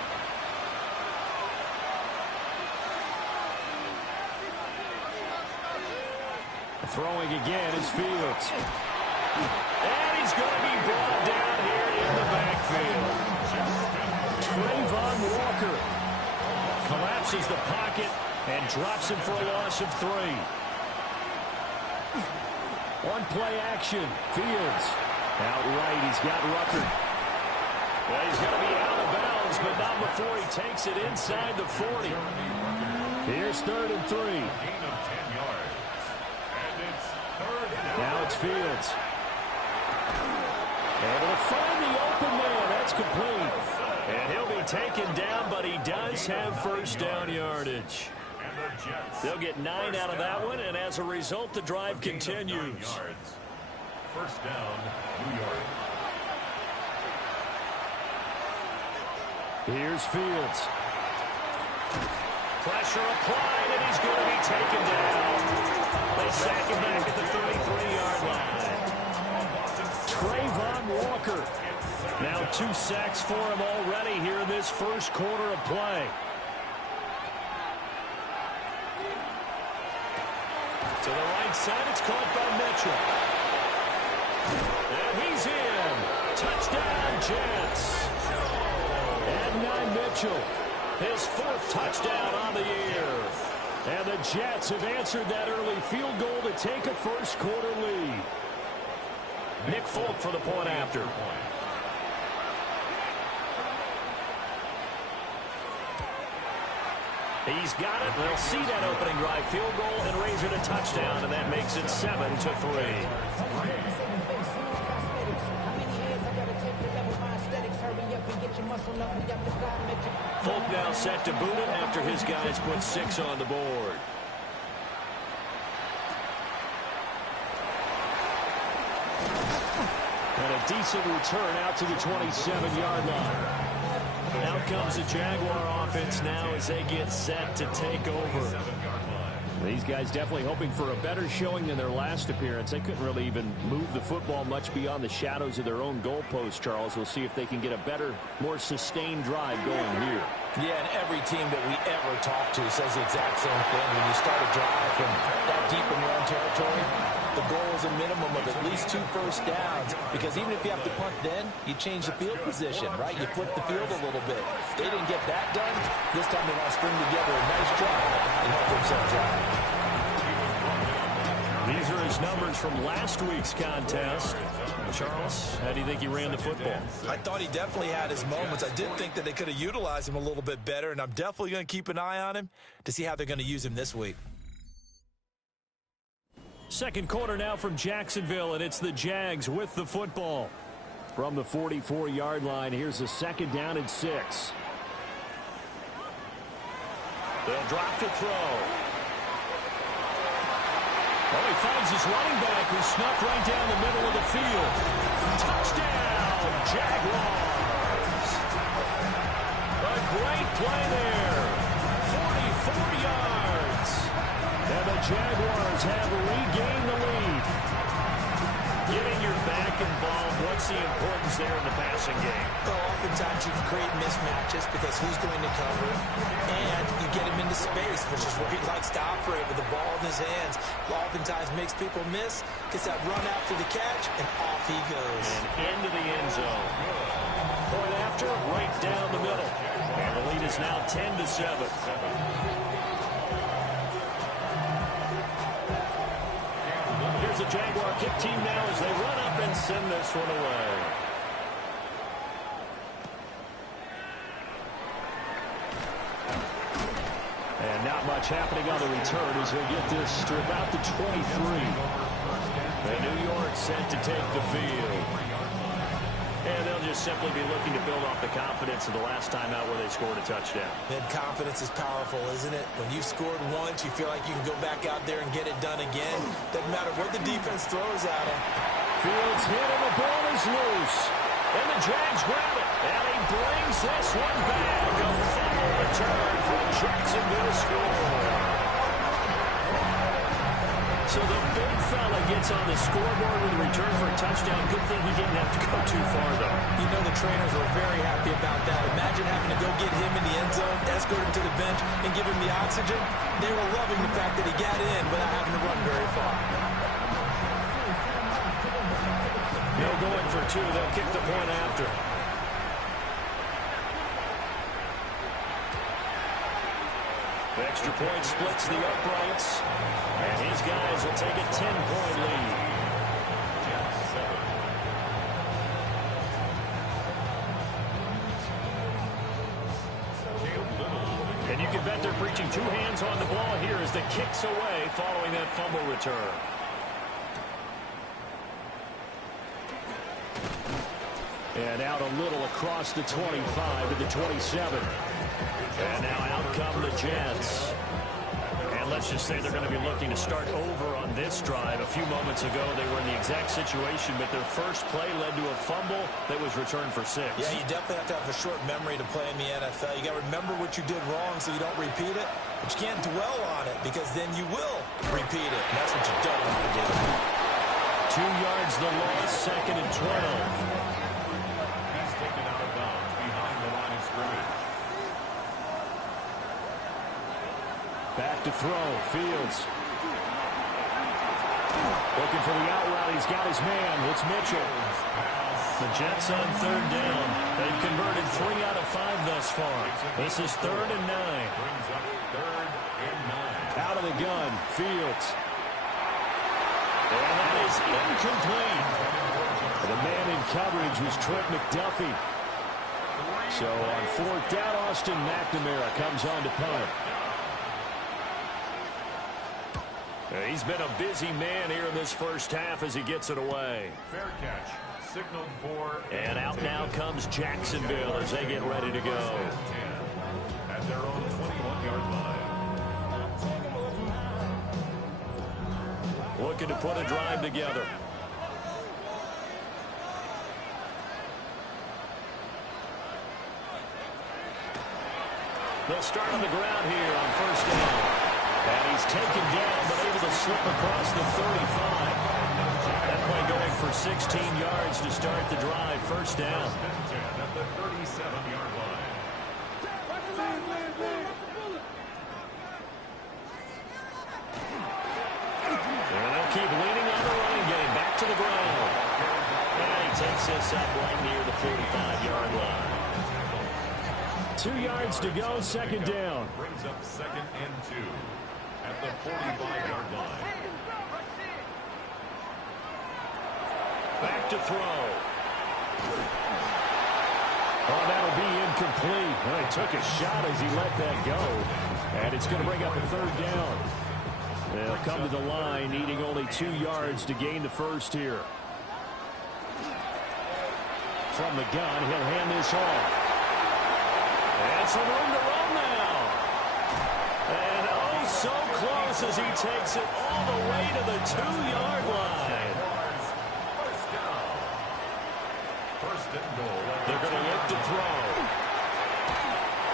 Throwing again is Fields. And he's going to be brought down here in the backfield. Trayvon Walker collapses the pocket and drops him for a loss of 3. On play action, Fields. Outright, he's got Ruckert. Well, he's going to be out of bounds, but not before he takes it inside the 40. Here's 3rd and 3. Now it's Fields. Able to find the open man. That's complete. And he'll be taken down, but he does have first down yardage. They'll get 9 out of that one, and as a result, the drive continues. First down, New York. Here's Fields. Pressure applied, and he's going to be taken down. They sack him back at the 33-yard line. Trayvon Walker. Now 2 sacks for him already here in this first quarter of play. To the right side, it's caught by Mitchell. And he's in. Touchdown, Jets. And Mitchell, his 4th touchdown on the year. And the Jets have answered that early field goal to take a first quarter lead. Nick Folk for the point after. He's got it. They'll see that opening drive field goal and raise it a touchdown, and that makes it 7-3. Folk now set to boot it after his guys put 6 on the board. And a decent return out to the 27-yard line. Out comes the Jaguar offense now as they get set to take over. These guys definitely hoping for a better showing than their last appearance. They couldn't really even move the football much beyond the shadows of their own goalpost, Charles. We'll see if they can get a better, more sustained drive going here. Yeah, and every team that we ever talk to says the exact same thing. When you start a drive from that deep in your own territory, the goal is a minimum of at least 2 first downs, because even if you have to punt then, you change the field position, right? You flip the field a little bit. They didn't get that done. This time they want to string together a nice drive and help themselves out. These are his numbers from last week's contest. Charles, how do you think he ran the football? I thought he definitely had his moments. I did think that they could have utilized him a little bit better, and I'm definitely going to keep an eye on him to see how they're going to use him this week. Second quarter now from Jacksonville, and it's the Jags with the football. From the 44-yard line, here's a second down and 6. They'll drop to throw. Oh, he finds his running back who snuck right down the middle of the field. Touchdown, Jaguars. A great play there. 44 yards. And the Jaguars have regained the lead. Getting your back involved, what's the importance there in the passing game? Well, oftentimes you can create mismatches because who's going to cover, and you get him into space, which is where he likes to operate with the ball in his hands. Oftentimes makes people miss, gets that run after the catch, and off he goes. And into the end zone. Point after, right down the middle. And the lead is now 10-7. Here's the Jaguar kick team now as they run up and send this one away. And not much happening on the return as they get this to about the 23. And New York set to take the field. And they'll just simply be looking to build off the confidence of the last time out where they scored a touchdown. And confidence is powerful, isn't it? When you've scored once, you feel like you can go back out there and get it done again. Doesn't matter what the defense throws at them. Fields hit and the ball is loose. And the Jags grab it. And he brings this one back. A fumble return from Jacksonville score. So the big fella gets on the scoreboard with a return for a touchdown. Good thing he didn't have to go too far, though. You know the trainers were very happy about that. Imagine having to go get him in the end zone, escort him to the bench, and give him the oxygen. They were loving the fact that he got in without having to run very far. No going for two. They'll kick the point after. The extra point splits the uprights. And his guys will take a 10-point lead. And you can bet they're preaching two hands on the ball here as the kick's away following that fumble return. And out a little across the 25 to the 27. And now out come the Jets. And let's just say they're going to be looking to start over on this drive. A few moments ago, they were in the exact situation, but their first play led to a fumble that was returned for 6. Yeah, you definitely have to have a short memory to play in the NFL. You got to remember what you did wrong so you don't repeat it, but you can't dwell on it because then you will repeat it, and that's what you don't want to do. 2 yards the loss, second and 12. He's taken out of bounds behind the line of scrimmage. Back to throw, Fields. Looking for the out route, he's got his man, it's Mitchell. The Jets on third down. They've converted 3 out of 5 thus far. This is 3rd and 9. Brings up 3rd and 9. Out of the gun, Fields. And that is incomplete. The man in coverage was Trent McDuffie. So on 4th down, Austin McNamara comes on to punt. He's been a busy man here in this first half as he gets it away. Fair catch. Signaled for. And out now comes Jacksonville as they get ready to go. At their own 21-yard line. Looking to put a drive together. They'll start on the ground here on 1st down. And he's taken down, but able to slip across the 35. That play going for 16 yards to start the drive. 1st down. At the 37-yard line. And they'll keep leaning on the running game. Back to the ground. And he takes this up right near the 45-yard line. 2 yards to go, 2nd down. Brings up 2nd and 2. At the 45-yard line. Back to throw. Oh, that'll be incomplete. Well, he took a shot as he let that go. And it's going to bring up a 3rd down. They'll come to the line, needing only 2 yards to gain the first here. From the gun, he'll hand this off. And some room to run now. And oh, so close as he takes it all the way to the 2-yard line. First and goal. They're going to look to throw.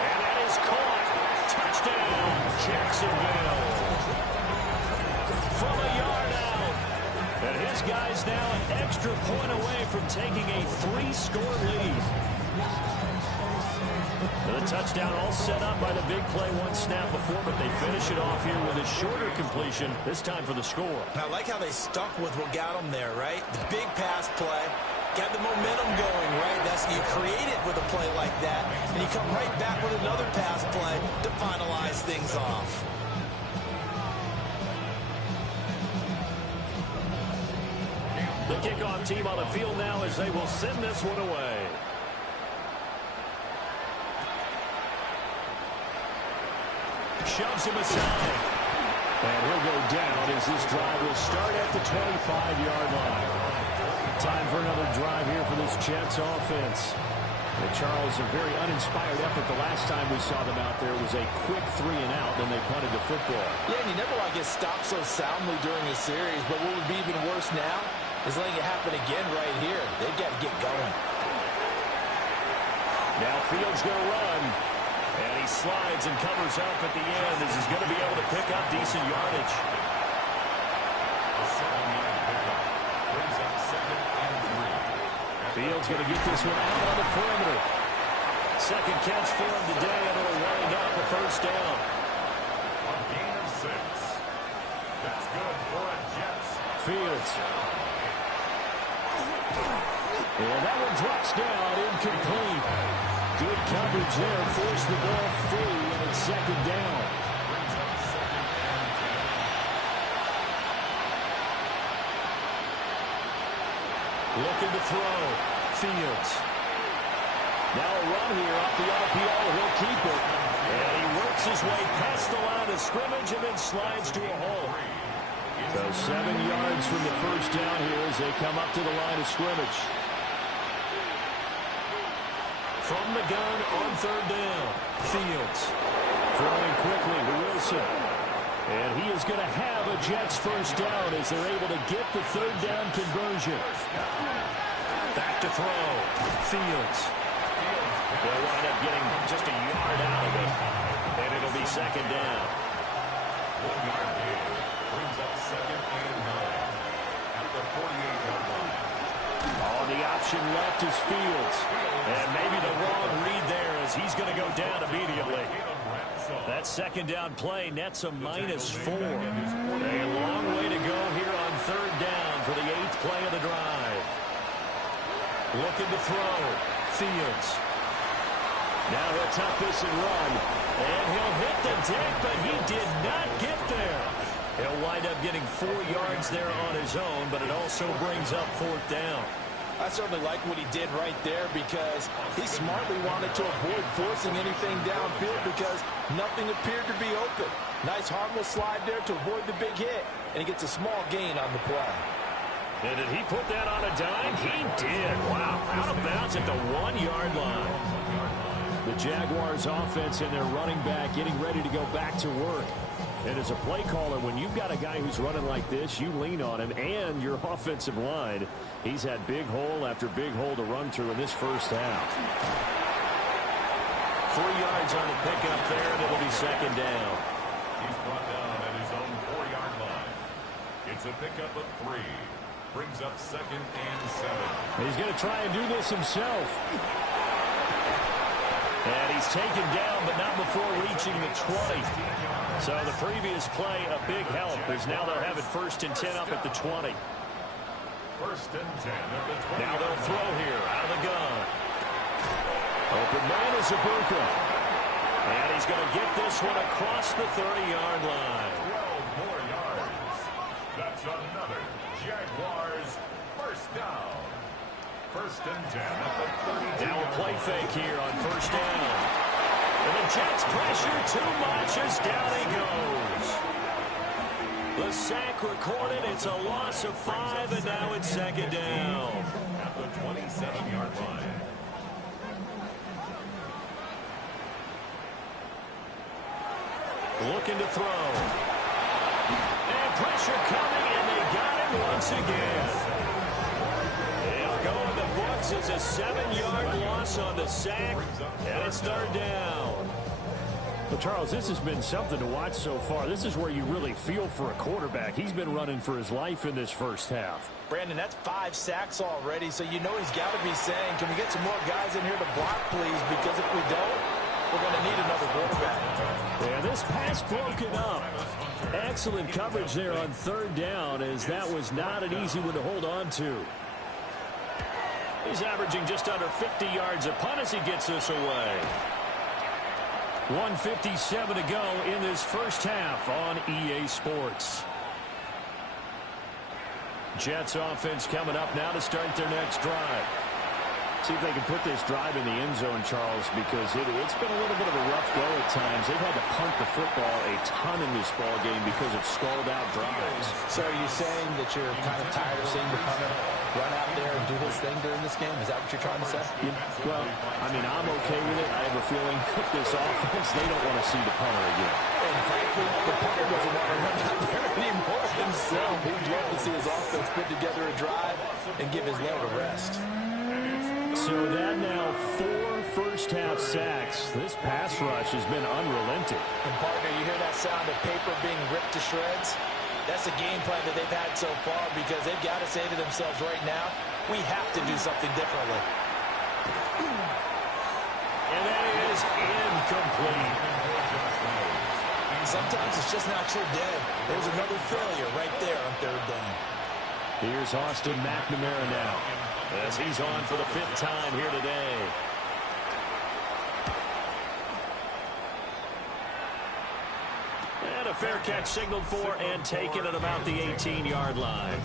And that is caught. Touchdown, Jacksonville. From a yard out. And his guy's now an extra point away from taking a 3-score lead. The touchdown all set up by the big play one snap before, but they finish it off here with a shorter completion, this time for the score. I like how they stuck with what got them there, right? The big pass play. Got the momentum going, right? That's you create it with a play like that, and you come right back with another pass play to finalize things off. The kickoff team on the field now as they will send this one away. Shoves him aside. And he'll go down as this drive will start at the 25-yard line. Time for another drive here for this Jets offense. And Charles, a very uninspired effort the last time we saw them out there was a quick 3-and-out, then they punted the football. Yeah, and you never want to get stopped so soundly during a series, but what would be even worse now is letting it happen again right here. They've got to get going. Now Fields going to run. And he slides and covers up at the end as he's going to be able to pick up decent yardage. A 7-yard pickup. Brings up 2nd and 3. Fields going to get this one out on the perimeter. Second catch for him today, and it'll wind up a first down. A gain of 6. That's good for a Jets. Fields. And that one drops down, incomplete. Good coverage there, forced the ball free, and it's 2nd down. Brings up 2nd and 10. Looking to throw. Fields. Now a run here off the RPO. He'll keep it. And he works his way past the line of scrimmage and then slides to a hole. So 7 yards from the first down here as they come up to the line of scrimmage. From the gun on 3rd down. Fields throwing quickly to Wilson. And he is going to have a Jets first down as they're able to get the 3rd down conversion. Back to throw. Fields. They'll wind up getting just a yard out of it. And it'll be 2nd down. 1-yard gain. Brings up 2nd and 9. At the 48-yard line. On the option left is Fields. And maybe the wrong read there as he's going to go down immediately. That 2nd down play nets a -4. A long way to go here on 3rd down for the 8th play of the drive. Looking to throw. Fields. Now he'll tuck this and run. And he'll hit the deck, but he did not get there. He'll wind up getting 4 yards there on his own, but it also brings up 4th down. I certainly like what he did right there because he smartly wanted to avoid forcing anything downfield because nothing appeared to be open. Nice harmless slide there to avoid the big hit, and he gets a small gain on the play. And did he put that on a dime? He did. Wow, out of bounds at the 1-yard line. The Jaguars offense and their running back getting ready to go back to work. And as a play caller, when you've got a guy who's running like this, you lean on him and your offensive line. He's had big hole after big hole to run through in this first half. 3 yards on the pickup there, and it'll be 2nd down. He's brought down at his own 4-yard line. It's a pickup of 3. Brings up 2nd and 7. He's going to try and do this himself. And he's taken down, but not before reaching the 20. So the previous play, a big help, as now they'll have it 1st and 10 up at the 20. 1st and 10 at the 20. Now they'll throw here out of the gun. Open man is Ibuka. And he's going to get this one across the 30-yard line. 12 more yards. That's another Jaguars first down. 1st and 10 at the 30. Now a play fake here on 1st down. And the Jets pressure too much as down he goes. The sack recorded. It's a loss of 5, and now it's second down. At the 27-yard line. Looking to throw. And pressure coming, and they got him once again. They'll go in the books as a 7-yard loss on the sack, and it's third down. Well, Charles, this has been something to watch so far. This is where you really feel for a quarterback. He's been running for his life in this first half. Brandon, that's 5 sacks already, so you know he's got to be saying, can we get some more guys in here to block, please? Because if we don't, we're going to need another quarterback. Yeah, this pass broken up. Excellent coverage there on third down, as that was not an easy one to hold on to. He's averaging just under 50 yards a punt as he gets this away. 1:57 to go in this first half on EA Sports. Jets offense coming up now to start their next drive. See if they can put this drive in the end zone, Charles, because it's been a little bit of a rough go at times. They've had to punt the football a ton in this ball game because of stalled out drives. So are you saying that you're kind of tired of seeing the punter run out there and do his thing during this game? Is that what you're trying to say? Well, I mean, I'm okay with it. I have a feeling that this offense, they don't want to see the punter again. And frankly, the punter doesn't want to run out there anymore himself. He'd love to see his offense put together a drive and give his leg a rest. So that now 4 first-half sacks. This pass rush has been unrelenting. And, partner, you hear that sound of paper being ripped to shreds? That's the game plan that they've had so far because they've got to say to themselves right now, we have to do something differently. And that is incomplete. Sometimes it's just not your day. There's another failure right there on third down. Here's Austin McNamara now, as he's on for the 5th time here today. And a fair catch signaled for and taken at about the 18-yard line.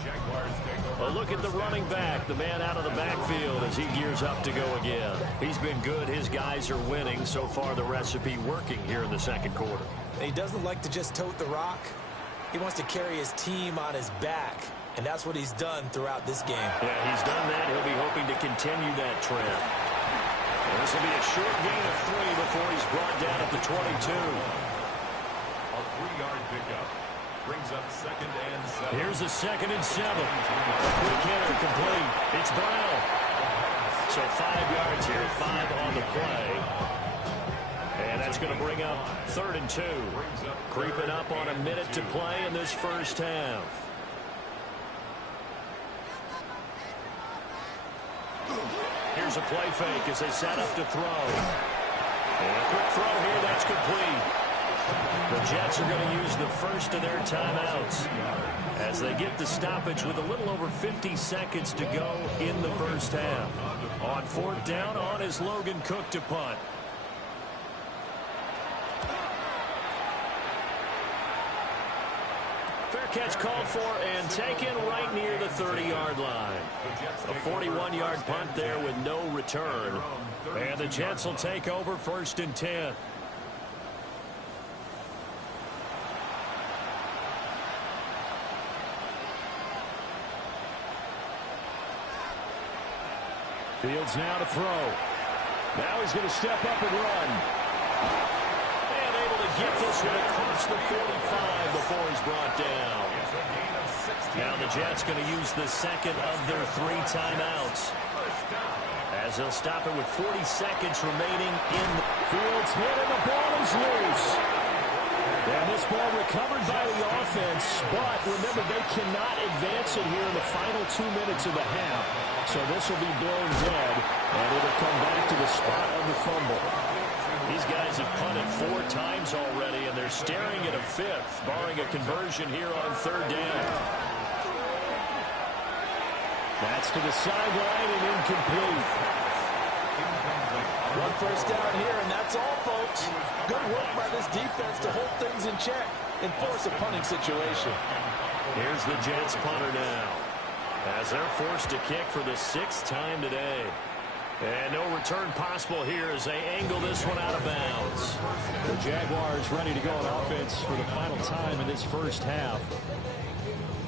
A look at the running back, the man out of the backfield as he gears up to go again. He's been good. His guys are winning. So far, the recipe working here in the second quarter. He doesn't like to just tote the rock. He wants to carry his team on his back. And that's what he's done throughout this game. Yeah, he's done that. He'll be hoping to continue that trend. And this will be a short gain of 3 before he's brought down at the 22. A 3-yard pickup brings up 2nd and 7. Here's the 2nd and 7. A quick hitter complete. It's Brown. So 5 yards here, 5 on the play. And that's going to bring up 3rd and 2. Creeping up on a minute to play in this first half. Here's a play fake as they set up to throw. And a quick throw here, that's complete. The Jets are going to use the first of their timeouts as they get the stoppage with a little over 50 seconds to go in the first half. On 4th down, on is Logan Cook to punt. Fair catch called for and taken right near the 30-yard line. A 41-yard punt there with no return. And the Jets will take over 1st and 10. Fields now to throw. Now he's going to step up and run. And able to get this one across the 45 before he's brought down. Now the Jets going to use the 2nd of their 3 timeouts, as they'll stop it with 40 seconds remaining in the Fields hit and the ball is loose. And this ball recovered by the offense, but remember, they cannot advance it here in the final 2 minutes of the half. So this will be blown dead, and it'll come back to the spot of the fumble. These guys have punted 4 times already, and they're staring at a 5th, barring a conversion here on 3rd down. That's to the sideline and incomplete. 1 first down here, and that's all, folks. Good work by this defense to hold things in check and force a punting situation. Here's the Jets punter now, as they're forced to kick for the 6th time today. And no return possible here as they angle this one out of bounds. The Jaguars ready to go on offense for the final time in this first half.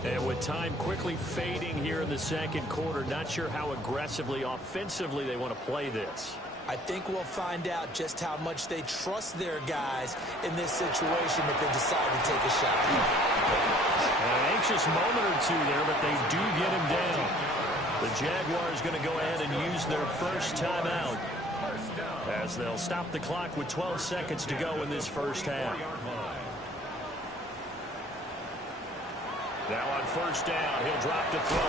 And with time quickly fading here in the second quarter, not sure how aggressively, offensively they want to play this. I think we'll find out just how much they trust their guys in this situation if they decide to take a shot. An anxious moment or two there, but they do get him down. The Jaguars going to go ahead and use their first timeout as they'll stop the clock with 12 seconds to go in this first half. Now on first down, he'll drop to throw.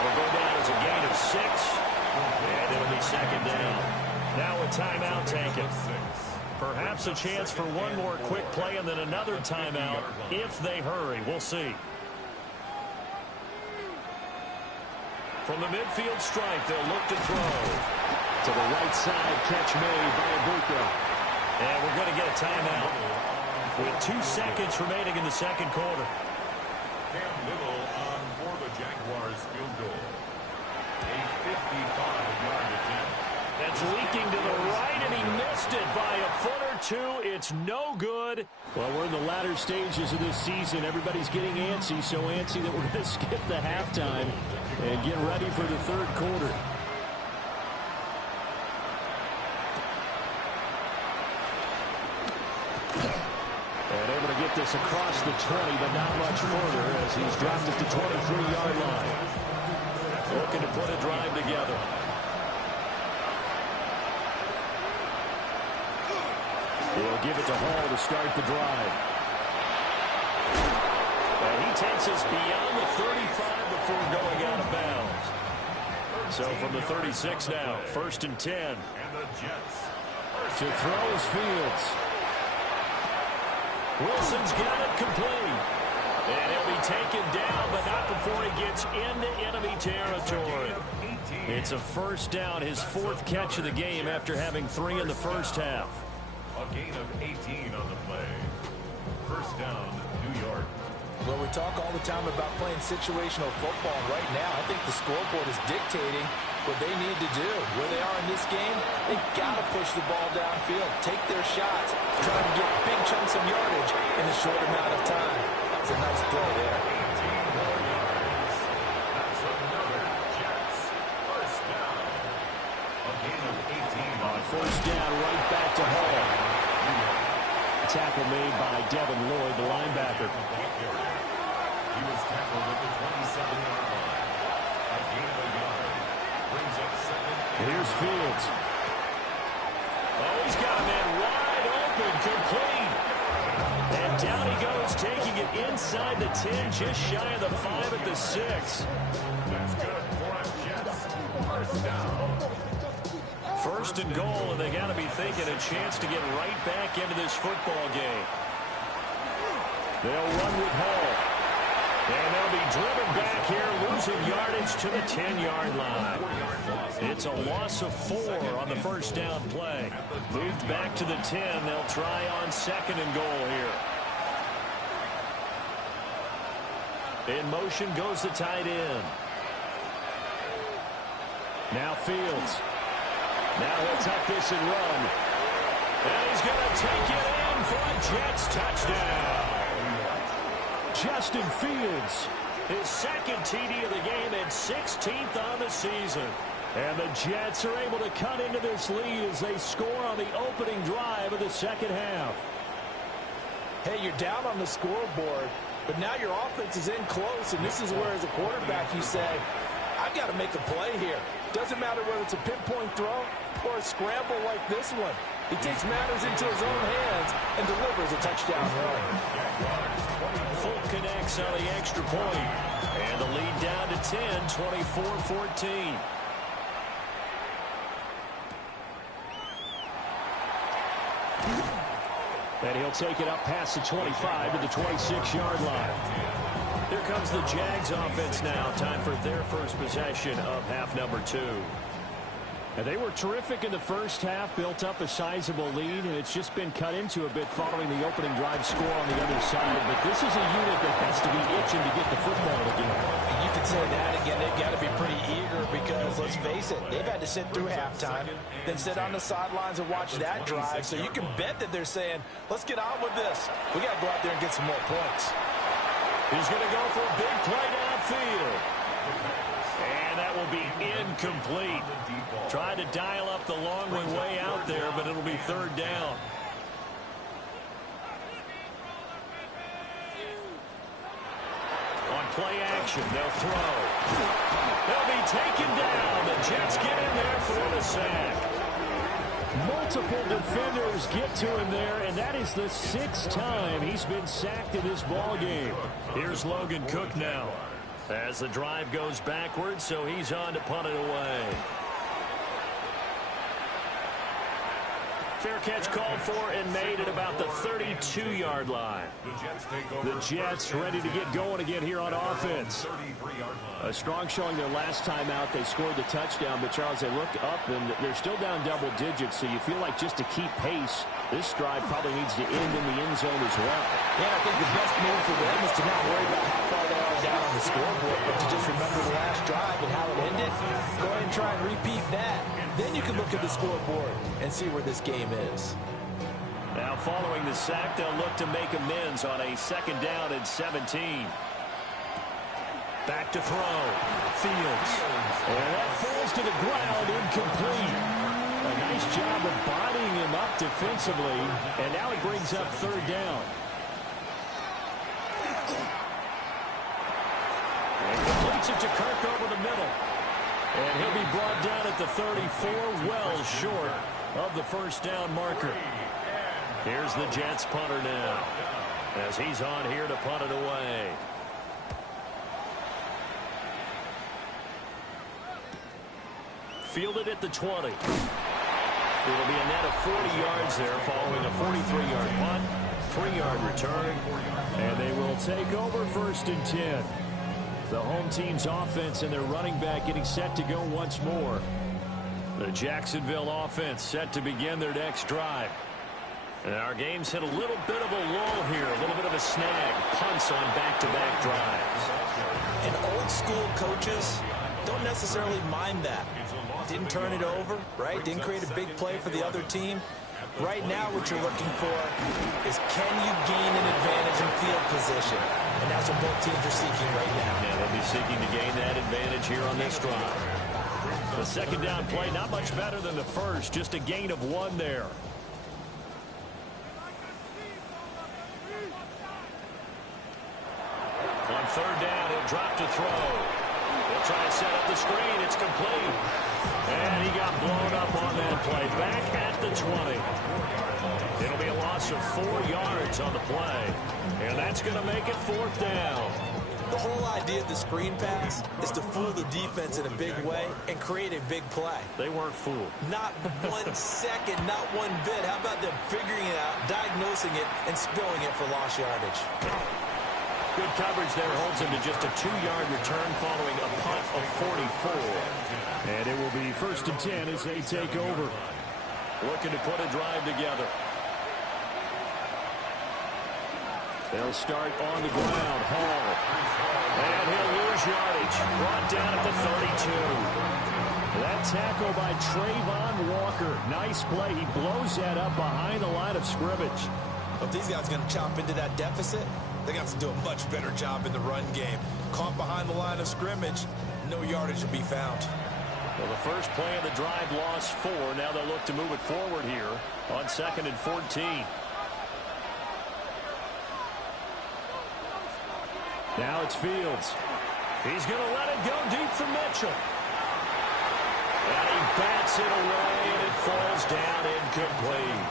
Will go down as a gain of 6, and it'll be second down. Now a timeout taken. Perhaps a chance for one more quick play and then another timeout if they hurry. We'll see. From the midfield stripe, they'll look to throw. To the right side, catch made by Ibuka. And we're going to get a timeout with 2 seconds remaining in the second quarter. Cam Little on for the Jaguars field goal. A 55-yard attempt. That's leaking to the right, and he missed it by a foot or two. It's no good. Well, we're in the latter stages of this season. Everybody's getting antsy, so antsy that we're going to skip the halftime and get ready for the third quarter. And able to get this across the 20, but not much further as he's dropped at the 23-yard line. Looking to put a drive together. He'll give it to Hall to start the drive. And he takes us beyond the 35 before going out of bounds. So from the 36 now, 1st and 10. And the Jets. To throw is Fields. Wilson's got it complete. And he'll be taken down, but not before he gets into enemy territory. It's a first down, his 4th catch of the game after having 3 in the first half. A gain of 18 on the play. First down, New York. Well, we talk all the time about playing situational football. Right now, I think the scoreboard is dictating what they need to do. Where they are in this game, they've got to push the ball downfield, take their shots, try to get big chunks of yardage in a short amount of time. That was a nice play there. 18 more yards. That's another Jets. First down. A gain of 18 On first down, right back to Hall. Tackle made by Devin Lloyd, the linebacker. He was tackled at the 27-yard line. A gain of a yard. Brings up second. Here's Fields. Oh, he's got a man wide open, complete. And down he goes, taking it inside the 10, just shy of the 5 at the 6. That's good for a Jets. First down. 1st and goal, and they got to be thinking a chance to get right back into this football game. They'll run with Hall. And they'll be driven back here, losing yardage to the 10-yard line. It's a loss of 4 on the first down play. Moved back to the 10. They'll try on 2nd and goal here. In motion goes the tight end. Now Fields. Now he'll tuck this and run. And he's going to take it in for a Jets touchdown. Justin Fields. His 2nd TD of the game and 16th on the season. And the Jets are able to cut into this lead as they score on the opening drive of the second half. Hey, you're down on the scoreboard, but now your offense is in close, and this is where, as a quarterback, you say, I've got to make a play here. Doesn't matter whether it's a pinpoint throw or a scramble like this one. He takes matters into his own hands and delivers a touchdown run. Full connects on the extra point. And the lead down to 10, 24-14. And he'll take it up past the 25 to the 26-yard line. Here comes the Jags offense now. Time for their first possession of half number 2. And they were terrific in the first half, built up a sizable lead, and it's just been cut into a bit following the opening drive score on the other side. But this is a unit that has to be itching to get the football again. You can could say that again. They've got to be pretty eager because, let's face it, they've had to sit through halftime, then sit on the sidelines and watch that drive. So you can bet that they're saying, let's get on with this. We got to go out there and get some more points. He's going to go for a big play downfield. And that will be incomplete. Tried to dial up the long way out there, but it'll be third down. On play action, they'll throw. They'll be taken down. The Jets get in there for the sack. Multiple defenders get to him there, and that is the 6th time he's been sacked in this ball game. Here's Logan Cook now. As the drive goes backwards, so he's on to punt it away. Fair catch called for and made at about the 32-yard line. The Jets ready to get going again here on offense. A strong showing their last time out. They scored the touchdown, but Charles, they look up and they're still down double digits, so you feel like just to keep pace, this drive probably needs to end in the end zone as well. Yeah, I think the best move for them is to not worry about how far they are down on the scoreboard, but to just remember the last drive and how it ended. Go ahead and try and repeat that. Then you can look at the scoreboard and see where this game is. Now following the sack, they'll look to make amends on a 2nd down and 17. Back to throw. Fields. And that falls to the ground, incomplete. A nice job of bodying him up defensively, and now it brings up 3rd down. And completes it to Kirk over the middle. And he'll be brought down at the 34, well short of the 1st down marker. Here's the Jets punter now, as he's on here to punt it away. Fielded at the 20. It'll be a net of 40 yards there following a 43-yard punt, 3-yard return. And they will take over 1st and 10. The home team's offense and their running back getting set to go once more. The Jacksonville offense set to begin their next drive. And our game's hit a little bit of a lull here, a little bit of a snag. Punts on back-to-back drives. And old-school coaches don't necessarily mind that. Didn't turn it over, right? Didn't create a big play for the other team. Right now what you're looking for is, can you gain an advantage in field position? And that's what both teams are seeking right now. Yeah, they'll be seeking to gain that advantage here on this drive. The 2nd down play, not much better than the first, just a gain of 1 there. On 3rd down, he'll drop to throw. He'll try and set up the screen. It's complete. And he got blown up on that play. Back at the 20. It'll be a loss of 4 yards on the play. And that's going to make it 4th down. The whole idea of the screen pass is to fool the defense in a big way and create a big play. They weren't fooled. Not 1 second, not 1 bit. How about them figuring it out, diagnosing it, and spilling it for lost yardage? Good coverage there holds him to just a 2-yard return following a punt of 44. And it will be 1st and 10 as they take over. Looking to put a drive together. They'll start on the ground. Hall. And he'll lose yardage. Brought down at the 32. That tackle by Trayvon Walker. Nice play. He blows that up behind the line of scrimmage. If these guys are going to chop into that deficit, they're going to have to do a much better job in the run game. Caught behind the line of scrimmage, no yardage to be found. Well, the first play of the drive lost 4. Now they'll look to move it forward here on 2nd and 14. Now it's Fields. He's going to let it go deep for Mitchell. And he bats it away, and it falls down incomplete.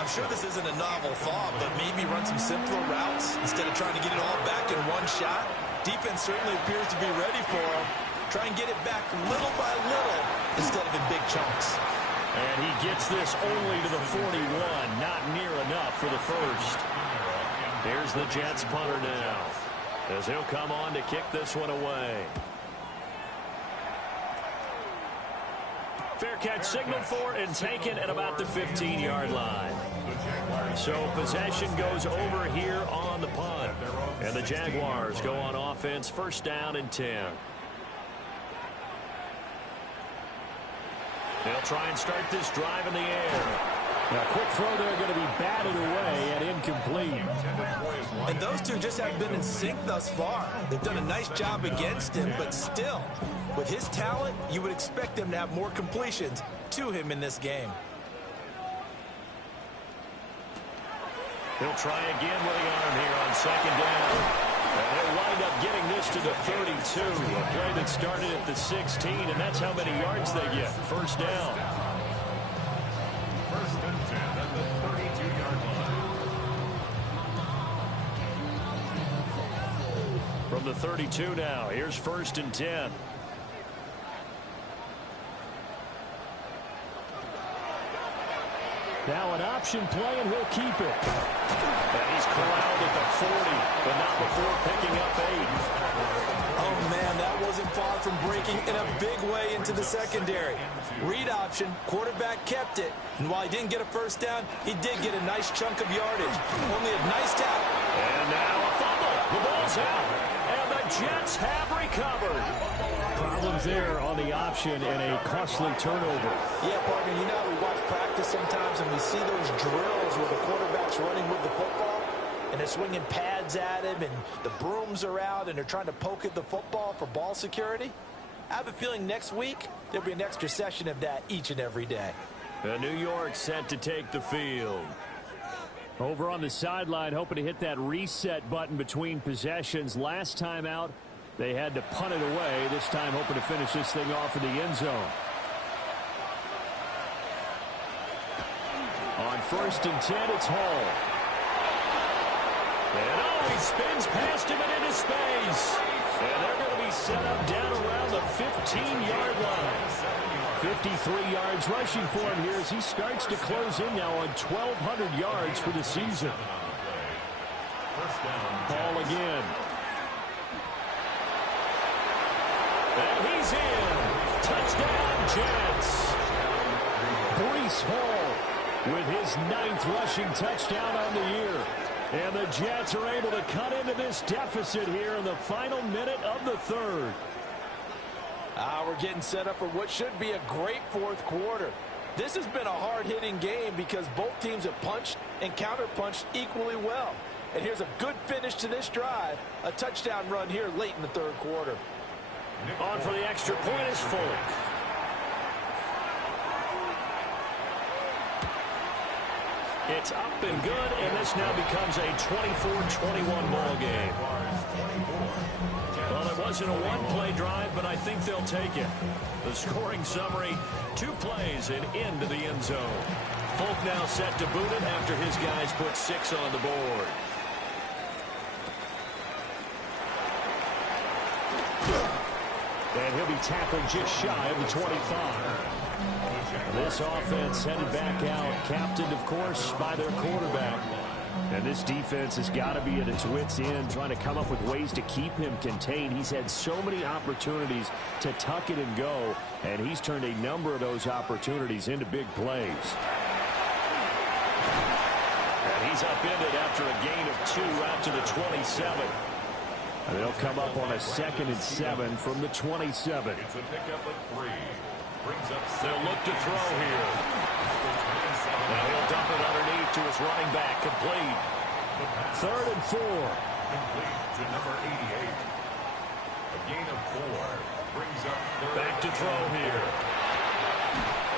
I'm sure this isn't a novel thought, but maybe run some simpler routes instead of trying to get it all back in 1 shot. Defense certainly appears to be ready for him. Try and get it back little by little instead of in big chunks. And he gets this only to the 41, not near enough for the first. Here's the Jets punter now, as he'll come on to kick this one away. Fair catch signaled for and taken at about the 15-yard line. So possession goes over here on the punt. And the Jaguars go on offense, first down and 10. They'll try and start this drive in the air. Now, quick throw there going to be batted away and incomplete. And those two just haven't been in sync thus far. They've done a nice job against him, but still, with his talent, you would expect him to have more completions to him in this game. He'll try again with the arm here on second down. And they'll wind up getting this to the 32. A play that started at the 16, and that's how many yards they get. First down. First and 10 at the 32-yard line. From the 32 now, here's first and 10. Now an option play, and he'll keep it. And he's corralled at the 40, but not before picking up 8. Oh, man, that wasn't far from breaking in a big way into the secondary. Read option, quarterback kept it, and while he didn't get a first down, he did get a nice chunk of yardage. Only a nice tackle. And now a fumble. The ball's out, and the Jets have recovered. Problems there on the option and a costly turnover. Yeah, partner, you know how we watch practice sometimes and we see those drills where the quarterback's running with the football and they're swinging pads at him and the brooms are out and they're trying to poke at the football for ball security. I have a feeling next week there'll be an extra session of that each and every day. New York set to take the field. Over on the sideline, hoping to hit that reset button between possessions. Last time out, they had to punt it away. This time hoping to finish this thing off in the end zone. On first and 10, it's Hall. And he spins past him and into space. And they're going to be set up down around the 15-yard line. 53 yards rushing for him here as he starts to close in now on 1,200 yards for the season. Hall again. And he's in. Touchdown, Jets. Breece Hall with his 9th rushing touchdown on the year. And the Jets are able to cut into this deficit here in the final minute of the third. We're getting set up for what should be a great fourth quarter. This has been a hard-hitting game because both teams have punched and counter-punched equally well. And here's a good finish to this drive. A touchdown run here late in the third quarter. On for the extra point is Folk. It's up and good, and this now becomes a 24-21 ball game. Well, it wasn't a one-play drive, but I think they'll take it. The scoring summary, 2 plays and into the end zone. Folk now set to boot it after his guys put 6 on the board. And he'll be tackled just shy of the 25. This offense headed back out, captained, of course, by their quarterback. And this defense has got to be at its wits' end, trying to come up with ways to keep him contained. He's had so many opportunities to tuck it and go, and he's turned a number of those opportunities into big plays. And he's upended after a gain of 2 out to the 27. And they'll come up on a 2nd and 7 from the 27. It's a pickup at 3. Brings up They'll look to throw here. Now he'll dump it underneath to his running back. Complete. 3rd and 4. complete to number 88. A gain of 4. Brings up third. Back to throw here.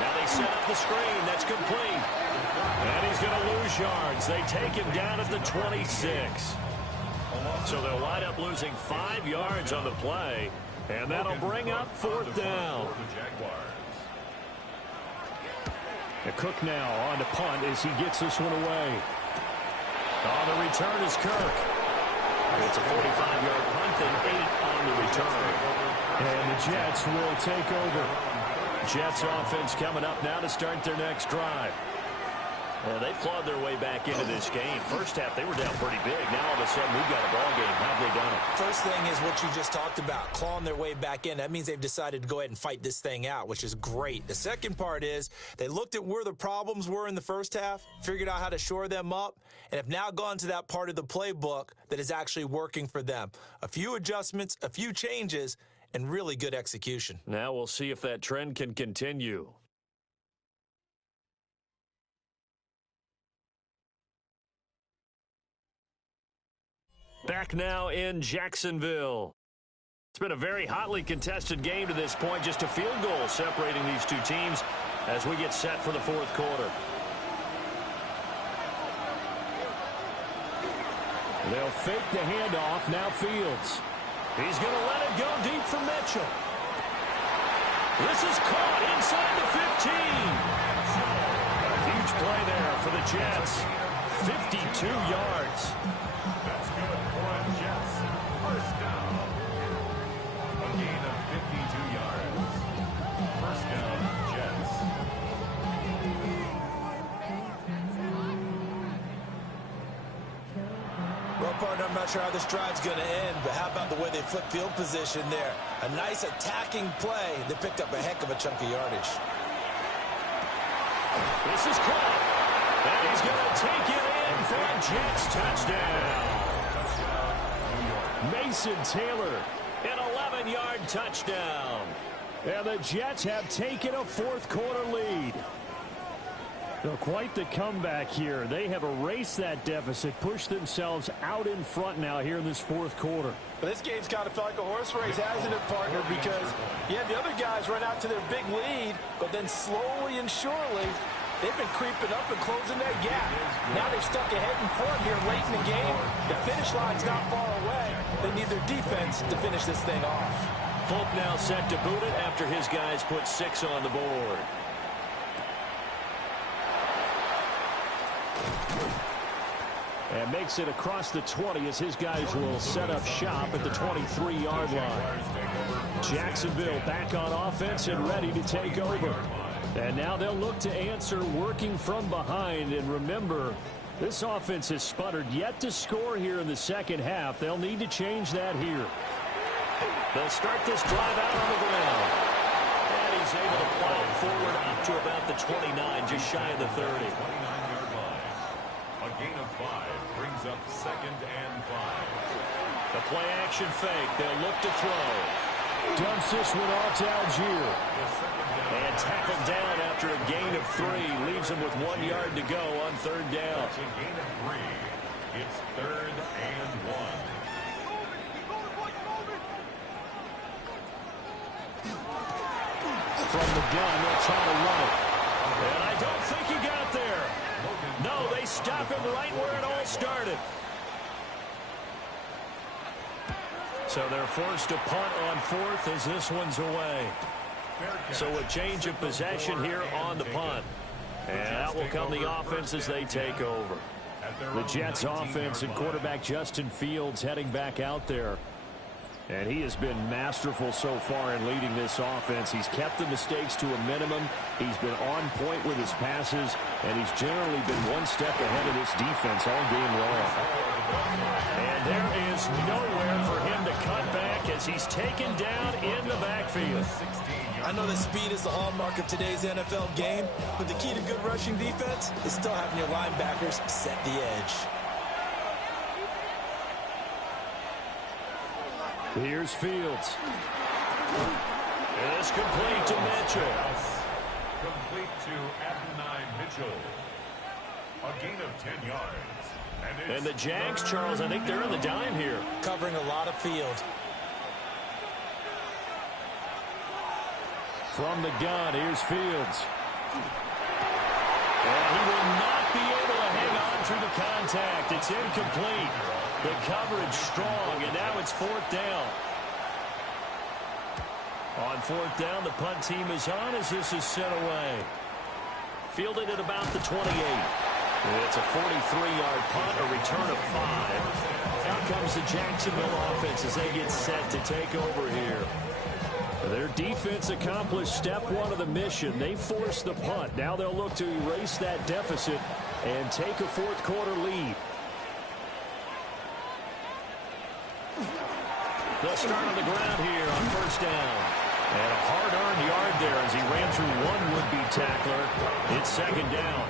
Now they set up the screen. That's complete. And he's going to lose yards. They take him down at the 26. So they'll wind up losing 5 yards on the play. And that'll bring up 4th down. Cook now on to punt as he gets this one away. On the return is Kirk. It's a 45-yard punt and 8 on the return. And the Jets will take over. Jets offense coming up now to start their next drive. They've clawed their way back into this game. First half, they were down pretty big. Now, all of a sudden, we've got a ball game. How have they done it? First thing is what you just talked about, clawing their way back in. That means they've decided to go ahead and fight this thing out, which is great. The second part is they looked at where the problems were in the first half, figured out how to shore them up, and have now gone to that part of the playbook that is actually working for them. A few adjustments, a few changes, and really good execution. Now we'll see if that trend can continue. Back now in Jacksonville. It's been a very hotly contested game to this point. Just a field goal separating these two teams as we get set for the fourth quarter. They'll fake the handoff. Now Fields. He's going to let it go deep for Mitchell. This is caught inside the 15. A huge play there for the Jets. 52 yards. That's good for the Jets. First down. A gain of 52 yards. First down, Jets. Well, partner, I'm not sure how this drive's going to end, but how about the way they flip field position there? A nice attacking play. They picked up a heck of a chunk of yardage. This is caught. And he's going to take it in for a Jets touchdown. Mason Taylor, an 11-yard touchdown. And the Jets have taken a fourth-quarter lead. Well, quite the comeback here. They have erased that deficit, pushed themselves out in front now here in this fourth quarter. But this game's kind of felt like a horse race, hasn't it, partner? Because, yeah, the other guys run out to their big lead, but then slowly and surely, they've been creeping up and closing that gap. Now they've stuck ahead in front here late in the game. The finish line's not far away. They need their defense to finish this thing off. Fulp now set to boot it after his guys put 6 on the board. And makes it across the 20 as his guys will set up shop at the 23-yard line. Jacksonville back on offense and ready to take over. And now they'll look to answer working from behind. And remember, this offense has sputtered yet to score here in the second half. They'll need to change that here. They'll start this drive out on the ground. And he's able to plow forward up to about the 29, just shy of the 30. 29-yard line. A gain of 5 brings up 2nd and 5. The play action fake. They'll look to throw. Dumps this one off to Algier. And tackled down after a gain of 3. Leaves him with 1 yard to go on third down. That's a gain of 3. It's 3rd and 1. From the gun, they'll try to run it. And I don't think he got there. No, they stop him right where it all started. So they're forced to punt on 4th as this one's away. So a change of possession here on the punt. And out will come the offense as they take over. The Jets offense and quarterback Justin Fields heading back out there. And he has been masterful so far in leading this offense. He's kept the mistakes to a minimum. He's been on point with his passes. And he's generally been one step ahead of this defense all game long. And there is nowhere for him to cut back as he's taken down in the backfield. I know that speed is the hallmark of today's NFL game, but the key to good rushing defense is still having your linebackers set the edge. Here's Fields. It's complete to Mitchell. Complete to Adonai Mitchell. A gain of 10 yards. And the Jags, Charles, I think they're in the dime here. Covering a lot of field. From the gun, here's Fields. And he will not be able to hang on through the contact. It's incomplete. The coverage strong, and now it's 4th down. On 4th down, the punt team is on as this is sent away. Fielded at about the 28. It's a 43-yard punt, a return of 5. Out comes the Jacksonville offense as they get set to take over here. Their defense accomplished step one of the mission. They forced the punt. Now they'll look to erase that deficit and take a fourth quarter lead. They'll start on the ground here on first down. And a hard-earned yard there as he ran through one would-be tackler. It's second down.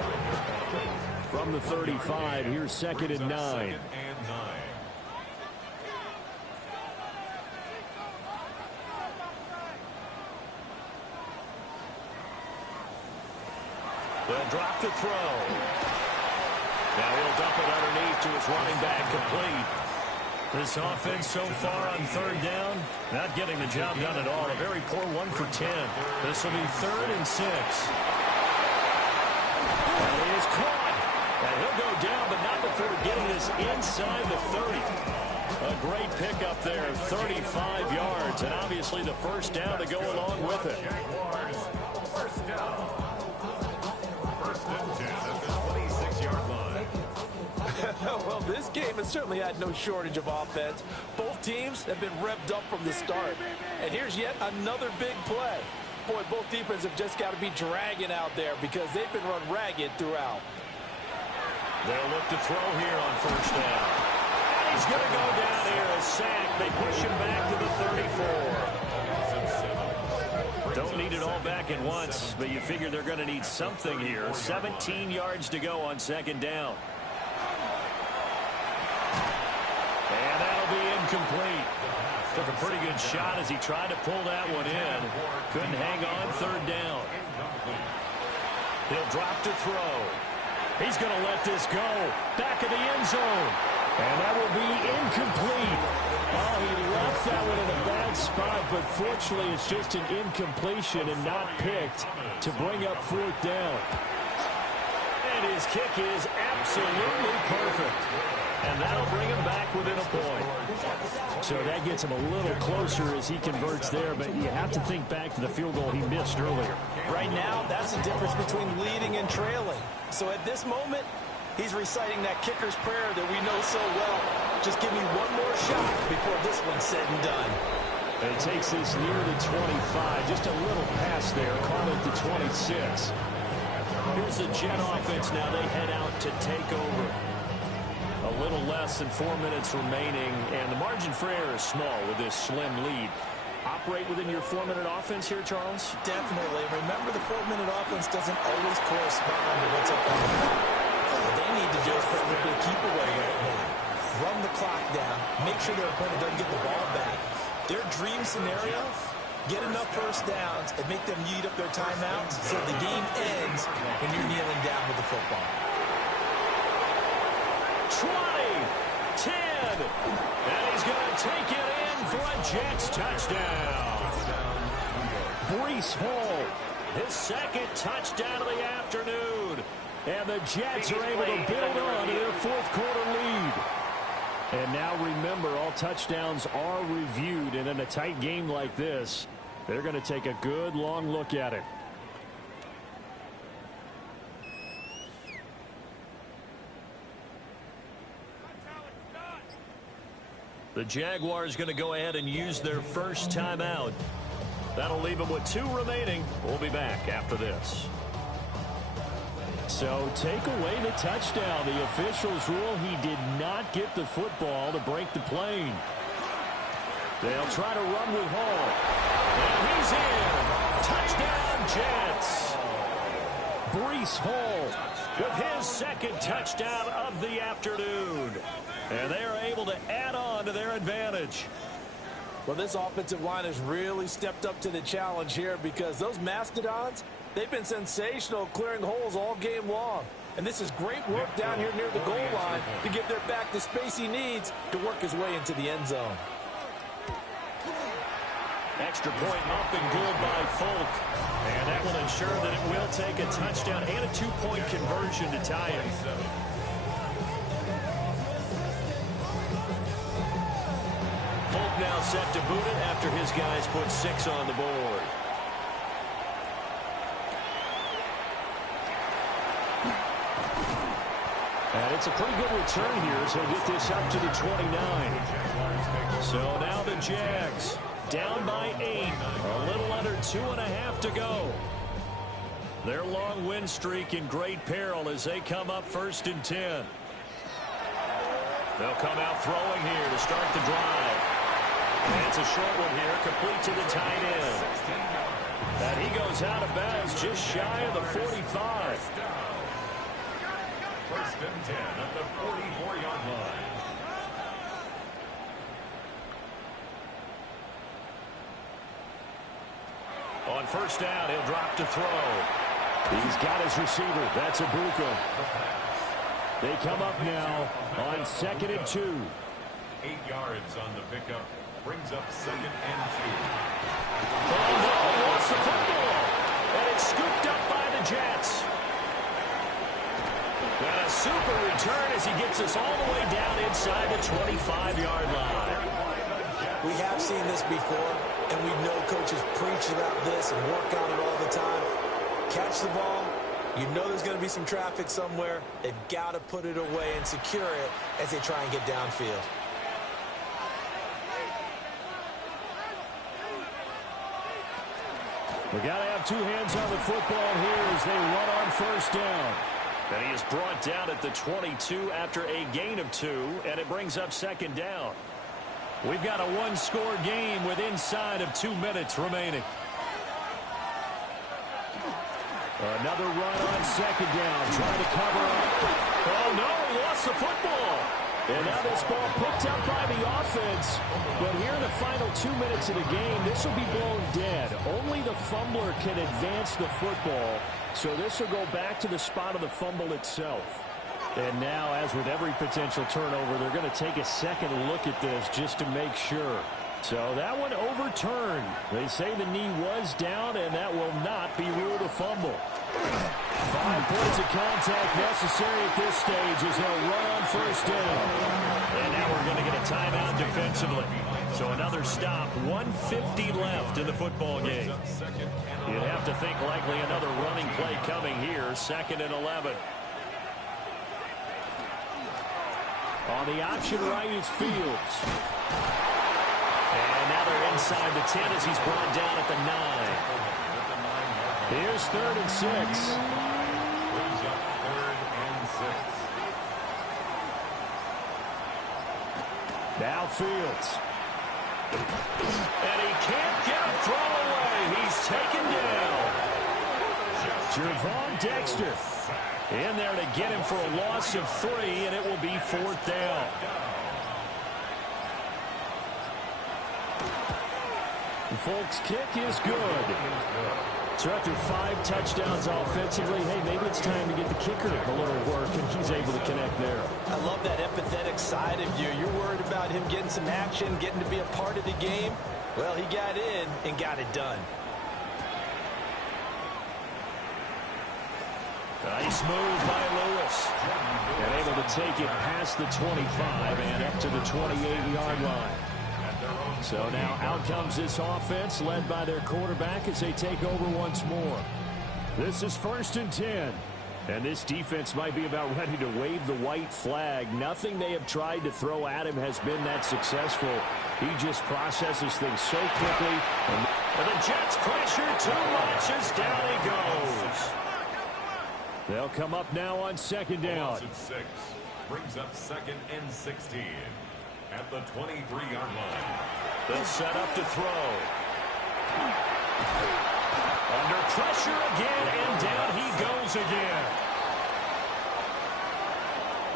From the 35, here's second and 9. They'll drop the throw. Now he'll dump it underneath to his running back, complete. This offense so far on third down, not getting the job done at all. A very poor 1 for 10. This will be 3rd and 6. And he is caught. And he'll go down, but not before getting this inside the 30. A great pickup there, 35 yards, and obviously the first down to go along with it. First down. First and 10 at the 26-yard line. Well, this game has certainly had no shortage of offense. Both teams have been revved up from the start. And here's yet another big play. Boy, both defenses have just got to be dragging out there because they've been run ragged throughout. They'll look to throw here on first down. And he's going to go down here, a sack. They push him back to the 34. Don't need it all back at once, but you figure they're going to need something here. 17 yards to go on second down. And that'll be incomplete. Took a pretty good shot as he tried to pull that one in. Couldn't hang on third down. He'll drop to throw. He's going to let this go. Back of the end zone. And that will be incomplete. Oh, he left that one in a bad spot, but fortunately it's just an incompletion and not picked to bring up fourth down. And his kick is absolutely perfect. And that'll bring him back within a point. So that gets him a little closer as he converts there, but you have to think back to the field goal he missed earlier. Right now, that's the difference between leading and trailing. So at this moment, he's reciting that kicker's prayer that we know so well. Just give me one more shot before this one's said and done. And it takes this near the 25. Just a little pass there. Call it the 26. Here's the Jet offense now. They head out to take over. A little less than 4 minutes remaining, and the margin for error is small with this slim lead. Operate within your 4-minute offense here, Charles? Definitely. Remember, the 4-minute offense doesn't always correspond to what's up on the clock. What they need to do is probably keep away right now. Run the clock down. Make sure their opponent doesn't get the ball back. Their dream scenario, get enough first downs and make them eat up their timeouts so the game ends when you're kneeling down with the football. 20, 10, and he's going to take it in for a Jets touchdown. Breece Hall, his second touchdown of the afternoon. And the Jets are able to build on to their fourth quarter lead. And now remember, all touchdowns are reviewed, and in a tight game like this, they're going to take a good long look at it. The Jaguars going to go ahead and use their first timeout. That'll leave them with 2 remaining. We'll be back after this. So take away the touchdown. The officials rule he did not get the football to break the plane. They'll try to run with Hall. And he's in. Touchdown, Jets. Breece Hall with his second touchdown of the afternoon. And they are able to add on to their advantage. Well, this offensive line has really stepped up to the challenge here because those Mastodons, they've been sensational clearing holes all game long. And this is great work down here near the goal line to give their back the space he needs to work his way into the end zone. Extra point up and good by Folk. And that will ensure that it will take a touchdown and a 2-point conversion to tie it. Folk now set to boot it after his guys put 6 on the board. And it's a pretty good return here, so he'll get this up to the 29. So now the Jags down by 8. A little under 2.5 to go. Their long win streak in great peril as they come up 1st and 10. They'll come out throwing here to start the drive. And it's a short one here, complete to the tight end. And he goes out of bounds just shy of the 45. 1st and 10 at the 44-yard line. On 1st down, he'll drop to throw. He's got his receiver. That's Ibuka. They come up now on 2nd and 2. 8 yards on the pickup. Brings up 2nd and 2. Oh, no, lost the football. And it's scooped up by the Jets. And a super return as he gets us all the way down inside the 25-yard line. We have seen this before, and we know coaches preach about this and work on it all the time. Catch the ball. You know there's going to be some traffic somewhere. They've got to put it away and secure it as they try and get downfield. We got to have 2 hands on the football here as they run on 1st down. And he is brought down at the 22 after a gain of 2, and it brings up 2nd down. We've got a 1-score game with inside of 2 minutes remaining. Another run on 2nd down, trying to cover up. Oh, no, lost the football. And now this ball picked up by the offense. But here in the final 2 minutes of the game, this will be blown dead. Only the fumbler can advance the football. So this will go back to the spot of the fumble itself. And now, as with every potential turnover, they're going to take a second look at this just to make sure. So that one overturned. They say the knee was down, and that will not be ruled a fumble. 5 points of contact necessary at this stage as they'll run on 1st down. And now we're going to get a timeout defensively. So another stop, 1:50 left in the football game. You'd have to think likely another running play coming here, 2nd and 11. On the option right is Fields. And now they're inside the 10 as he's brought down at the 9. Here's 3rd and 6. Brings up 3rd and 6. Now Fields. And he can't get a throw away. He's taken down. Jervon Dexter in there to get him for a loss of 3, and it will be 4th down. The Folks' kick is good. So after 5 touchdowns offensively, hey, maybe it's time to get the kicker a little work, and he's able to connect there. I love that empathetic side of you. You're worried about him getting some action, getting to be a part of the game. Well, he got in and got it done. Nice move by Lewis. And able to take it past the 25 and up to the 28-yard line. So now out comes this offense led by their quarterback as they take over once more. This is 1st and 10. And this defense might be about ready to wave the white flag. Nothing they have tried to throw at him has been that successful. He just processes things so quickly. And the Jets pressure too much as down he goes. They'll come up now on 2nd down. 6 brings up 2nd and 16 at the 23-yard line. They'll set up to throw. Under pressure again, and down he goes again.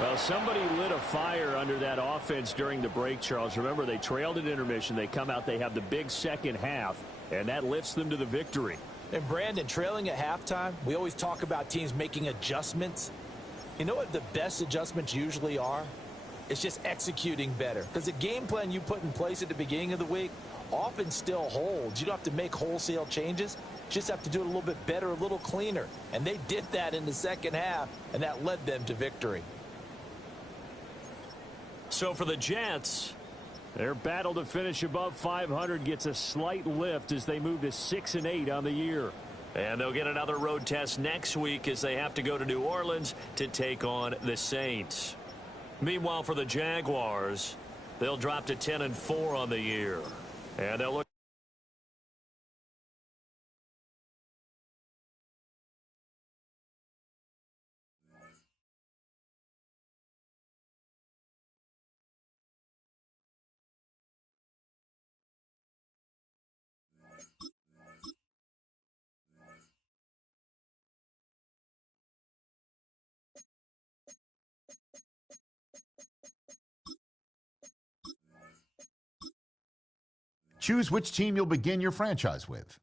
Well, somebody lit a fire under that offense during the break, Charles. Remember, they trailed at intermission. They come out, they have the big second half, and that lifts them to the victory. And Brandon, trailing at halftime, we always talk about teams making adjustments. You know what the best adjustments usually are? It's just executing better. Because the game plan you put in place at the beginning of the week often still holds. You don't have to make wholesale changes. You just have to do it a little bit better, a little cleaner. And they did that in the second half, and that led them to victory. So for the Jets, their battle to finish above 500 gets a slight lift as they move to 6-8 on the year. And they'll get another road test next week as they have to go to New Orleans to take on the Saints. Meanwhile, for the Jaguars, they'll drop to 10-4 on the year. And they'll look Choose which team you'll begin your franchise with.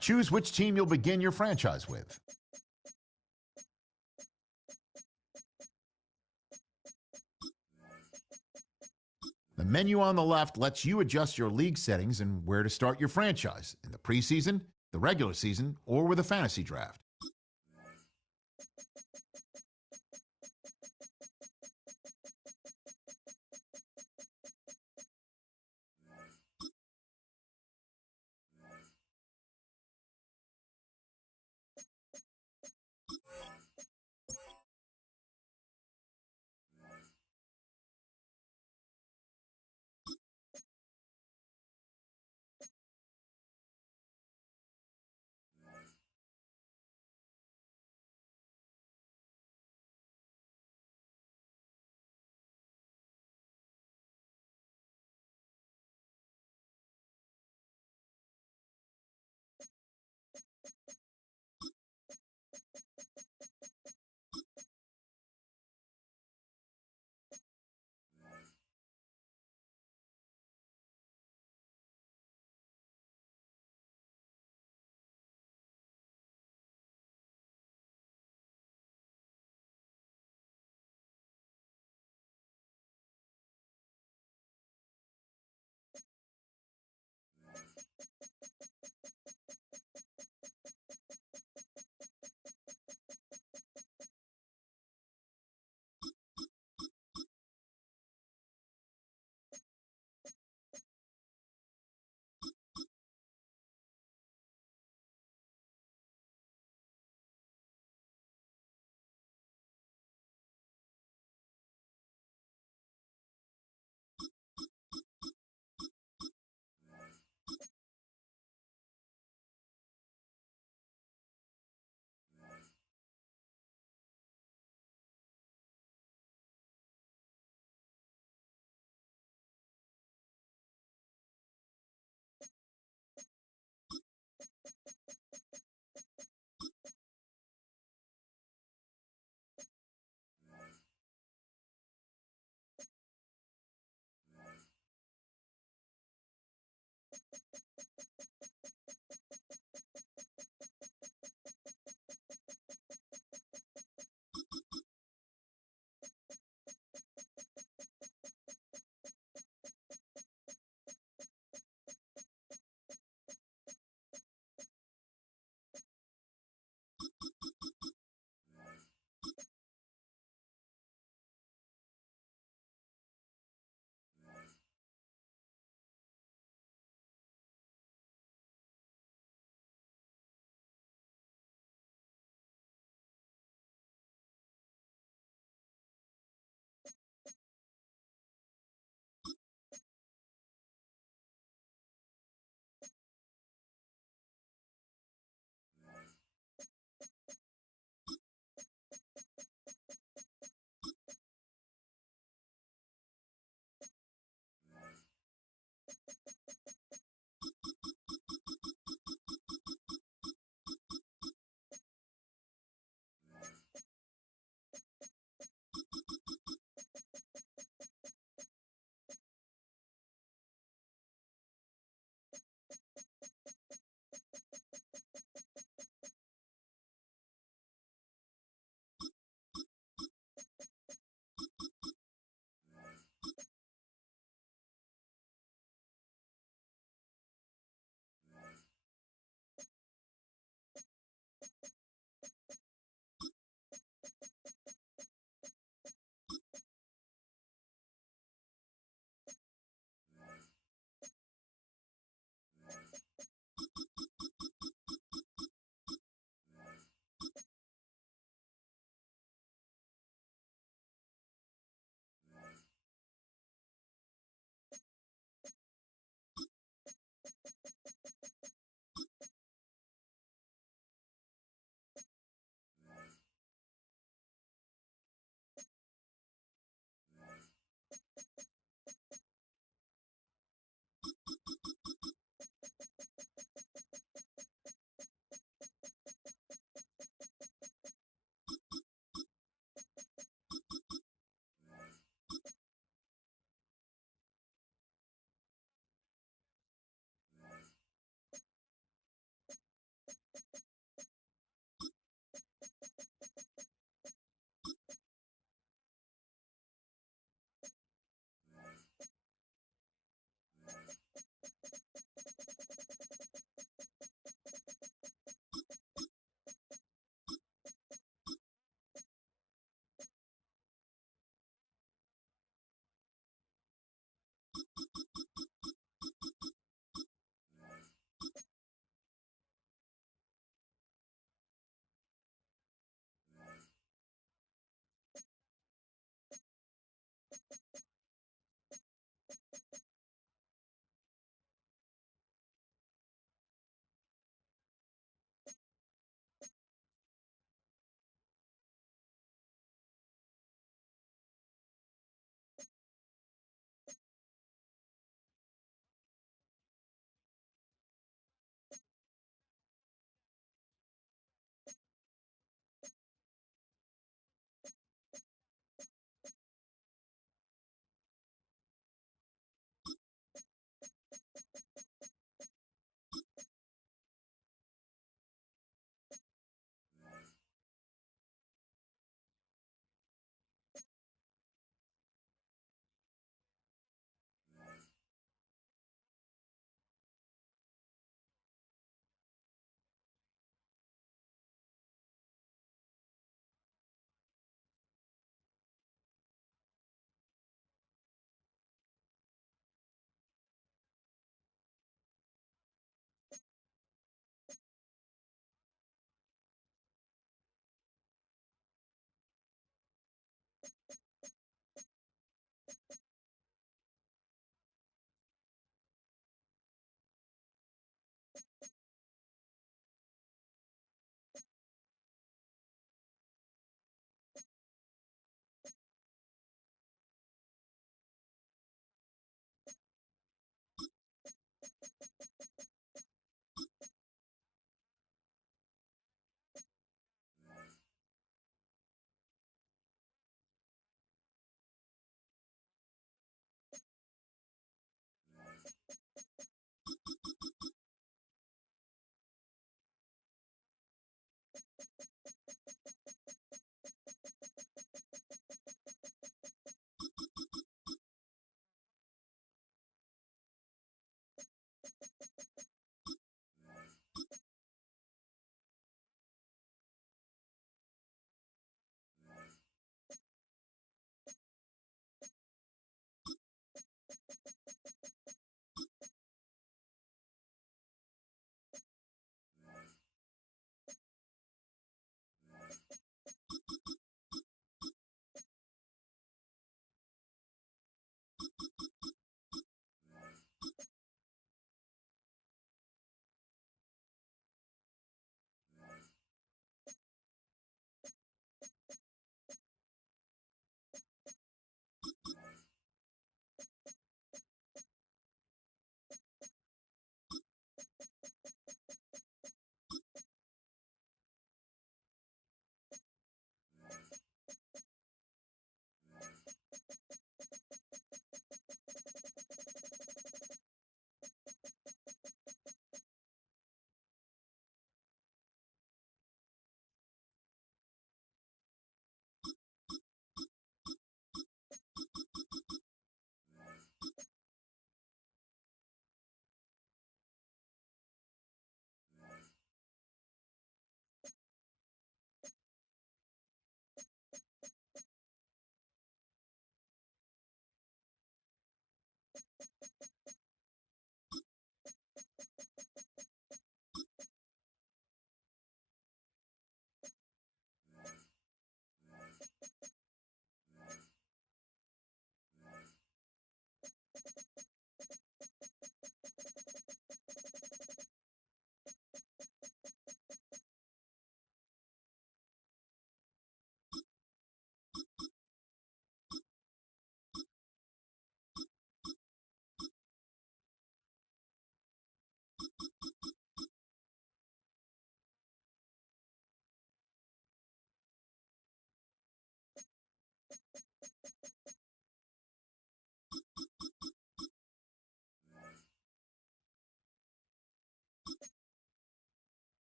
Choose which team you'll begin your franchise with. The menu on the left lets you adjust your league settings and where to start your franchise in the preseason, the regular season, or with a fantasy draft.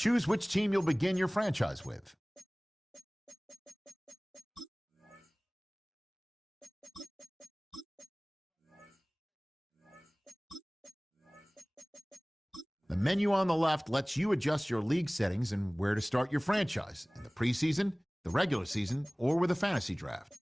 Choose which team you'll begin your franchise with. The menu on the left lets you adjust your league settings and where to start your franchise in the preseason, the regular season, or with a fantasy draft.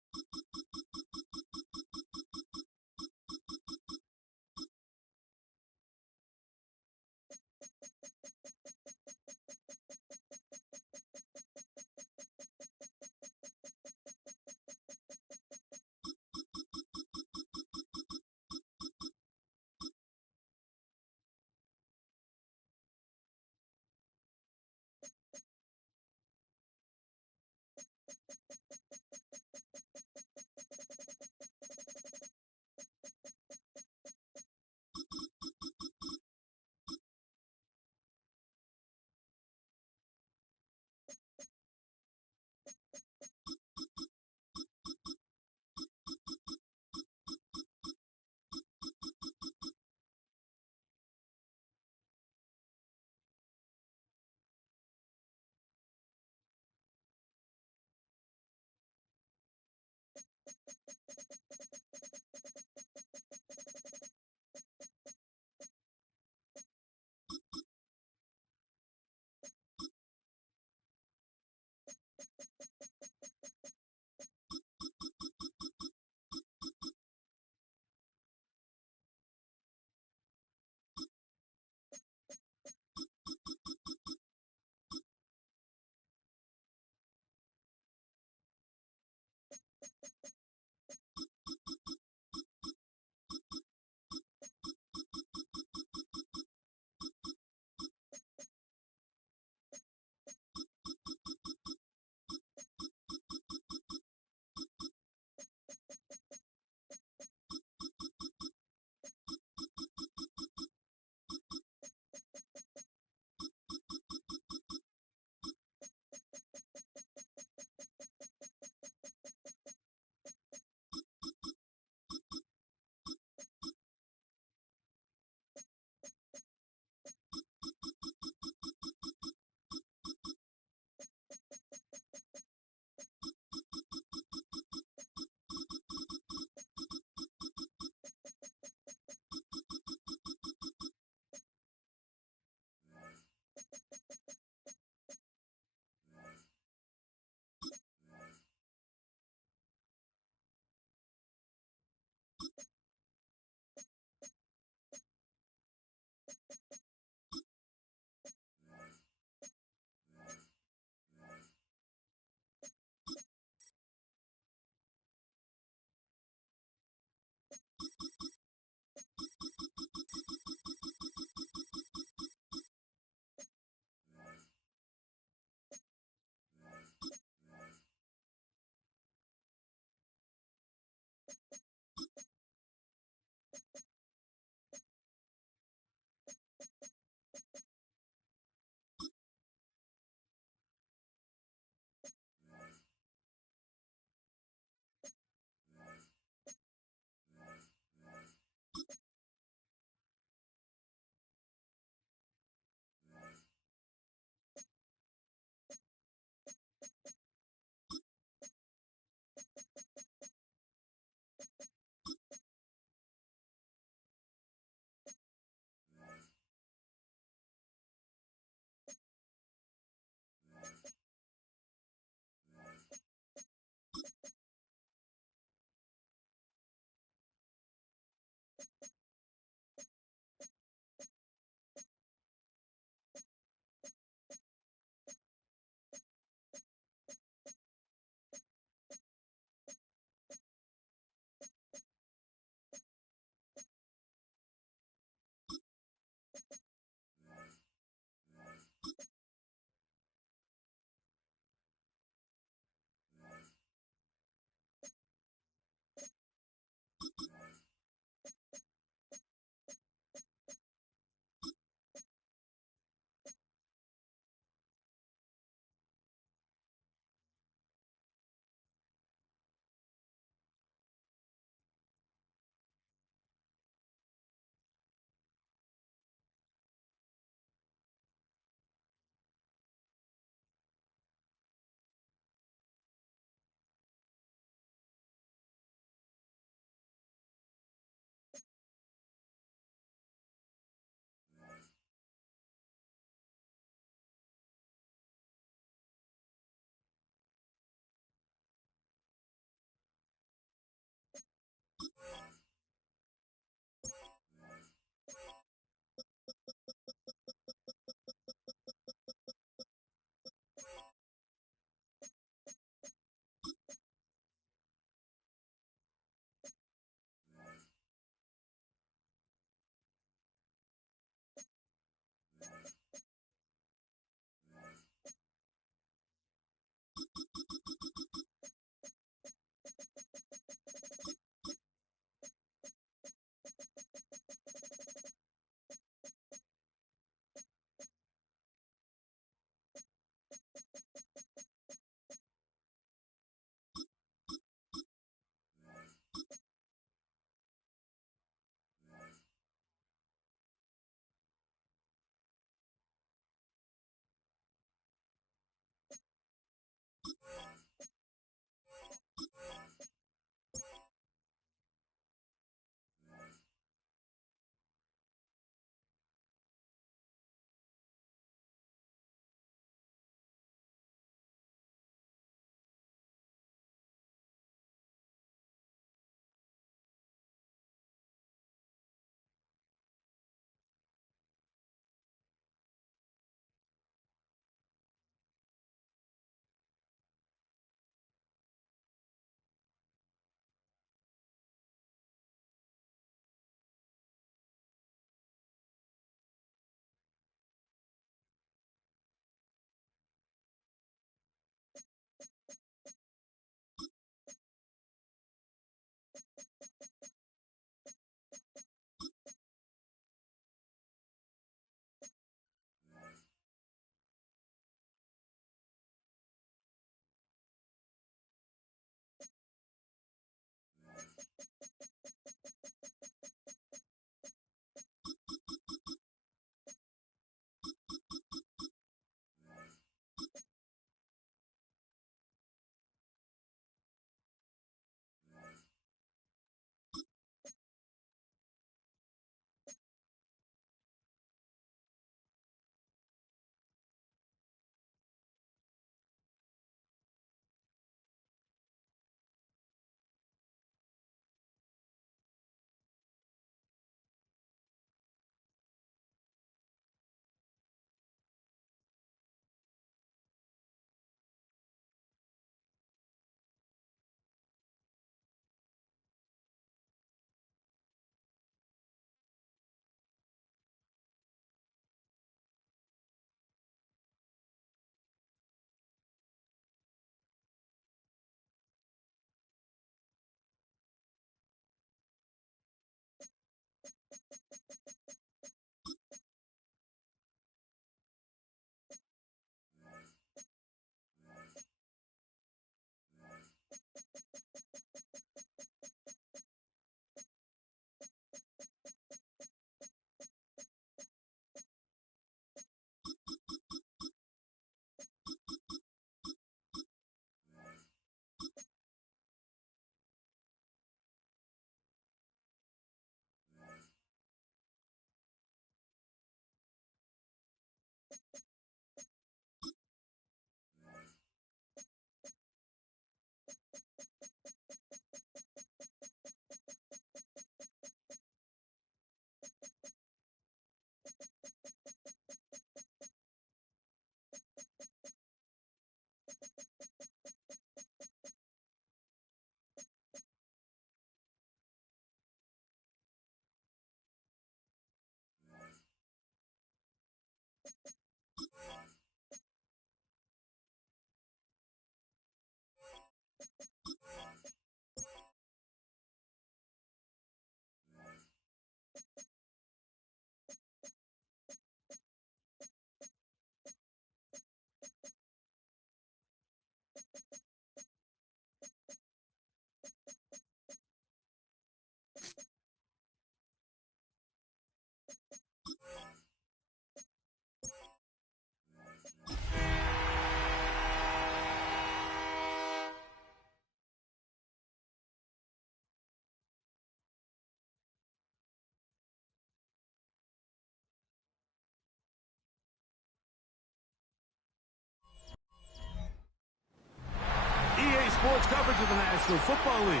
Sports coverage of the National Football League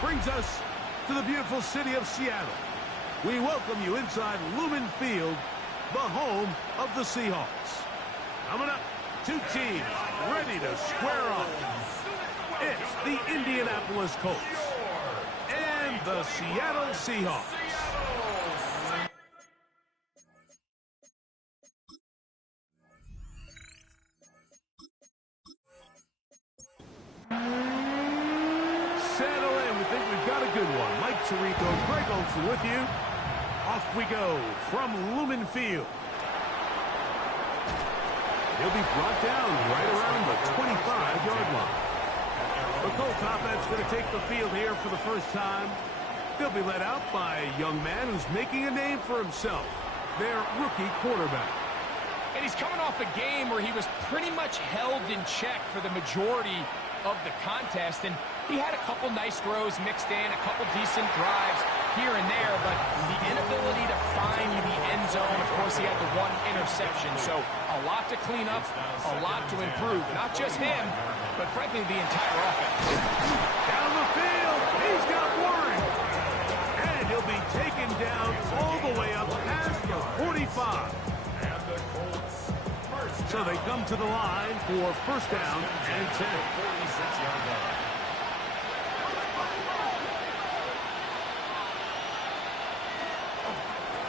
brings us to the beautiful city of Seattle. We welcome you inside Lumen Field, the home of the Seahawks. Coming up, two teams ready to square off. It's the Indianapolis Colts and the Seattle Seahawks. Settle in. We think we've got a good one. Mike Tirico, Greg Olsen with you. Off we go from Lumen Field. He'll be brought down right around the 25-yard line. The Colts offense going to take the field here for the first time. They'll be led out by a young man who's making a name for himself, their rookie quarterback. And he's coming off a game where he was pretty much held in check for the majority of the contest, and he had a couple nice throws mixed in, a couple decent drives here and there, but the inability to find the end zone. Of course, he had the one interception, so a lot to clean up, a lot to improve. Not just him, but frankly, the entire offense. Down the field, he's got Warren, and he'll be taken down all the way up past the 45. So they come to the line for first down and 10. 46-yard line.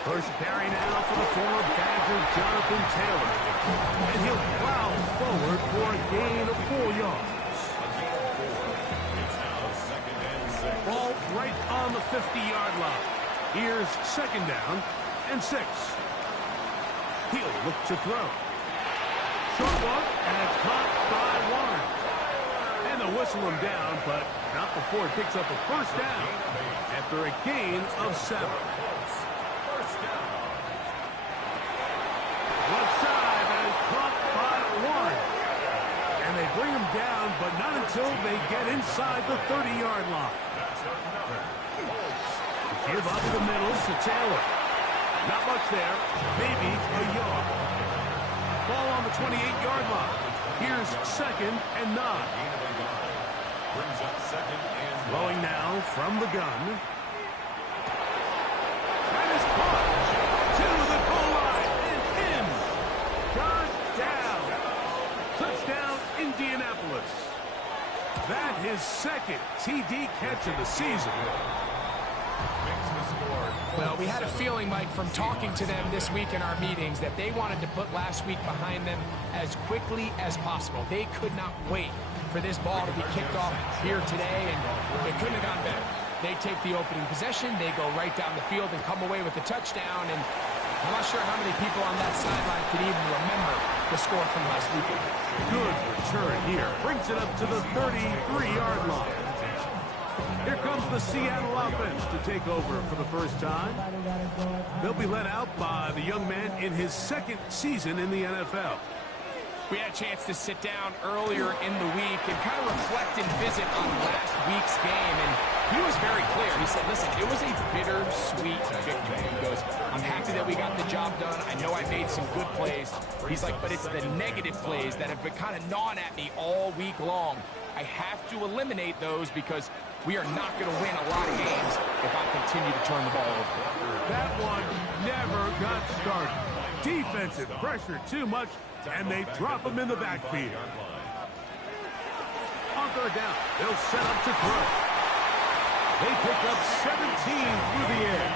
First carry now for the former Badger, Jonathan Taylor. And he'll plow forward for a gain of 4 yards. It's now second and 6. Ball right on the 50-yard line. Here's second down and 6. He'll look to throw. Short one, and it's caught by Warren. And they'll whistle him down, but not before it picks up a first down after a gain of 7. First down. Left side, and it's caught by Warren. And they bring him down, but not until they get inside the 30-yard line. Give up the middle to Taylor. Not much there, maybe a yard. Ball on the 28-yard line. Here's second and 9. Brings up second and Flowing now from the gun. That is caught to the goal line and in. Josh down. Touchdown, Indianapolis. That his second TD catch of the season. Well, we had a feeling, Mike, from talking to them this week in our meetings that they wanted to put last week behind them as quickly as possible. They could not wait for this ball to be kicked off here today, and it couldn't have gone better. They take the opening possession, they go right down the field and come away with a touchdown, and I'm not sure how many people on that sideline could even remember the score from last weekend. Good return here. Brings it up to the 33-yard line. Here comes the Seattle offense to take over for the first time. They'll be led out by the young man in his second season in the NFL. We had a chance to sit down earlier in the week and kind of reflect and visit on last week's game, and he was very clear. He said, listen, it was a bittersweet victory. He goes, I'm happy that we got the job done. I know I made some good plays. He's like, but it's the negative plays that have been kind of gnawing at me all week long. I have to eliminate those because we are not going to win a lot of games if I continue to turn the ball over. That one never got started. Defensive pressure too much, and they drop him in the backfield. On third down, they'll set up to throw. They pick up 17 through the air.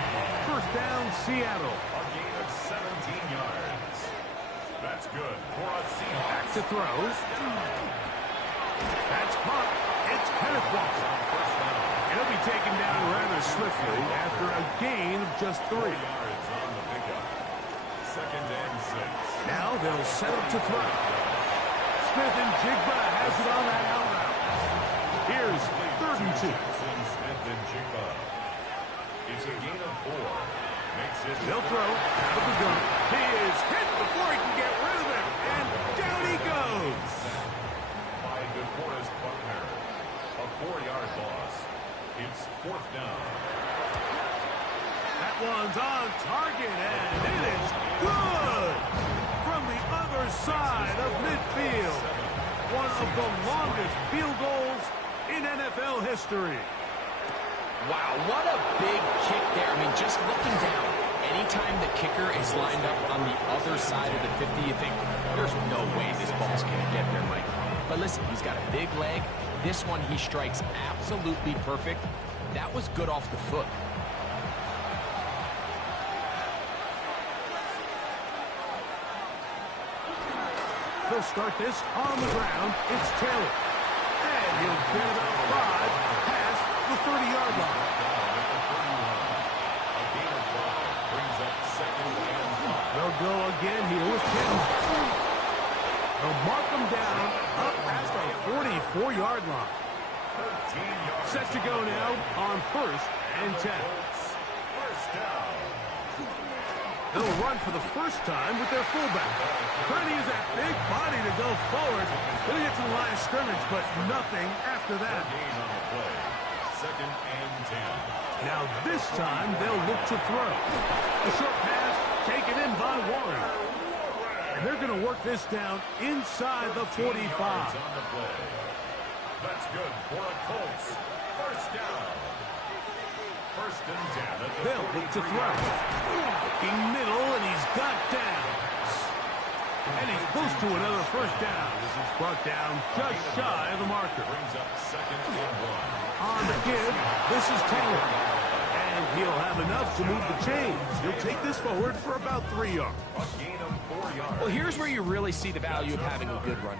First down, Seattle. A gain of 17 yards. That's good for a Seahawks. Back to throw. That's caught. It's Kenneth Walker. He'll be taken down rather swiftly after a gain of just 3. Yards on the pickup. Second and 6. Now they'll set up to throw. Smith and Jigba has it on that out route. Here's third and 2. Smith and Jigba. It's a gain of 4. Makes it. They'll throw out of the gun. He is hit before he can get rid of it, and down he goes. By DeForest Buckner. A 4-yard loss. It's fourth down. That one's on target, and it is good from the other side of midfield. One of the longest field goals NFL history. Wow, what a big kick there. I mean, just looking down, anytime the kicker is lined up on the other side of the 50, you think, there's no way this ball's going to get there, Mike. But listen, he's got a big leg. This one, he strikes absolutely perfect. That was good off the foot. They'll start this on the ground. It's Taylor. And he'll get about 5 past the 30-yard line. They'll go again here with Kenton. They'll mark him down up at the 44-yard line. Set to go now on 1st and 10. They'll run for the first time with their fullback. Trying to use that big body to go forward. Going to get to the line of scrimmage, but nothing after that. Second and 10. Now this time they'll look to throw. A short pass taken in by Warren. And they're going to work this down inside the 45. That's good for a Colts. First down. First and 10. They'll look to throw. Looking middle, and he's got downs. And he's close to another first down. This is brought down just shy of the marker. Brings up second and 1. On the give, this is Taylor. And he'll have enough to move the chains. He'll take this forward for about 3 yards. A gain of 4 yards. Well, here's where you really see the value of having a good run.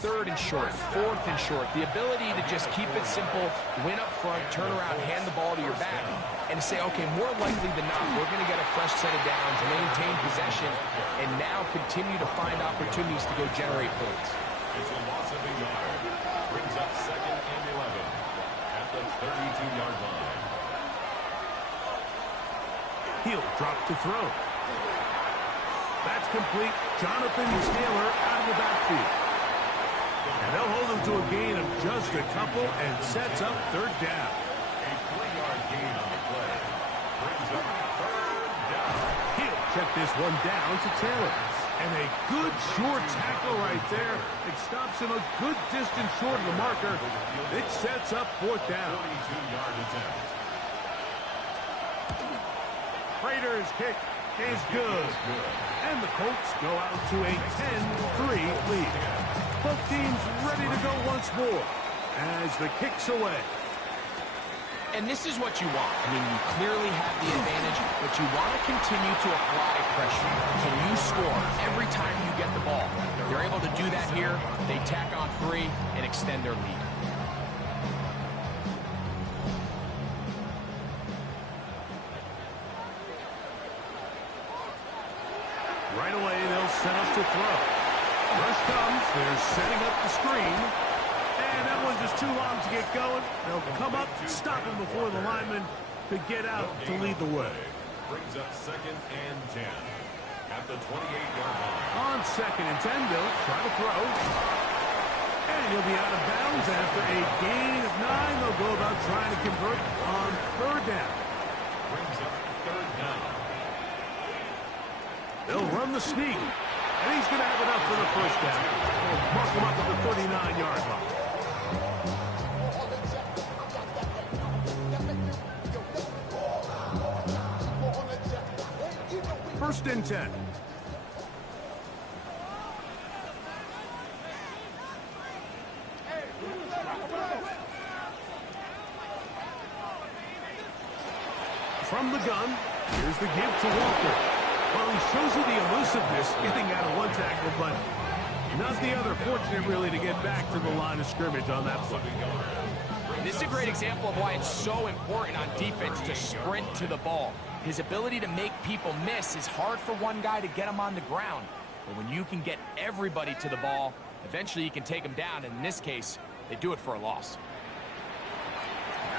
3rd and short, 4th and short. The ability to just keep it simple, win up front, turn around, hand the ball to your back, and say, okay, more likely than not, we're going to get a fresh set of downs, maintain possession, and now continue to find opportunities to go generate points. It's a loss of a yard. Brings up second and 11 at the 32-yard line. He'll drop to throw. That's complete. Jonathan Taylor out of the backfield. And they'll hold him to a gain of just a couple and sets up 3rd down. A 3-yard gain on the play. Brings up 3rd down. He'll check this one down to Taylor. And a good short tackle right there. It stops him a good distance short of the marker. It sets up 4th down. 42-yard attempt. Raiders kick is good. And the Colts go out to a 10-3 lead. Both teams ready to go once more as the kick's away. And this is what you want. I mean, you clearly have the advantage, but you want to continue to apply pressure. Can you score every time you get the ball? They're able to do that here. They tack on 3 and extend their lead. Right away, they'll set up to throw. Rush comes. They're setting up the screen. And that one's just too long to get going. They'll come up, stop him before the lineman could get out to lead the way. Brings up second and 10 at the 28-yard line. On second and 10, they'll try to throw. And he'll be out of bounds after a gain of 9. They'll go about trying to convert on 3rd down. Brings up 3rd down. They'll run the sneak. And he's going to have enough for the first down. They'll mark him up at the 39-yard line. First and 10. From the gun, here's the give to Walker. Well, he shows you the elusiveness getting out of one tackle, but not the other. Fortunate, really, to get back to the line of scrimmage on that play. This is a great example of why it's so important on defense to sprint to the ball. His ability to make people miss is hard for one guy to get him on the ground. But when you can get everybody to the ball, eventually you can take them down. And in this case, they do it for a loss.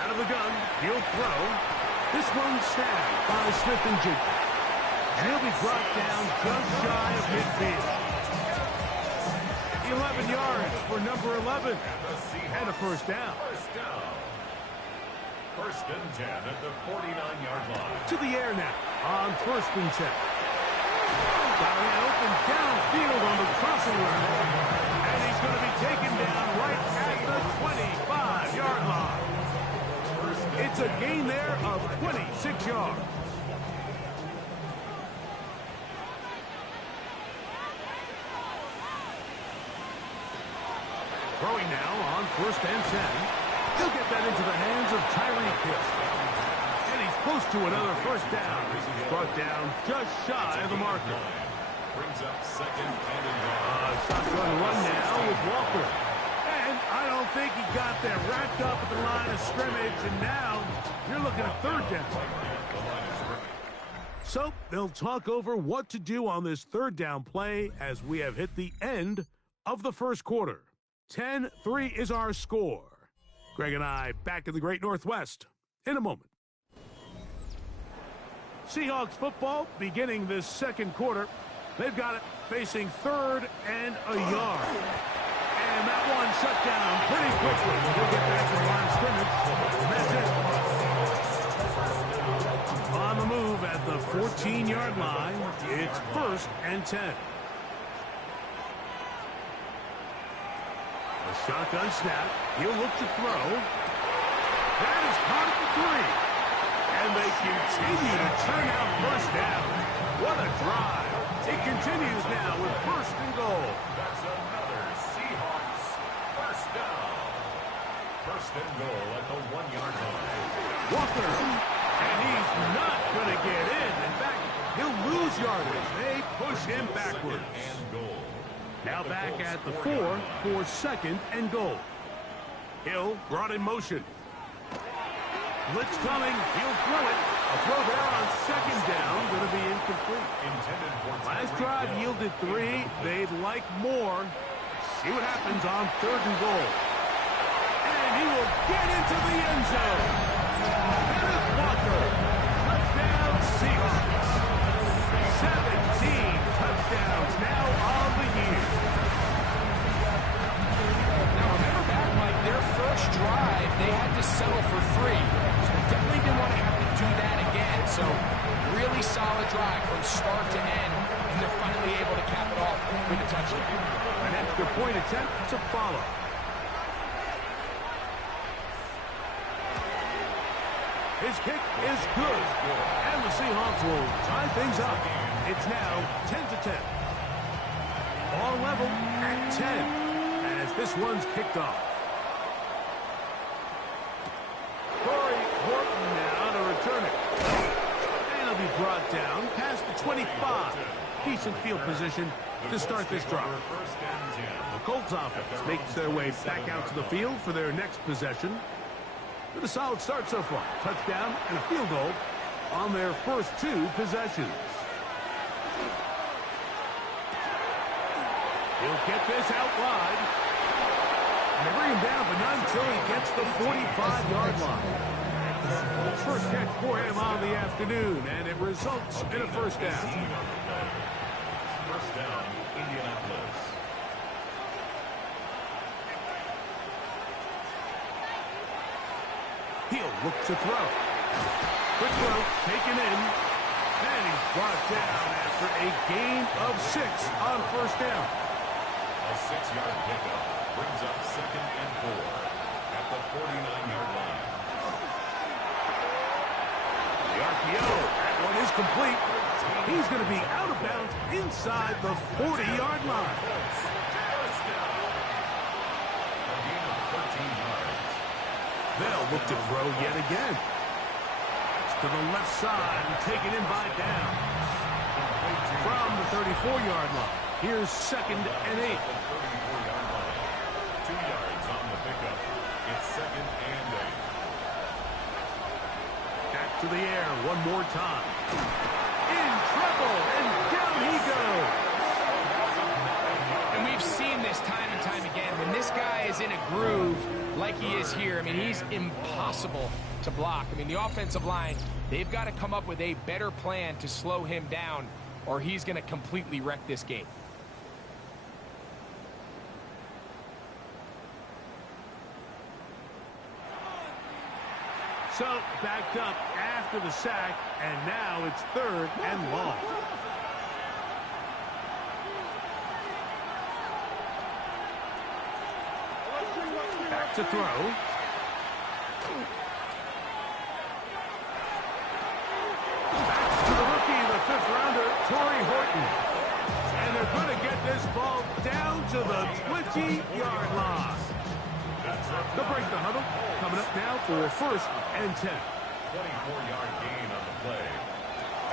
Out of the gun, he'll throw. This one's snagged by Smith and Jigba. And he'll be brought down just shy of midfield. 11 yards for number 11. And a first down. First and 10 at the 49-yard line. To the air now on 1st and 10. Got an open downfield on the crossing route. And he's going to be taken down right at the 25-yard line. It's a gain there of 26 yards. Throwing now on 1st and 10. He'll get that into the hands of Tyreek Hill. And he's close to another 1st down. He's brought down just shy of the marker. Brings up 2nd and Shotgun run now with Walker. And I don't think he got there. Wrapped up at the line of scrimmage. And now you're looking at 3rd down. So they'll talk over what to do on this 3rd down play as we have hit the end of the 1st quarter. 10-3 is our score. Greg and I back in the Great Northwest in a moment. Seahawks football beginning this 2nd quarter. They've got it facing 3rd and a yard. And that one shut down pretty quickly. He'll get back to the line of scrimmage. That's it. On the move at the 14-yard line, it's 1st and 10. A shotgun snap. He'll look to throw. That is caught at the 3. And they continue to turn out 1st down. What a drive. It continues now with 1st and goal. That's another Seahawks 1st down. 1st and goal at the 1-yard line. Walker. And he's not going to get in. In fact, he'll lose yardage. They push him backwards. And goal. Now back at the 4 for 2nd and goal. Hill brought in motion. Blitz coming. He'll throw it. A throw there on 2nd down. Going to be incomplete. Last drive yielded 3. They'd like more. See what happens on 3rd and goal. And he will get into the end zone. Kenneth Walker. Touchdown Seahawks. 17 touchdowns now on the year. Now remember back, Mike, their first drive, they had to settle for 3. So they definitely didn't want to have to do that again. So really solid drive from start to end, and they're finally able to cap it off with a touchdown. An extra point attempt to follow. His kick is good. And the Seahawks will tie things up. It's now 10-10. All level at 10 as this one's kicked off. Corey Horton now to return it. And he'll be brought down past the 25. Decent field position to start this drive. The Colts offense makes their way back out to the field for their next possession. With a solid start so far. Touchdown and a field goal on their first 2 possessions. He'll get this out wide. And they bring him down, but not until he gets the 45-yard line. First catch for him on the afternoon, and it results in a 1st down. 1st down, Indianapolis. He'll look to throw. Quick throw, taken in. And he's brought down after a gain of 6 on 1st down. A 6-yard pickup brings up 2nd and 4 at the 49-yard line. The RPO, that one is complete. He's going to be out of bounds inside the 40-yard line. A gain of 13 yards. They'll look to throw yet again. To the left side and taken in by Downs. From the 34-yard line. Here's 2nd and 8. 34-yard line. 2 yards on the pickup. It's 2nd and 8. Back to the air one more time. In trouble, and down he goes. And we've seen this time and time again. When this guy is in a groove like he is here, I mean, he's impossible to block. I mean, the offensive line, they've got to come up with a better plan to slow him down, or he's going to completely wreck this game. So, backed up after the sack, and now it's 3rd and long. Back to throw. 20-yard line. They'll break the huddle. Coming up now for 1st and 10. 24-yard gain on the play.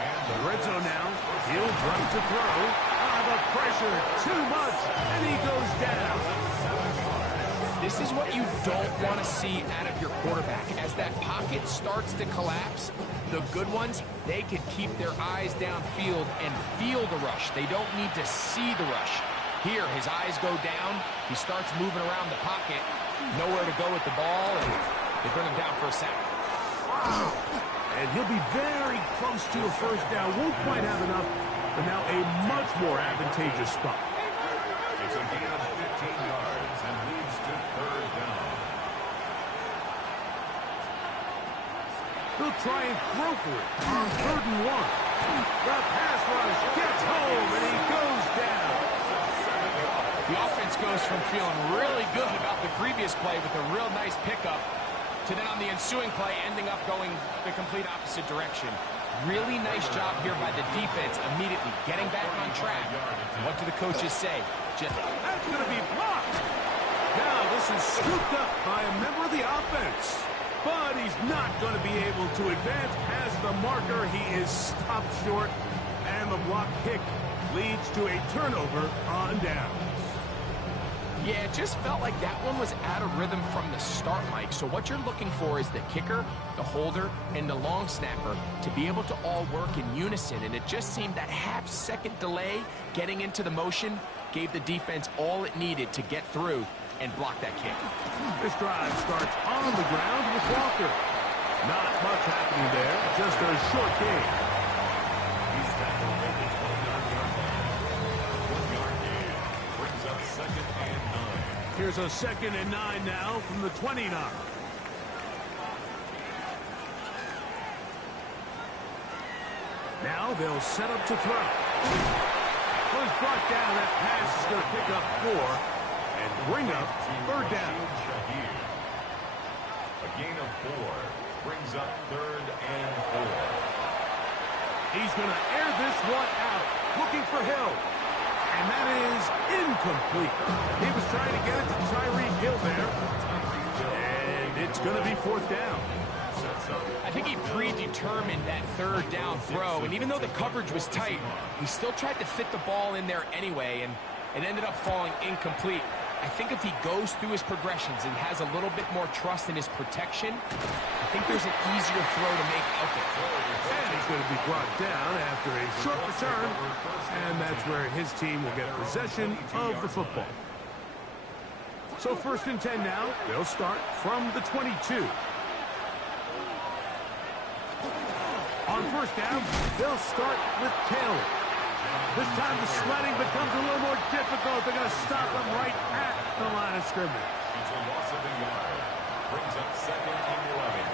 And The red zone now. He'll run to throw. The pressure, too much, and he goes down. This is what you don't want to see out of your quarterback. As that pocket starts to collapse, the good ones, they can keep their eyes downfield and feel the rush. They don't need to see the rush. Here, his eyes go down. He starts moving around the pocket. Nowhere to go with the ball, and they bring him down for a sack. And he'll be very close to a first down. Won't quite have enough, but now a much more advantageous spot. it's a gain of 15 yards and leads to 3rd down. He'll try and throw for it on 3rd and 1. The pass rush gets home, and he goes down. The offense goes from feeling really good about the previous play with a real nice pickup to then on the ensuing play ending up going the complete opposite direction. Really nice job here by the defense immediately getting back on track. What do the coaches say? That's going to be blocked. Now this is scooped up by a member of the offense. But he's not going to be able to advance past the marker. He is stopped short. And the block kick leads to a turnover on downs. Yeah, it just felt like that one was out of rhythm from the start, Mike. So what you're looking for is the kicker, the holder, and the long snapper to be able to all work in unison. And it just seemed that half-second delay getting into the motion gave the defense all it needed to get through and block that kick. This drive starts on the ground with Walker. Not much happening there, just a short gain. He's tackled at the 20-yard line. 1-yard gain brings up 2nd and 9. Here's a 2nd and 9 now from the 29. Now they'll set up to throw. Was brought down. That pass is going to pick up 4 and bring up 3rd down. A gain of 4 brings up 3rd and 4. He's going to air this one out, looking for Hill. And that is incomplete. He was trying to get it to Tyreek Hill there. And it's going to be 4th down. I think he predetermined that 3rd down throw, and even though the coverage was tight, he still tried to fit the ball in there anyway, and it ended up falling incomplete. I think if he goes through his progressions and has a little bit more trust in his protection, I think there's an easier throw to make out there. And he's going to be brought down after a short return, and that's where his team will get possession of the football. So 1st and 10 now. They'll start from the 22. On 1st down, they'll start with Taylor. This time the sledding becomes a little more difficult. They're going to stop him right at the line of scrimmage. It's a loss of a yard. Brings up 2nd and 11.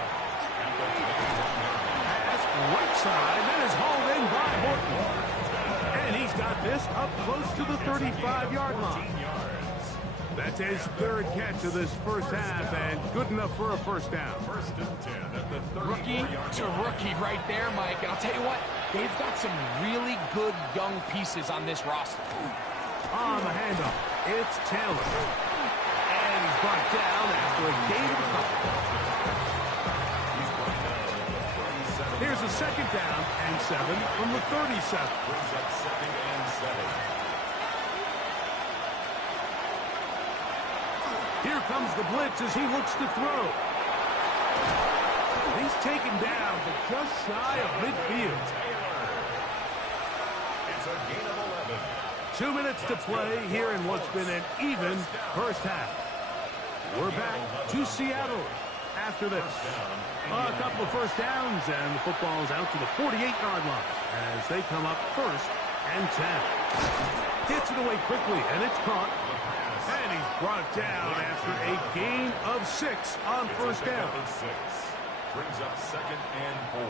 At the 21-yard line. Pass right side, that is hauled in by Horton. And he's got this up close to the 35-yard line. That's his 3rd catch of this first half, and good enough for a 1st down. 1st and 10 at the 34-yard Rookie to rookie right there, Mike. And I'll tell you what, they've got some really good young pieces on this roster. On the handoff, it's Taylor. And he's brought down after a gain of a couple. Here's a 2nd down and 7 from the 37. Brings up 2nd and 7. Here comes the blitz as he looks to throw. He's taken down, but just shy of midfield. It's a gain of 11. 2 minutes to play here in what's been an even first half. We're back to Seattle after this. A couple of 1st downs, and the football's out to the 48-yard line as they come up 1st and 10. Gets it away quickly, and it's caught. And he's brought down after a gain of 6 on 1st down. Brings up 2nd and 4.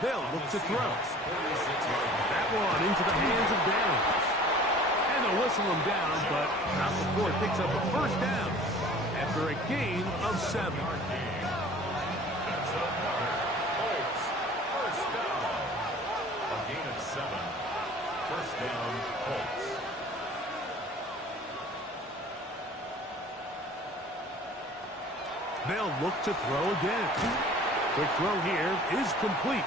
They'll look to throw. That one into the hands of Downs. And they'll whistle him down, but not before it picks up a 1st down after a gain of 7. That's a Colts. 1st down. A gain of 7. 1st down, Colts. look to throw again. Quick throw here is complete.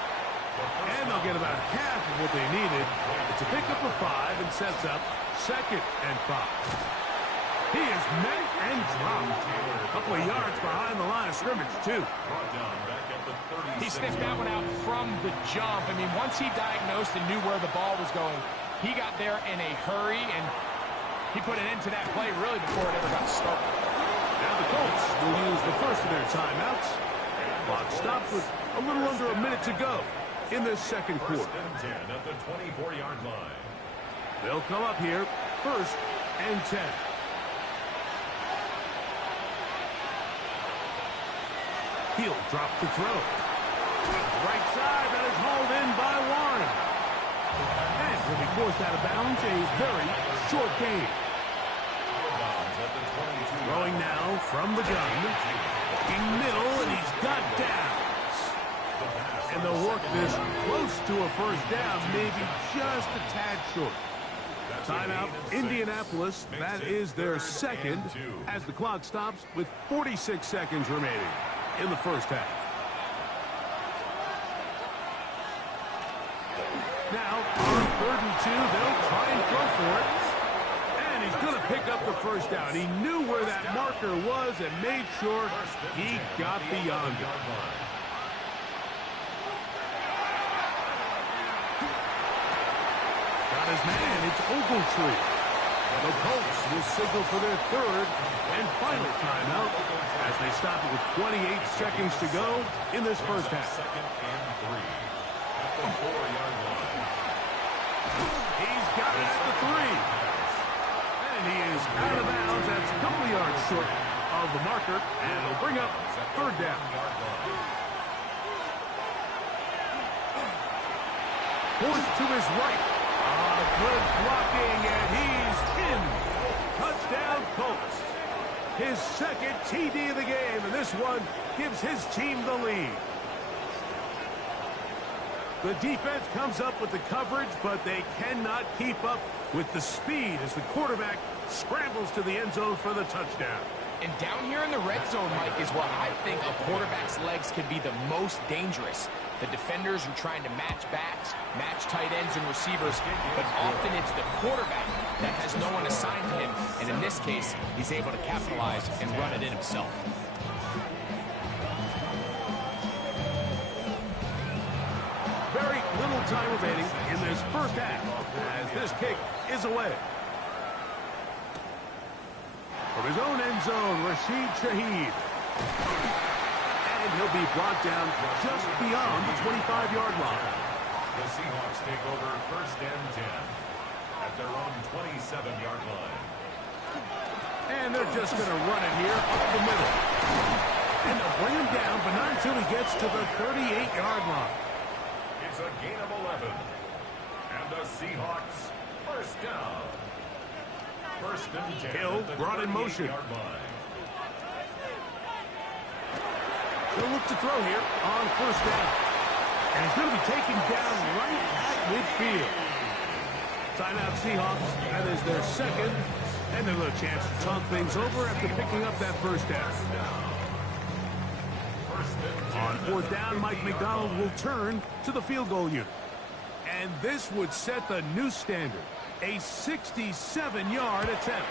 And they'll get about half of what they needed. It's a pickup of 5 and sets up 2nd and 5. He is met and dropped. A couple of yards behind the line of scrimmage, too. He sniffed that one out from the jump. I mean, once he diagnosed and knew where the ball was going, he got there in a hurry, and he put an end to that play really before it ever got started. Now the Colts will use the first of their timeouts. Clock stops with a little under a minute to go in this second quarter. 1st and 10 at the 24-yard line. They'll come up here, 1st and 10. He'll drop to throw. Right side, that is hauled in by Warren. And he'll be forced out of bounds, a very short gain. Throwing now from the gun. Looking middle, and he's got downs. And they'll work this close to a 1st down, maybe just a tad short. Timeout, Indianapolis. That is their 2nd as the clock stops with 46 seconds remaining in the 1st half. Now, on 3rd and 2, they'll try and throw for it. And he's going to pick up the 1st down. He knew where that marker was and made sure he got beyond it. Got his man, it's Ogletree. The Colts will signal for their 3rd and final timeout as they stop it with 28 seconds to go in this 1st half. 2nd and 3 at the 4-yard line. He's got it at the 3. And he is out of bounds. That's a couple yards short of the marker. And it'll bring up 3rd down. Forced to his right. Good blocking, and he's in. Touchdown, Colts. His 2nd TD of the game, and this one gives his team the lead. The defense comes up with the coverage, but they cannot keep up with the speed as the quarterback scrambles to the end zone for the touchdown. And down here in the red zone, Mike, is where I think a quarterback's legs can be the most dangerous. The defenders are trying to match backs, match tight ends and receivers, but often it's the quarterback that has no one assigned to him, and in this case, he's able to capitalize and run it in himself. Very little time remaining in this 1st half as this kick is away. From his own end zone, Rashid Shaheed. And he'll be brought down just beyond the 25-yard line. The Seahawks take over 1st and 10 at their own 27-yard line. And they're just going to run it here up the middle. And they'll bring him down, but not until he gets to the 38-yard line. It's a gain of 11. And the Seahawks 1st down. 1st and 10 Hill at the brought in motion. 38-yard line. He'll look to throw here on 1st down. And he's going to be taken down right at midfield. Timeout Seahawks. That is their 2nd. And they'll have a chance to talk things over after picking up that 1st down. On 4th down, Mike McDonald will turn to the field goal unit. And this would set the new standard. A 67-yard attempt.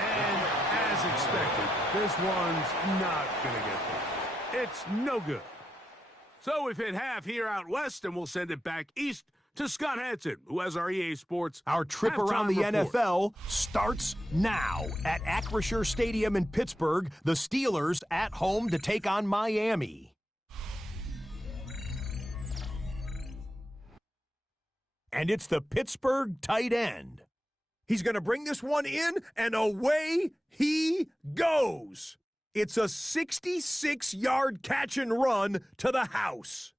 And as expected, this one's not going to get there. It's no good. So we've hit half here out west, and we'll send it back east to Scott Hansen, who has our EA Sports Our trip around the halftime report. NFL starts now. At Acrisure Stadium in Pittsburgh, the Steelers at home to take on Miami. And it's the Pittsburgh tight end. He's going to bring this one in, and away he goes. It's a 66-yard catch and run to the house.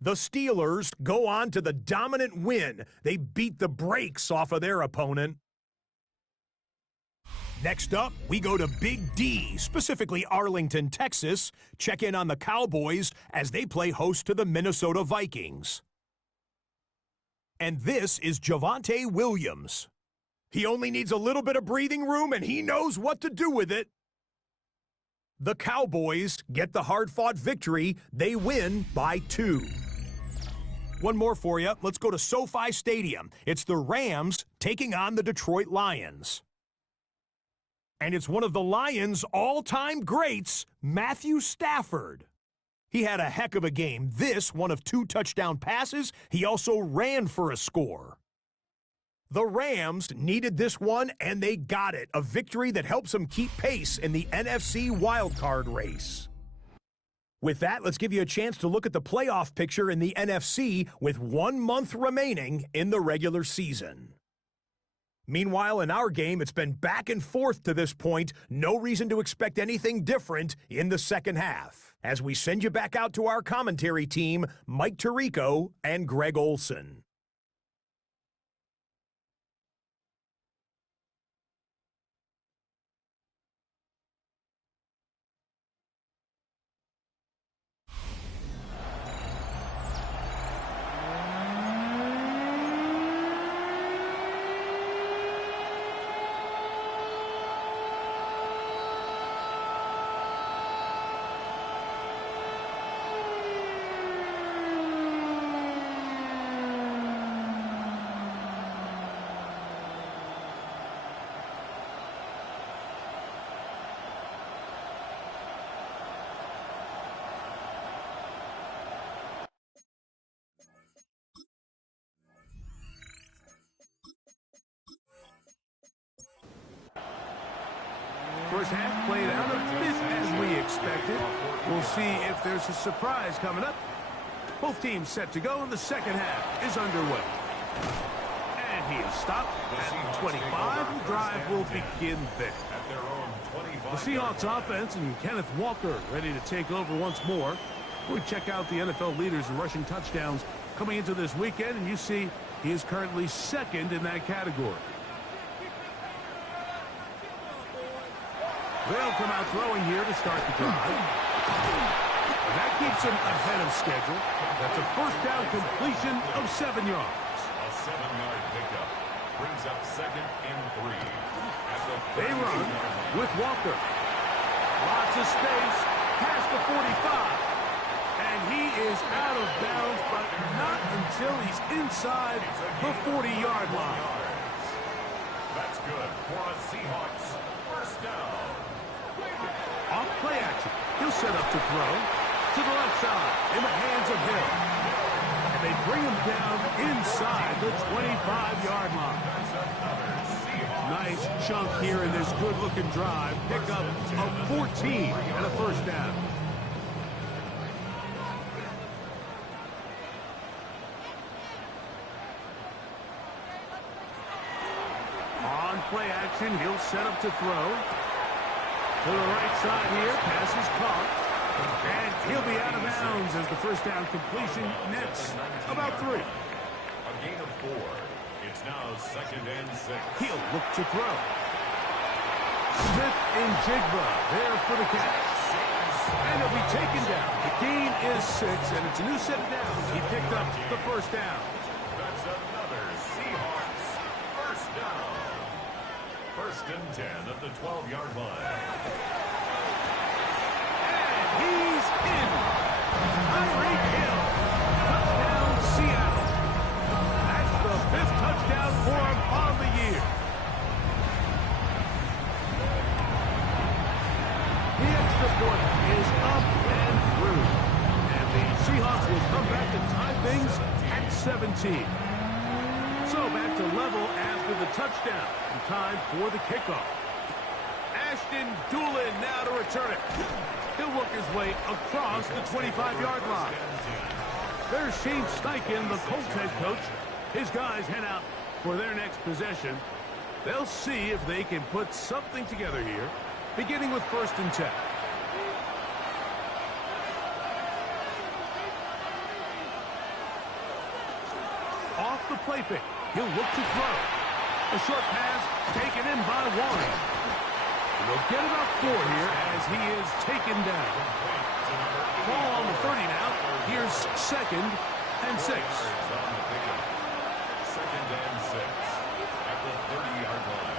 The Steelers go on to the dominant win. They beat the brakes off of their opponent. Next up, we go to Big D, specifically Arlington, Texas. Check in on the Cowboys as they play host to the Minnesota Vikings. And this is Javonte Williams. He only needs a little bit of breathing room, and he knows what to do with it. The Cowboys get the hard-fought victory. They win by 2. One more for you. Let's go to SoFi Stadium. It's the Rams taking on the Detroit Lions. And it's one of the Lions' all-time greats, Matthew Stafford. He had a heck of a game. This, one of 2 touchdown passes. He also ran for a score. The Rams needed this one, and they got it. A victory that helps them keep pace in the NFC wildcard race. With that, let's give you a chance to look at the playoff picture in the NFC with 1 month remaining in the regular season. Meanwhile, in our game, it's been back and forth to this point. No reason to expect anything different in the second half. As we send you back out to our commentary team, Mike Tirico and Greg Olson. First half played out a bit as we expected. We'll see if there's a surprise coming up. Both teams set to go, and the second half is underway. And he is stopped at 25. The drive will begin there. The Seahawks offense and Kenneth Walker ready to take over once more. We check out the NFL leaders in rushing touchdowns coming into this weekend, and you see he is currently second in that category. They'll come out throwing here to start the drive. And that keeps him ahead of schedule. That's a first down completion of 7 yards. A 7-yard pickup brings up 2nd and 3. They run with Walker. Lots of space past the 45. And he is out of bounds, but not until he's inside the 40-yard line. That's good for a Seahawks first down. Off play action. He'll set up to throw to the left side in the hands of Hill. And they bring him down inside the 25-yard line. Nice chunk here in this good-looking drive. Pickup of 14 and a first down. On play action, he'll set up to throw. To the right side here, pass is caught. And he'll be out of bounds as the first down completion nets about 3. A gain of 4. It's now 2nd and 6. He'll look to throw. Smith and Jigba there for the catch. And he'll be taken down. The gain is 6, and it's a new set of downs. He picked up the first down. That's another Seahawks first down. 1st and 10 at the 12-yard line. And he's in. Tyreek Hill. Touchdown, Seattle. That's the 5th touchdown for him on the year. The extra point is up and through. And the Seahawks will come back to tie things at 17. So back to level after the touchdown. And time for the kickoff. Ashton Doolin now to return it. He'll work his way across the 25-yard line. There's Shane Steichen, the Colts head coach. His guys head out for their next possession. They'll see if they can put something together here, beginning with 1st and 10. Off the play fake. He'll look to throw. A short pass taken in by Warren. And they'll get about 4 here as he is taken down. Ball on the 30 now. Here's 2nd and 6. 2nd and 6. At the 30-yard line.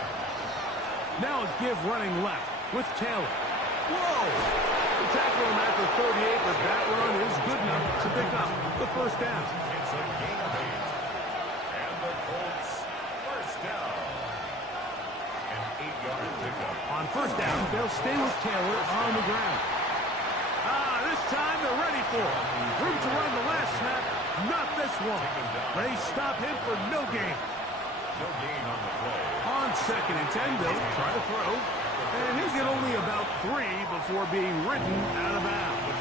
Now a give running left with Taylor. Whoa! The tackle him at the 38, but that run is good enough to pick up the first down. It's a gain of 8. And the Colts first down. An 8-yard pickup. On first down, they'll stay with Taylor on the ground. This time they're ready for it. Room to run the last snap. Not this one. They stop him for no gain. No gain on the play. On 2nd and 10, they'll try to throw. And he'll get only about 3 before being ridden out of bounds.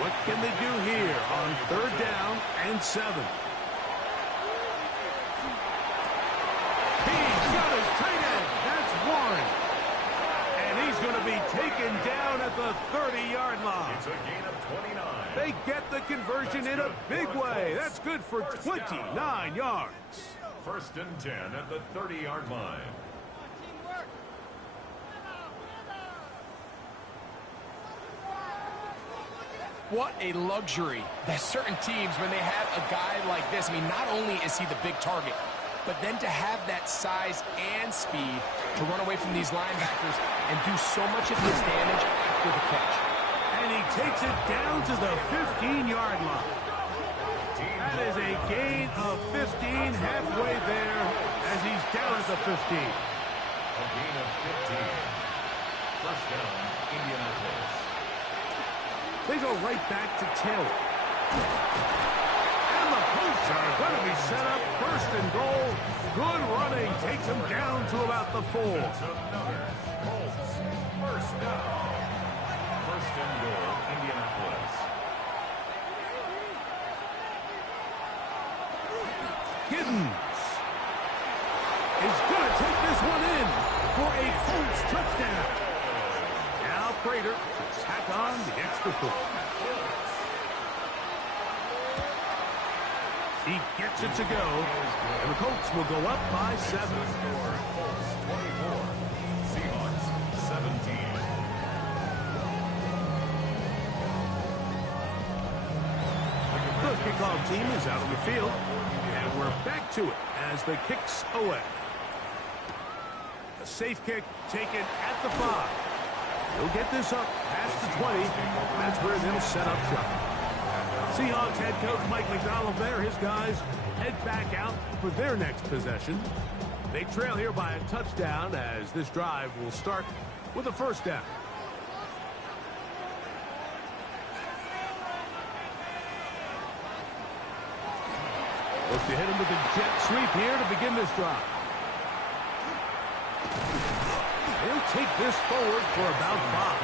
What can they do here on 3rd down and 7? He's got his tight end. That's Warren. And he's going to be taken down at the 30-yard line. It's a gain of 29. They get the conversion in a big way. That's good for 29 yards. 1st and 10 at the 30-yard line. What a luxury. There's certain teams, when they have a guy like this, I mean, not only is he the big target, but then to have that size and speed to run away from these linebackers and do so much of his damage after the catch. And he takes it down to the 15-yard line. That is a gain of 15 halfway there as he's down at the 15. A gain of 15. First down, Indianapolis. They go right back to Taylor. And the Colts are going to be set up 1st and goal. Good running takes him down to about the 4. That's another Colts first down. 1st and goal, Indianapolis. Giddens is going to take this one in for a Colts touchdown. Now Prater to tack on the extra point. He gets it to go, and the Colts will go up by 7. Colts 24, Seahawks 17. The kickoff team is out on the field, and we're back to it as the kick's away. A safe kick taken at the 5. He'll get this up past the 20. That's where they'll set up shop. Seahawks head coach Mike McDonald there. His guys head back out for their next possession. They trail here by a touchdown as this drive will start with a first down. Look to hit him with a jet sweep here to begin this drive. They'll take this forward for about 5.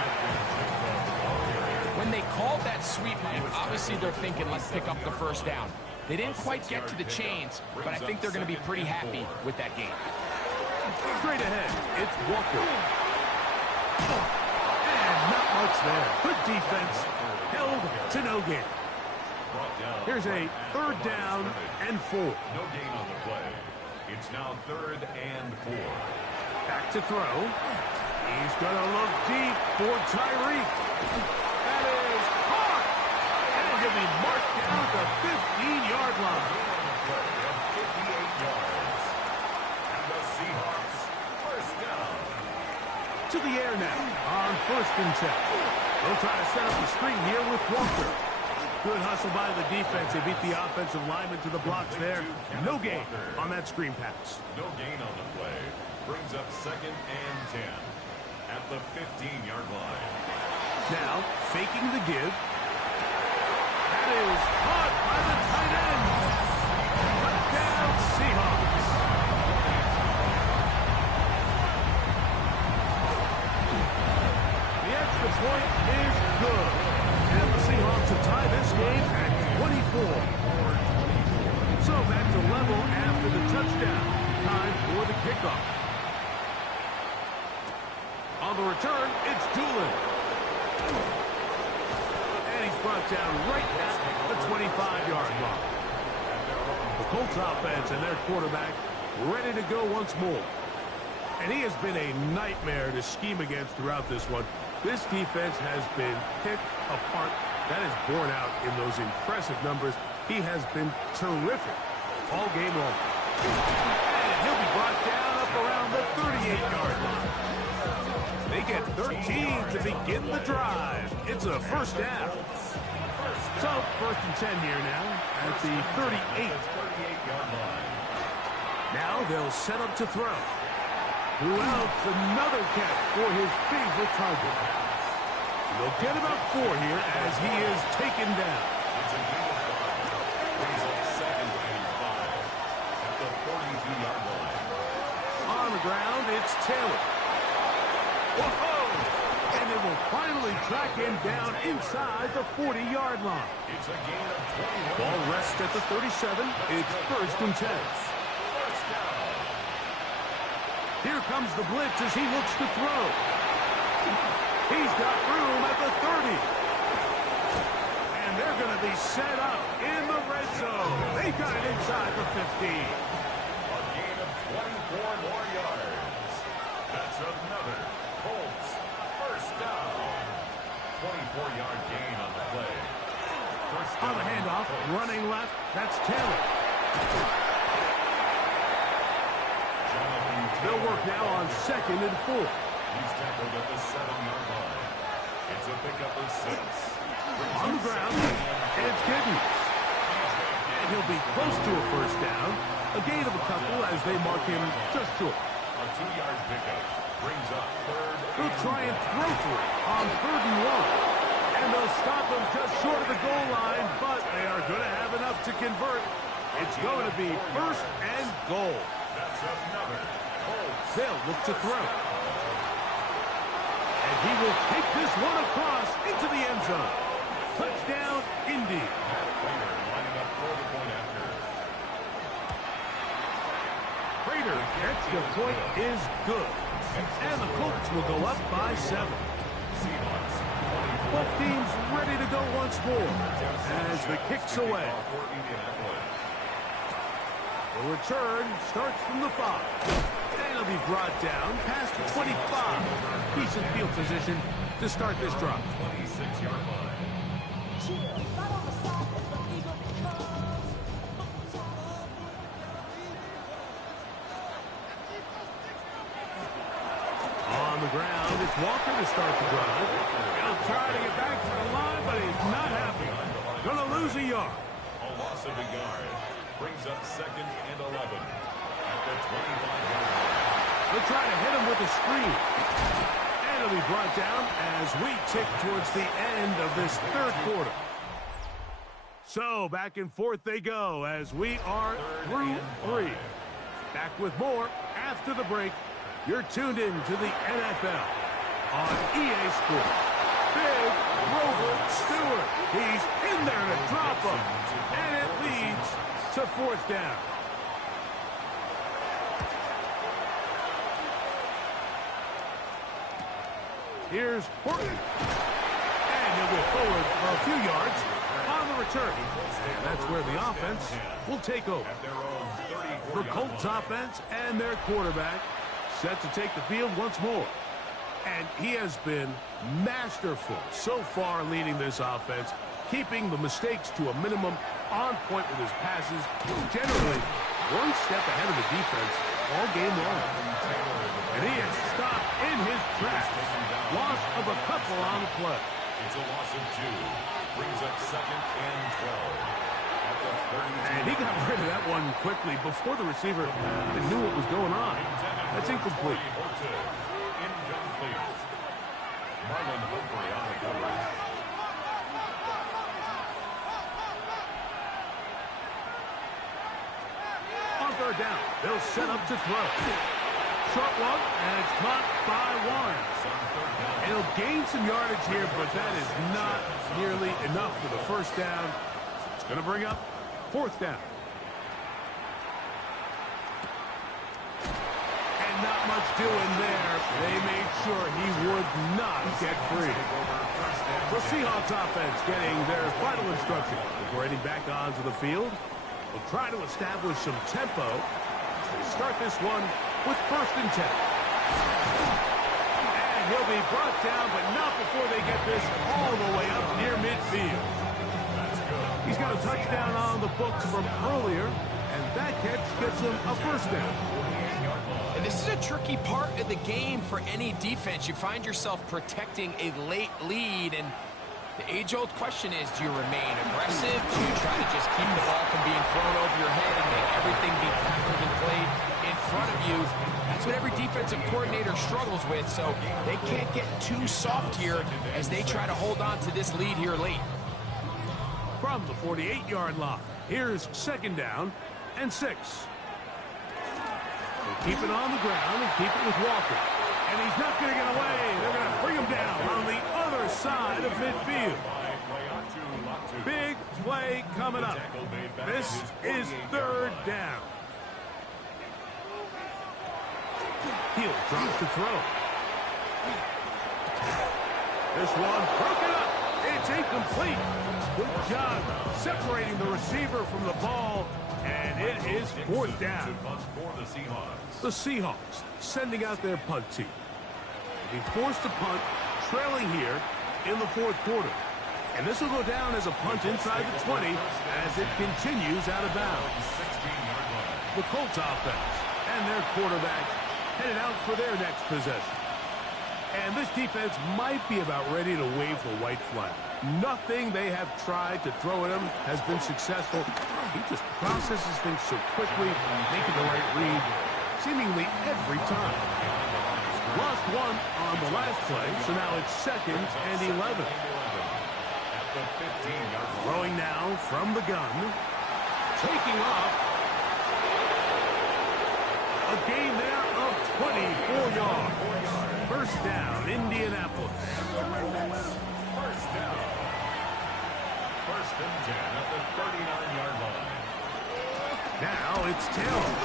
When they called that sweep, obviously they're thinking, let's pick up the first down. They didn't quite get to the chains, but I think they're going to be pretty happy with that game. Straight ahead, it's Walker. And not much there. Good defense. Held to no gain. Here's a 3rd down and 4. No gain on the play. It's now 3rd and 4. Back to throw. He's going to look deep for Tyreek. That is caught. And he'll be marked down at the 15-yard line. 58 yards. And the Seahawks first down. To the air now on 1st and 10. They'll try to set up the screen here with Walker. Good hustle by the defense. They beat the offensive lineman to the blocks there. No gain on that screen pass. No gain on the play. Brings up 2nd and 10 at the 15-yard line. Now, faking the give. That is caught by the tight end. Touchdown, Seahawks. The extra point is good. And the Seahawks have tied this game at 24. So back to level after the touchdown. Time for the kickoff. On the return, it's Doolin. And he's brought down right at the 25-yard line. The Colts offense and their quarterback ready to go once more. And he has been a nightmare to scheme against throughout this one. This defense has been picked apart. That is borne out in those impressive numbers. He has been terrific all game long. And he'll be brought down up around the 38-yard line. They get 13 to begin the drive. It's a first down. So, first and 10 here now at the 38-yard line. Now they'll set up to throw. Who else? Another catch for his favorite target. They'll get about 4 here as he is taken down. It's a gain of 5. Brings up second and 5 at the 42-yard line. On the ground, it's Taylor. Whoa! And they will finally track him down inside the 40-yard line. It's a gain of 21. Ball rests at the 37. It's first and 10. First down. Here comes the blitz as he looks to throw. He's got room at the 30. And they're going to be set up in the red zone. They got it inside the 15. A gain of 24 more yards. That's another Colts first down. 24-yard gain on the play. First down. On the handoff, running left, that's Taylor. They'll work now on second and 4. He's tackled at the 7-yard line. It's a pickup of 6. On the ground, it's Giddens. And he'll be close to a first down. A gain of a couple as they mark him just short. A 2-yard pickup brings up third. They'll try and throw for it on 3rd and 1. And they'll stop him just short of the goal line, but they are going to have enough to convert. It's going to be first and goal. That's another Colts. They'll look to throw. And he will take this one across into the end zone. Touchdown, Indy. Prater lining up for the point after. Prater gets the point is good. And the Colts will go up by 7. Seahawks. Both teams ready to go once more as the kick's away. For Indianapolis. The return starts from the 5. And it'll be brought down past the 25. Decent field position to start this drive. 26-yard line. On the ground, it's Walker to start the drive. He'll try to get back to the line, but he's not happy. Gonna lose a yard. A loss of a yard brings up second and 11 at the 25-yard line. They'll try to hit him with a screen. And it'll be brought down as we tick towards the end of this 3rd quarter. So, back and forth they go as we are through 3. Back with more after the break. You're tuned in to the NFL on EA Sports. Big Rover Stewart. He's in there to drop him. And it leads to 4th down. Here's Horton. And he'll go forward for a few yards on the return. And that's where the offense will take over. The Colts offense and their quarterback set to take the field once more. And he has been masterful so far leading this offense, keeping the mistakes to a minimum, on point with his passes, generally one step ahead of the defense all game long. And he is stopped in his tracks. Loss of a couple on the play. It's a loss of 2. Brings up second and 12. And he got rid of that one quickly before the receiver knew what was going on. That's incomplete. Incomplete. Marlon Humphrey on the coverage. On 3rd down, they'll set up to throw. Short one, and it's caught by Warren. He'll gain some yardage here, but that is not nearly enough for the first down. It's going to bring up 4th down. And not much doing there. They made sure he would not get free. The Seahawks offense getting their final instruction before heading back onto the field. They'll try to establish some tempo. They start this one with 1st and 10. And he'll be brought down, but not before they get this all the way up near midfield. He's got a touchdown on the books from earlier, and That catch gets them a first down. And this is a tricky part of the game for any defense. You find yourself protecting a late lead, and the age-old question is, do you remain aggressive? Do you try to just keep the ball from being thrown over your head and make everything be tackled and played in front of you? That's what every defensive coordinator struggles with, so they can't get too soft here as they try to hold on to this lead here late. From the 48-yard line, here's second down and 6. They keep it on the ground and keep it with Walker. And he's not going to get away. They're going to bring him down on the other side of midfield. Big play coming up. This is third down. He'll drop to throw. This one broken up. It's incomplete. Good job separating the receiver from the ball. And it is fourth down. The Seahawks sending out their punt team. He forced a punt, trailing here in the fourth quarter. And this will go down as a punt inside the 20 as it continues out of bounds. The Colts offense and their quarterback headed out for their next possession. And this defense might be about ready to wave the white flag. Nothing they have tried to throw at him has been successful. He just processes things so quickly, making the right read seemingly every time. Lost one on the last play, so now it's second and 11. Throwing now from the gun. Taking off. A gain there of 24 yards. First down, Indianapolis. First down. First and 10 at the 39-yard line. Now it's Taylor.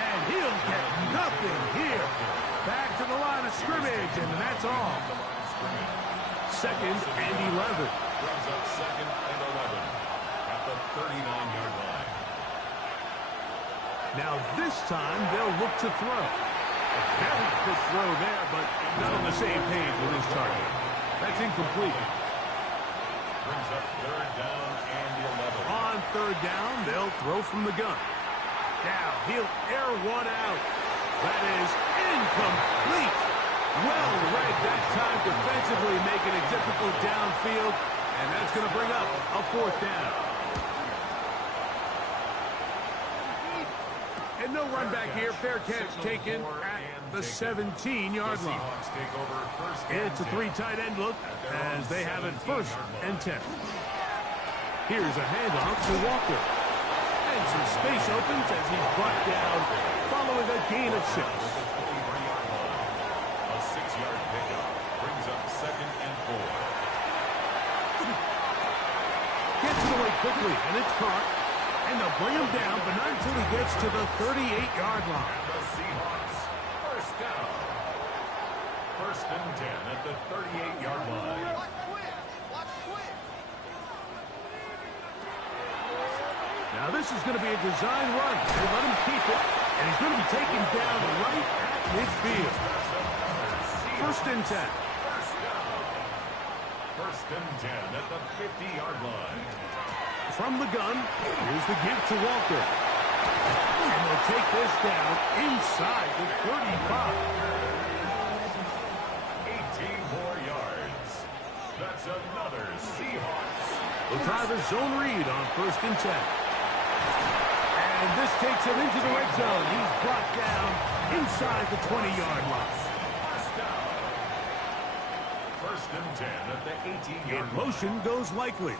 And he'll get nothing here. Back to the line of scrimmage, and that's all. Second and 11. Brings up second and 11 at the 39-yard line. Now this time they'll look to throw. A very good throw there, but not on the same page with his target. That's incomplete. Brings up third down and 11. On third down, they'll throw from the gun. Now he'll air one out. That is incomplete. Well read that time defensively, making it difficult downfield, and that's going to bring up a fourth down. And no run back here. Fair catch taken at the 17-yard line. It's a three tight end look as they have it first and 10. Here's a handoff to Walker. And some space opens as he's brought down following a gain of 6. A 6-yard pickup brings up second and 4. Gets it away quickly, and it's caught. And they'll bring him down, but not until he gets to the 38-yard line. The Seahawks, first down. First and 10 at the 38-yard line. Now this is going to be a design run. They let him keep it, and he's going to be taken down right at midfield. First and 10. First and 10 at the 50-yard line. From the gun, here's the give to Walker. And they'll take this down inside the 35. 18 more yards. That's another Seahawks. They'll try the zone read on first and 10. And this takes him into the red zone. He's brought down inside the 20-yard line. First down. First and 10 at the 18-yard line. In motion goes Likely.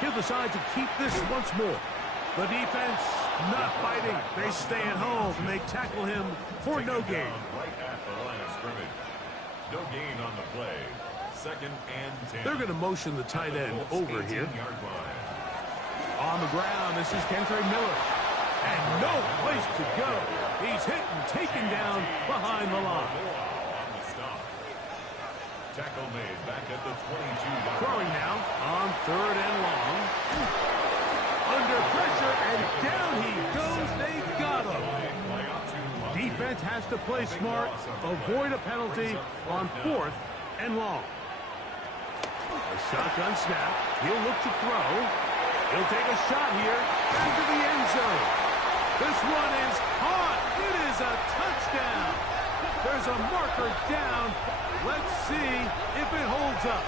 He'll decide to keep this once more. The defense not biting. They stay at home, and they tackle him for no gain. Right at the line of scrimmage. No gain on the play. Second and 10. They're going to motion the tight end over here. On the ground, this is Kentre Miller. And no place to go. He's hit and taken down behind the line. Tackle made back at the 22-yard. Throwing now on third and long. Under pressure, and down he goes. They got him. Defense has to play smart, avoid a penalty on fourth and long. A shotgun snap. He'll look to throw. He'll take a shot here into the end zone. This one is caught. It is a touchdown. There's a marker down. Let's see if it holds up.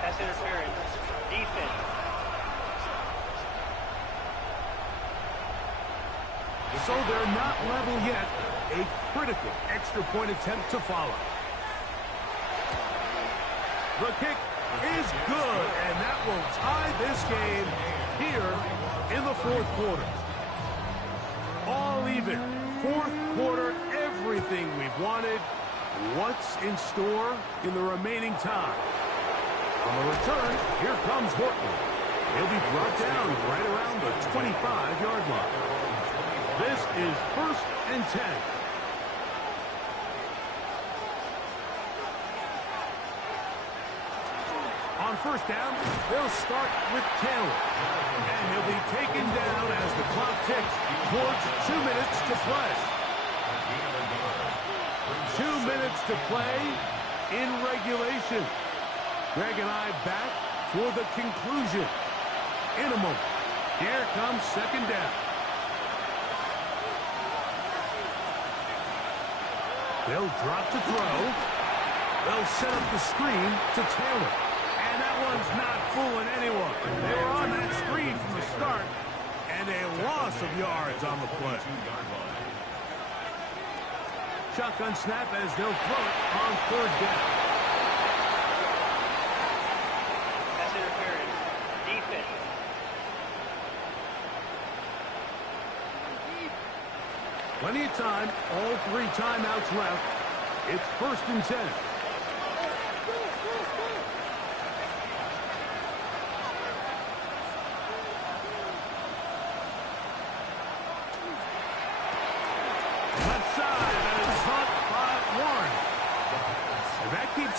Pass interference. Defense. So they're not level yet. A critical extra point attempt to follow. The kick is good, and that will tie this game here in the fourth quarter. All even. Fourth quarter, everything we've wanted. What's in store in the remaining time? On the return, here comes Horton. He'll be brought down right around the 25-yard line. This is 1st and 10. On first down, they'll start with Taylor. And he'll be taken down as the clock ticks towards 2 minutes to play. 2 minutes to play in regulation. Greg and I back for the conclusion in a moment. Here comes second down. They'll drop to throw. They'll set up the screen to Taylor. And that one's not fooling anyone. They were on that screen from the start, and a loss of yards on the play. Shotgun snap as they'll throw it on third down. Pass interference. Defense. Plenty of time. All 3 timeouts left. It's 1st and 10.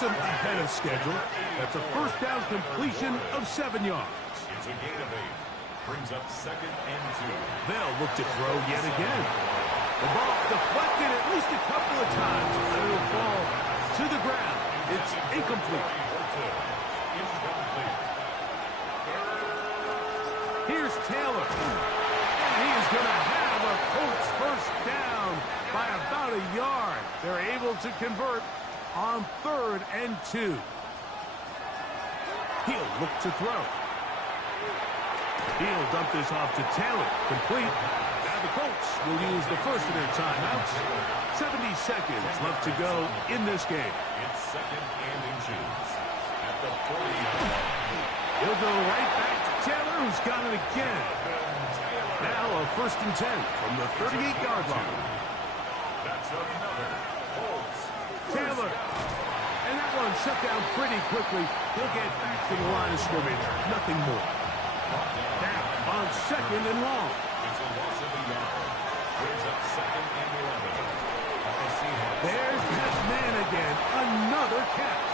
Ahead of schedule. That's a first down completion of 7 yards. It's a gain of 8. Brings up 2nd and 2. They'll look to throw yet again. The ball deflected at least a couple of times. It'll fall to the ground. It's incomplete. Here's Taylor. And he is going to have a Colts first down by about a yard. They're able to convert on 3rd and 2. He'll look to throw. He'll dump this off to Taylor. Complete. Now the Colts will use the first of their timeouts. 70 seconds left to go in this game. It's 2nd and inches at the 40-yard line. He'll go right back to Taylor, who's got it again. Now a 1st and 10 from the 38-yard line. That's another Colts. Taylor. And that one shut down pretty quickly. He'll get back to the line of scrimmage. Nothing more. Now on 2nd and long. It's a loss of a yard. Brings up 2nd and 11. There's that man again. Another catch.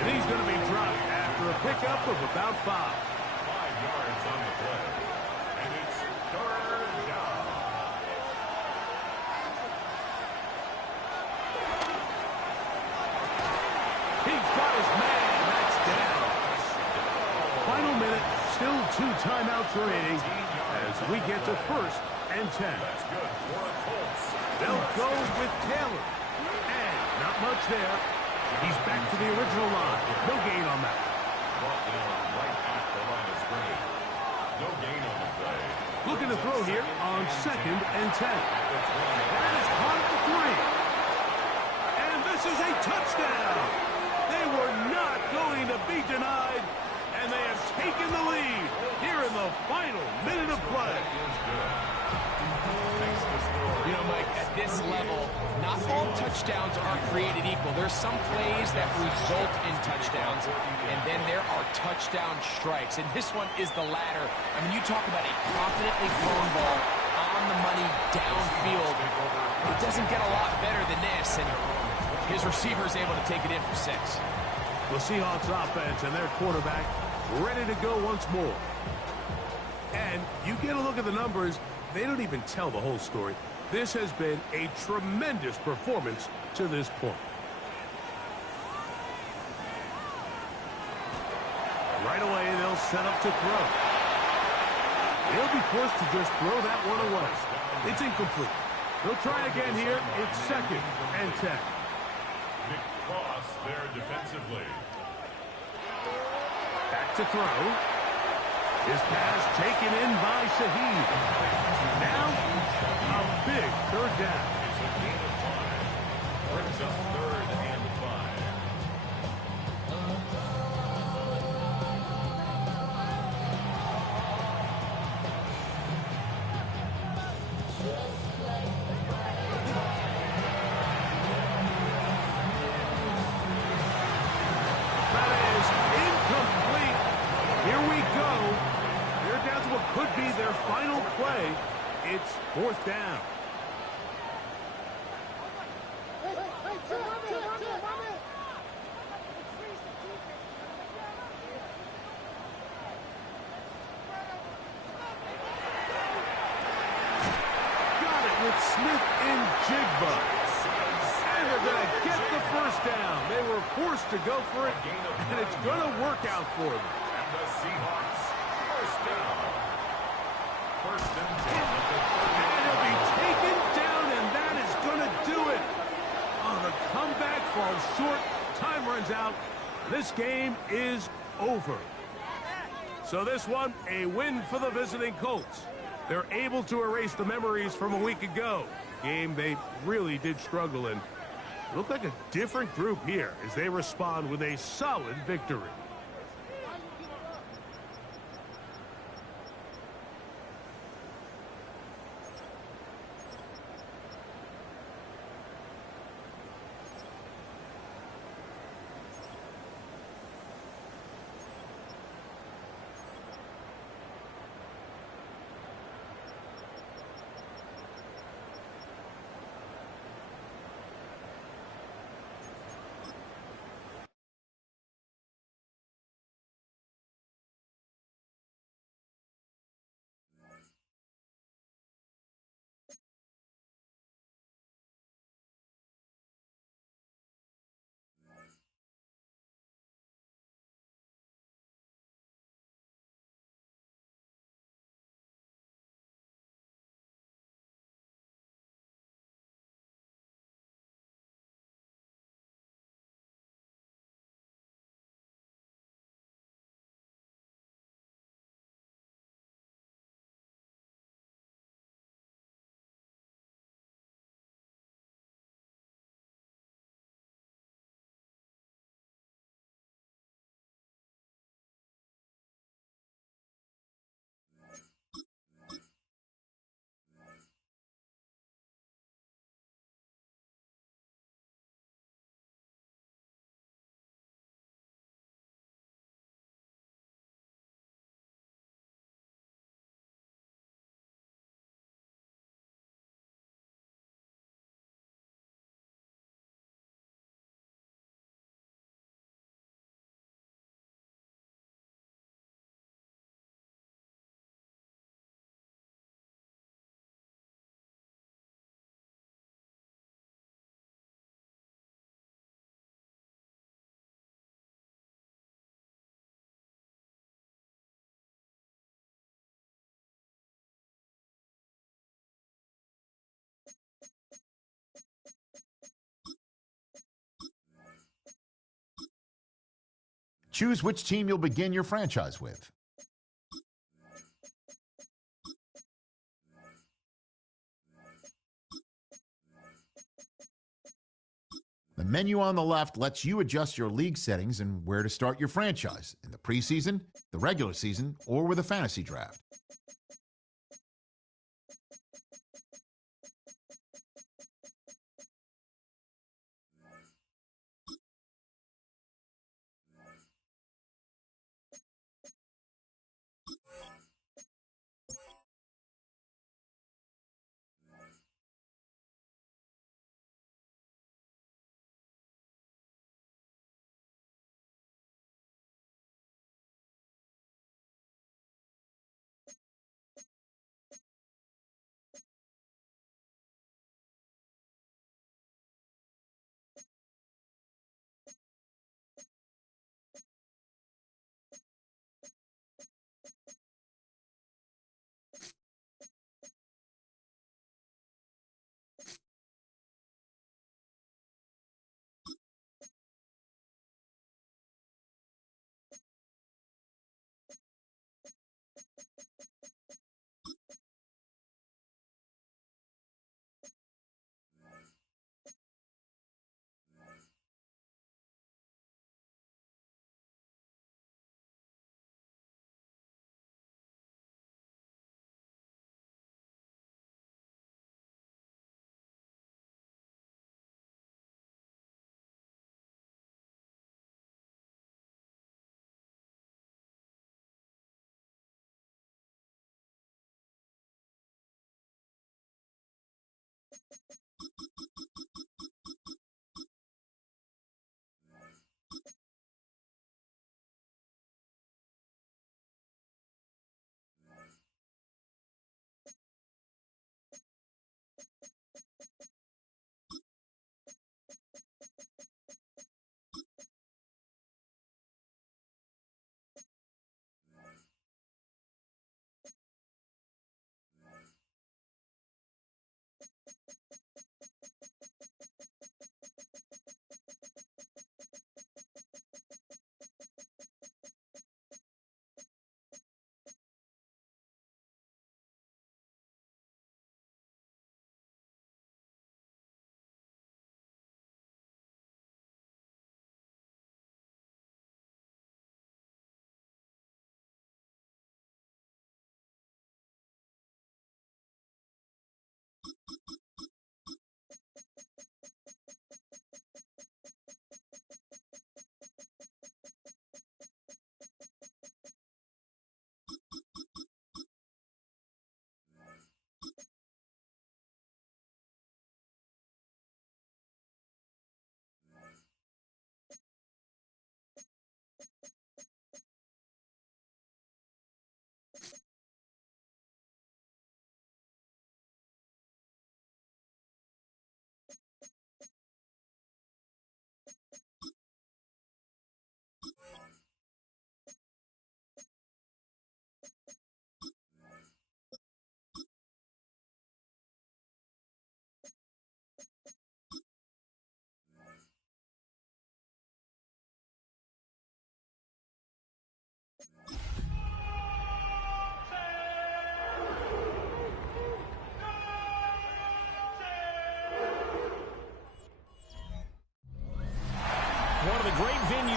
And he's going to be dropped after a pickup of about 5. 5 yards on the play. And it's 3rd down. He's got his man. That's down. Final minute. Still 2 timeouts remaining as we get to 1st and 10. That's good for the Colts. They'll go with Taylor. And not much there. He's back to the original line. No gain on that. Brought down right at the line of scrimmage. No gain on the play. Looking to throw here on 2nd and 10. That is caught at the 3. And this is a touchdown. They were not going to be denied. And they have taken the lead here in the final minute of play. You know, Mike, at this level, not all touchdowns are created equal. There's some plays that result in touchdowns, and then there are touchdown strikes. And this one is the latter. I mean, you talk about a confidently thrown ball on the money downfield. It doesn't get a lot better than this, and his receiver is able to take it in for 6. The Seahawks offense and their quarterback ready to go once more. And you get a look at the numbers, they don't even tell the whole story. This has been a tremendous performance to this point. Right away, they'll set up to throw. They'll be forced to just throw that one away. It's incomplete. They'll try again here. It's 2nd and 10. Big cross there defensively. Back to throw. His pass taken in by Shaheed. Now, a big 3rd down. It's a gain of 5. Brings up 3rd and 5. Could be their final play. It's 4th down. Got it with Smith and Jigba. And they're going to get the 1st down. They were forced to go for it, and it's going to work out for them. And the Seahawks, 1st down. 1st and 10. And he'll be taken down, and that is going to do it. Oh, the comeback falls short. Time runs out. This game is over. So this one, a win for the visiting Colts. They're able to erase the memories from a week ago. Game they really did struggle in. Look like a different group here as they respond with a solid victory. Choose which team you'll begin your franchise with. The menu on the left lets you adjust your league settings and where to start your franchise in the preseason, the regular season, or with a fantasy draft.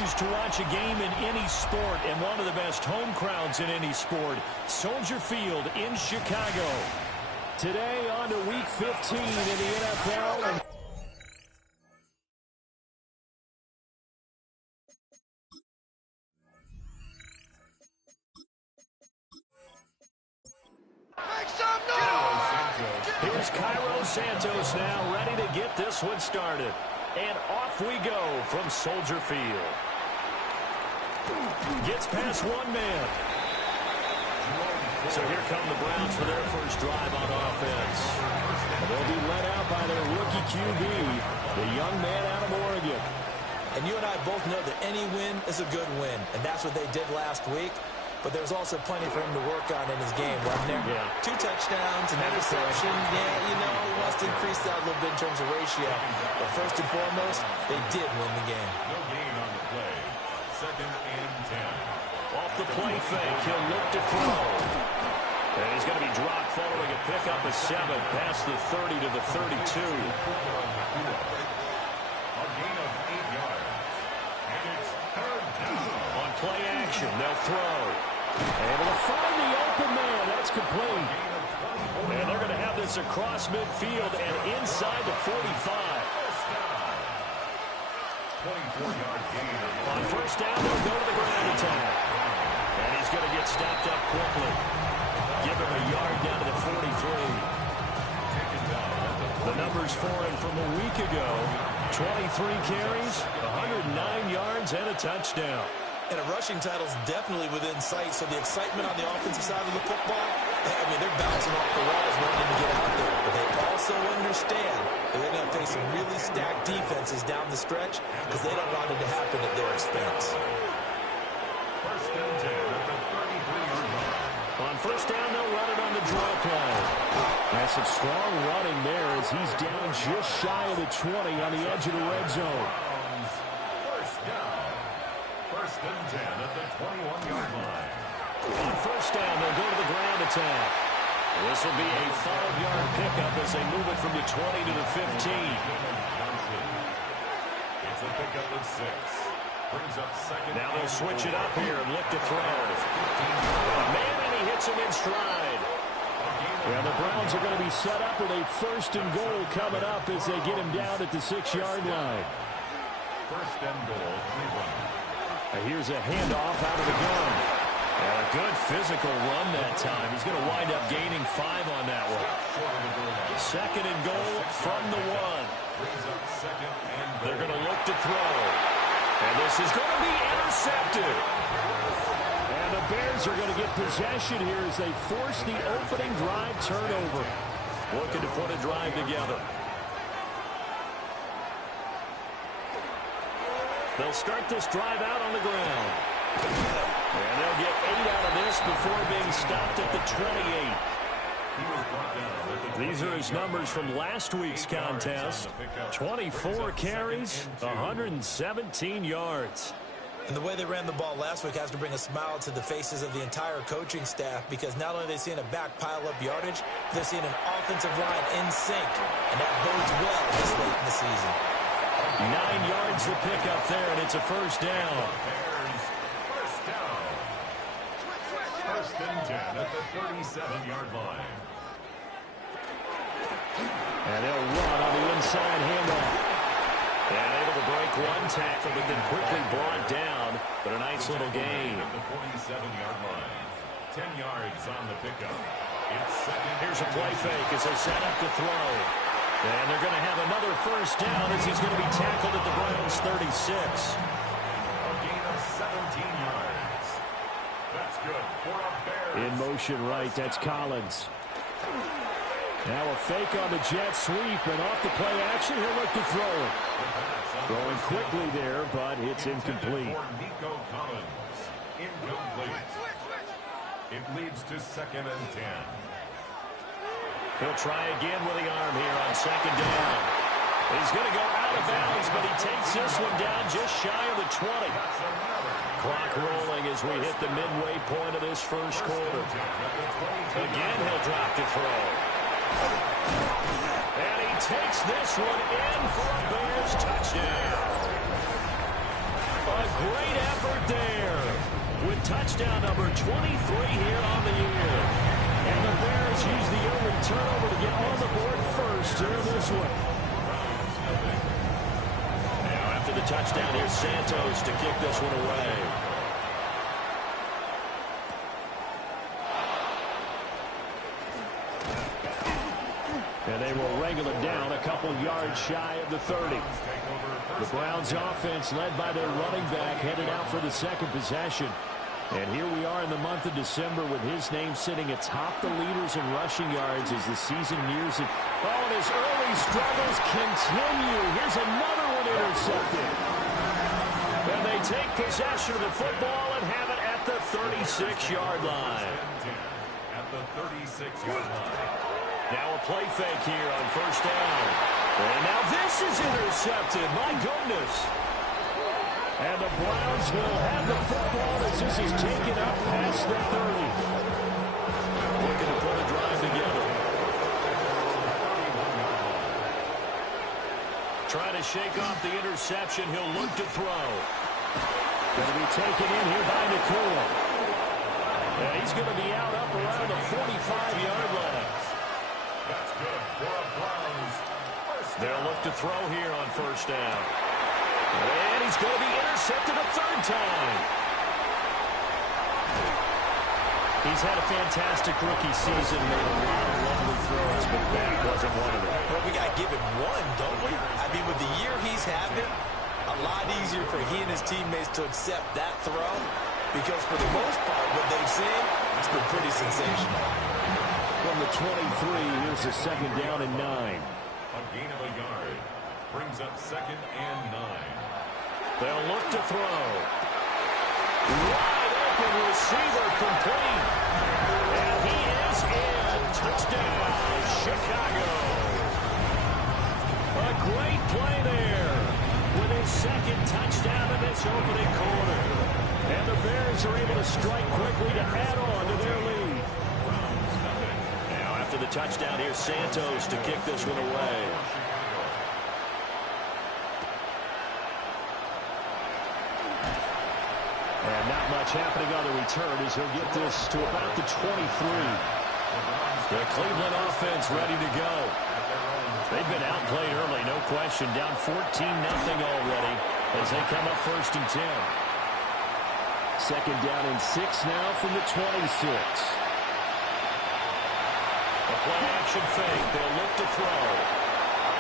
choose to watch a game in any sport and one of the best home crowds in any sport, Soldier Field in Chicago. Today on to Week 15 in the NFL. Here's Cairo Santos now ready to get this one started. And off we go from Soldier Field. Gets past one man. So here come the Browns for their first drive on offense. They'll be led out by their rookie QB, the young man out of Oregon. And you and I both know that any win is a good win, and that's what they did last week. But there's also plenty for him to work on in his game, wasn't there? Yeah. 2 touchdowns, an interception. Yeah, you know, he wants to increase that a little bit in terms of ratio. But first and foremost, they did win the game. No gain on the play. 2nd and 10. Off the play fake, he'll look to throw. And he's going to be dropped following a pickup of 7 past the 30 to the 32. A gain of 8 yards. And it's 3rd down. On play action, they'll throw. Able to find the open man. That's complete. And they're going to have this across midfield and inside the 45. 24-yard gain. On first down, they'll go to the ground attack. And he's going to get stopped up quickly. Give him a yard down to the 43. The numbers for him from a week ago: 23 carries, 109 yards, and a touchdown. And a rushing title is definitely within sight, so the excitement on the offensive side of the football, I mean, they're bouncing off the walls wanting to get out there. But they also understand that they're going to face some really stacked defenses down the stretch because they don't want it to happen at their expense. 1st and 10 at the 33-yard line. On first down, they'll run it on the draw play. That's some strong running there as he's down just shy of the 20 on the edge of the red zone. First down. 1st and 10 at the 21-yard line. On first down, they'll go to the ground attack. This will be a 5-yard pickup as they move it from the 20 to the 15. It's a pickup of 6. Brings up 2nd. Now they'll switch it up here and look to throw. Man, and he hits him in stride. Well, the Browns are going to be set up with a 1st and goal coming up as they get him down at the 6-yard line. 1st and goal, Cleveland. Here's a handoff out of the gun. And a good physical run that time. He's going to wind up gaining 5 on that one. 2nd and goal from the 1. They're going to look to throw. And this is going to be intercepted. And the Bears are going to get possession here as they force the opening drive turnover. Looking to put a drive together. They'll start this drive out on the ground. And they'll get 8 out of this before being stopped at the 28. These are his numbers from last week's contest. 24 carries, 117 yards. And the way they ran the ball last week has to bring a smile to the faces of the entire coaching staff because not only are they seeing a back pile up yardage, they're seeing an offensive line in sync. And that bodes well this late in the season. 9 yards to pick up there, and it's a first down. First down. 1st and 10 at the 37-yard line. And they'll run on the inside handoff. And able to break one tackle, but then quickly brought down. But a nice little gain. At the 47-yard line. 10 yards on the pickup. It's 2nd. Here's a play fake as they set up to throw. And they're going to have another first down as he's going to be tackled at the Browns' 36. A gain of 17 yards. That's good for a Bears. In motion right, that's Collins. Now a fake on the jet sweep, and off the play action, he'll look to throw it. Throwing quickly there, but it's incomplete. For Nico Collins. Incomplete. It leads to 2nd and 10. He'll try again with the arm here on 2nd down. He's going to go out of bounds, but he takes this one down just shy of the 20. Clock rolling as we hit the midway point of this first quarter. Again, he'll drop to throw. And he takes this one in for a Bears touchdown. A great effort there with touchdown number 23 here on the year. And the Bears use the early turnover to get on the board first here in this one. Now after the touchdown, here's Santos to kick this one away. And they will wrangle it down a couple yards shy of the 30. The Browns offense led by their running back headed out for the second possession. And here we are in the month of December with his name sitting atop the leaders in rushing yards as the season nears it. Oh, and his early struggles continue. Here's another one intercepted. And they take possession of the football and have it at the 36-yard line. At the 36-yard line. Now a play fake here on first down. And now this is intercepted. My goodness. And the Browns will have the football as this is taken up past the 30. Looking to put a drive together. Trying to shake off the interception. He'll look to throw. Going to be taken in here by Nakua. And he's going to be out up around the 45-yard line. That's good for a Browns. They'll look to throw here on first down. And he's going to be intercepted a third time. He's had a fantastic rookie season, made a lot of lovely throws, but that wasn't one of them. Well, we got to give him one, don't we? I mean, with the year he's having, a lot easier for he and his teammates to accept that throw because for the most part, what they've seen, it's been pretty sensational. From the 23, here's a second down and 9. A gain of a yard brings up second and 9. They'll look to throw. Wide open receiver complete. And he is in. Touchdown, Chicago. A great play there with his second touchdown in this opening quarter. And the Bears are able to strike quickly to add on to their lead. Now after the touchdown, here's Santos to kick this one away. And not much happening on the return as he'll get this to about the 23. The Cleveland offense ready to go. They've been outplayed early, no question. Down 14-0 already as they come up first and 10. Second down and 6 now from the 26. A play-action fake. They'll look to throw.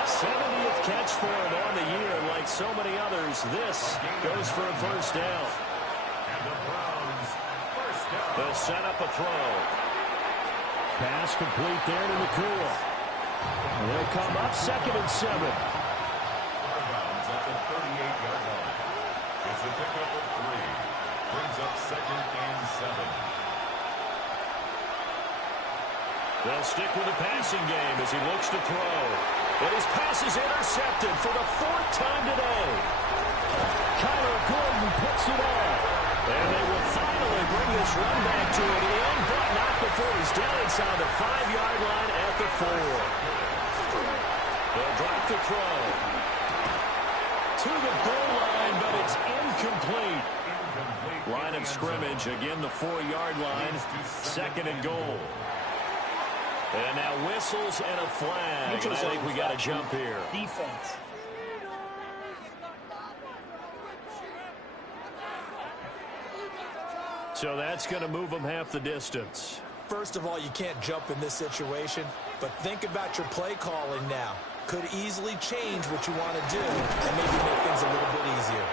70th catch for him on the year. Like so many others, this goes for a first down. And the Browns first down. They'll set up a throw. Pass complete there to Nakua. They'll come up second and 7. Browns at the 38-yard line. It's a pickup of 3. Brings up second and 7. They'll stick with the passing game as he looks to throw. And his pass is intercepted for the 4th time today. Kyler Gordon picks it off. And they will finally bring this run back to an end, but not before he's down inside the 5-yard line at the 4. They'll drop the throw. To the goal line, but it's incomplete. Line of scrimmage, again the 4-yard line, second and goal. And now whistles and a flag. And I think we got a jump here. Defense. So that's going to move them half the distance. First of all, you can't jump in this situation, but think about your play calling now. Could easily change what you want to do and maybe make things a little bit easier.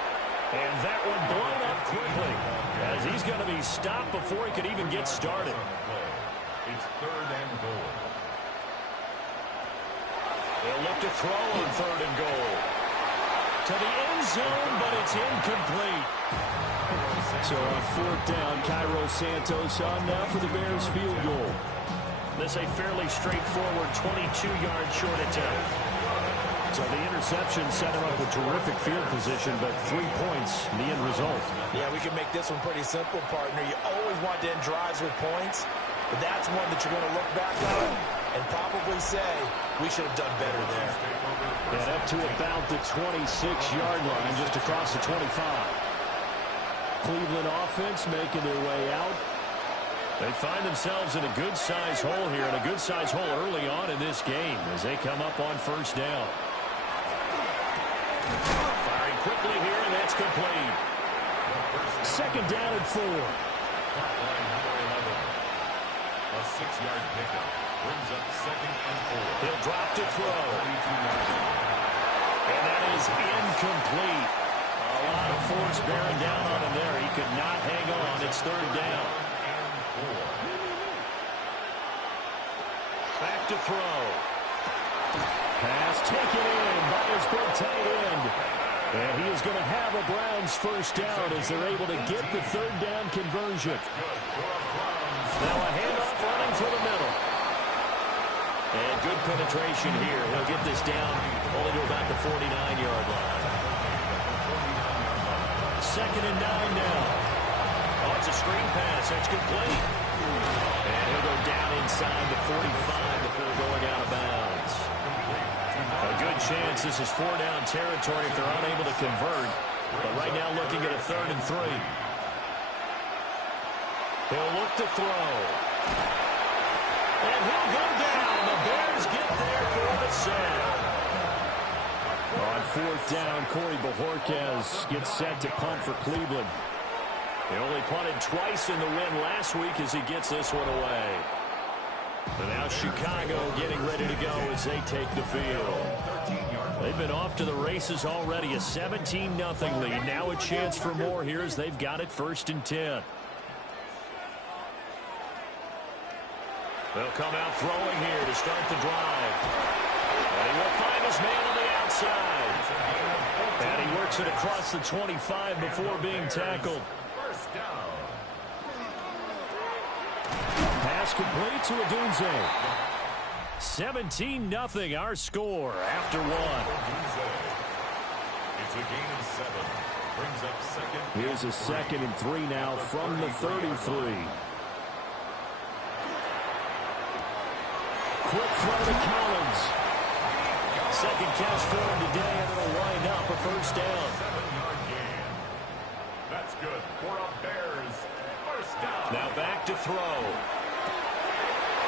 And that one blown up quickly as he's going to be stopped before he could even get started. It's third and goal. They'll look to throw on third and goal. To the end zone, but it's incomplete. So on fourth down, Cairo Santos on now for the Bears field goal. This a fairly straightforward 22-yard short attempt. So the interception set him up with terrific field position, but 3 points, the end result. Yeah, we can make this one pretty simple, partner. You always want to end drives with points, but that's one that you're going to look back on and probably say, we should have done better there. And up to about the 26-yard line, just across the 25. Cleveland offense making their way out. They find themselves in a good-sized hole here, and a good-sized hole early on in this game as they come up on first down. Firing quickly here, and that's complete. Second down and 4. A 6-yard pickup brings up second and 4. He'll drop to throw. And that is incomplete. A lot of force bearing down on him there. He could not hang on. It's third down. Back to throw. Pass taken in by his big tight end. And he is going to have a Browns first down as they're able to get the third down conversion. Now a handoff running for the middle. And good penetration here. He'll get this down only to about the 49-yard line. Second and 9 now. Oh, it's a screen pass. That's complete. And he'll go down inside the 45 before going out of bounds. A good chance this is 4-down territory if they're unable to convert. But right now looking at a 3rd and 3. He'll look to throw. And he'll go down. The Bears get there for the sack. On 4th down, Corey Bojorquez gets set to punt for Cleveland. They only punted twice in the win last week as he gets this one away. But now Chicago getting ready to go as they take the field. They've been off to the races already. A 17-0 lead. Now a chance for more here as they've got it 1st and 10. They'll come out throwing here to start the drive. And he will find his man on the outside. And he works it across the 25 before being tackled. Pass complete to Odunze. 17-0 our score after 1. It's a gain of 7. Brings up second. Here's a 2nd and 3 now from the 33. Quick throw to Collins. Second catch for him today, and it'll wind up a first down. 7-yard gain. That's good for a Bears first down. Now back to throw.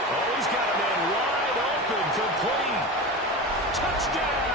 Oh, he's got a man wide open, complete. Touchdown!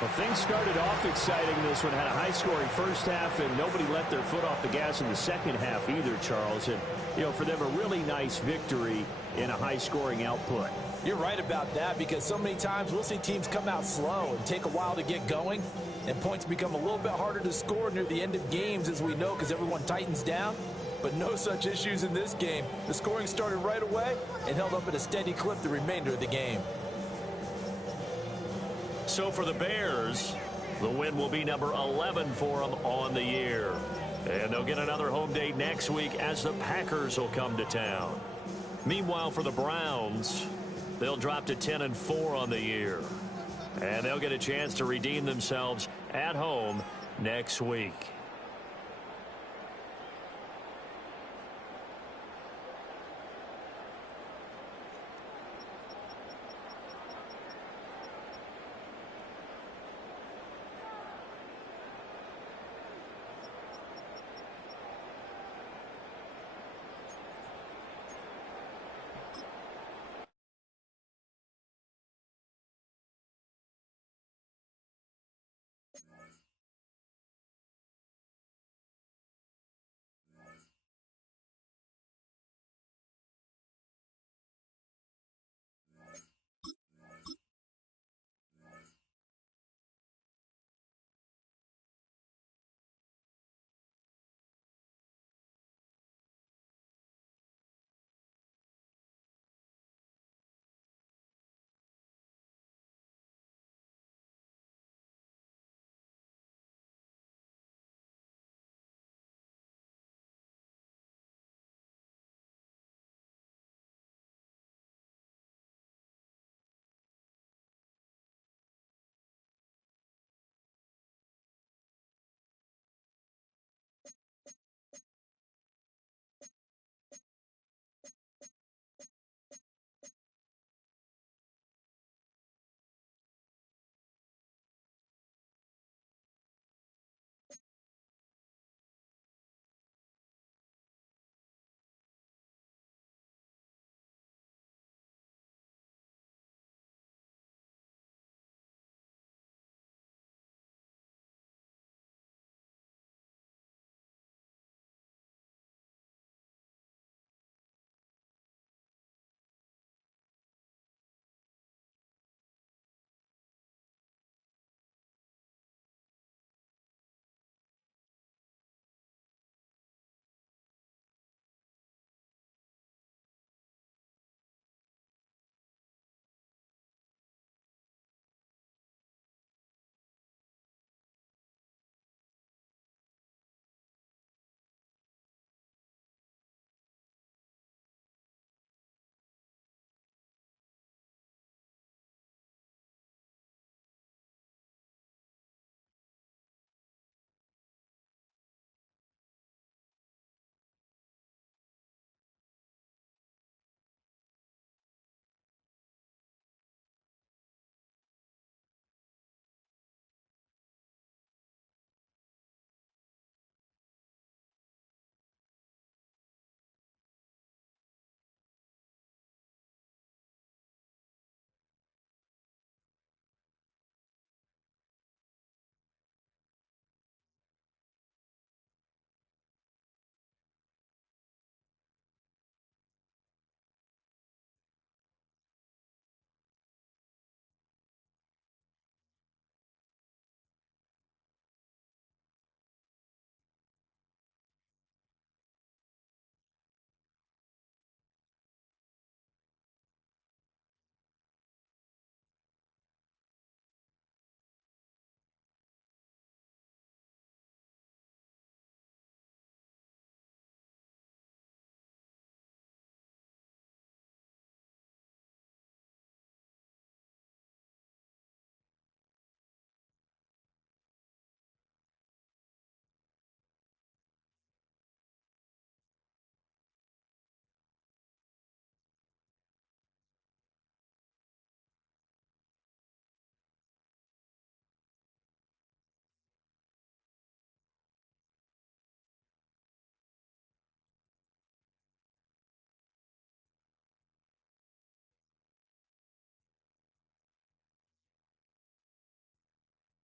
Well, things started off exciting. This one had a high-scoring first half, and nobody let their foot off the gas in the second half either, Charles. And, you know, for them, a really nice victory in a high-scoring output. You're right about that, because so many times we'll see teams come out slow and take a while to get going, and points become a little bit harder to score near the end of games, as we know, because everyone tightens down. But no such issues in this game. The scoring started right away and held up at a steady clip the remainder of the game. So for the Bears, the win will be number 11 for them on the year. And they'll get another home date next week as the Packers will come to town. Meanwhile, for the Browns, they'll drop to 10-4 on the year. And they'll get a chance to redeem themselves at home next week.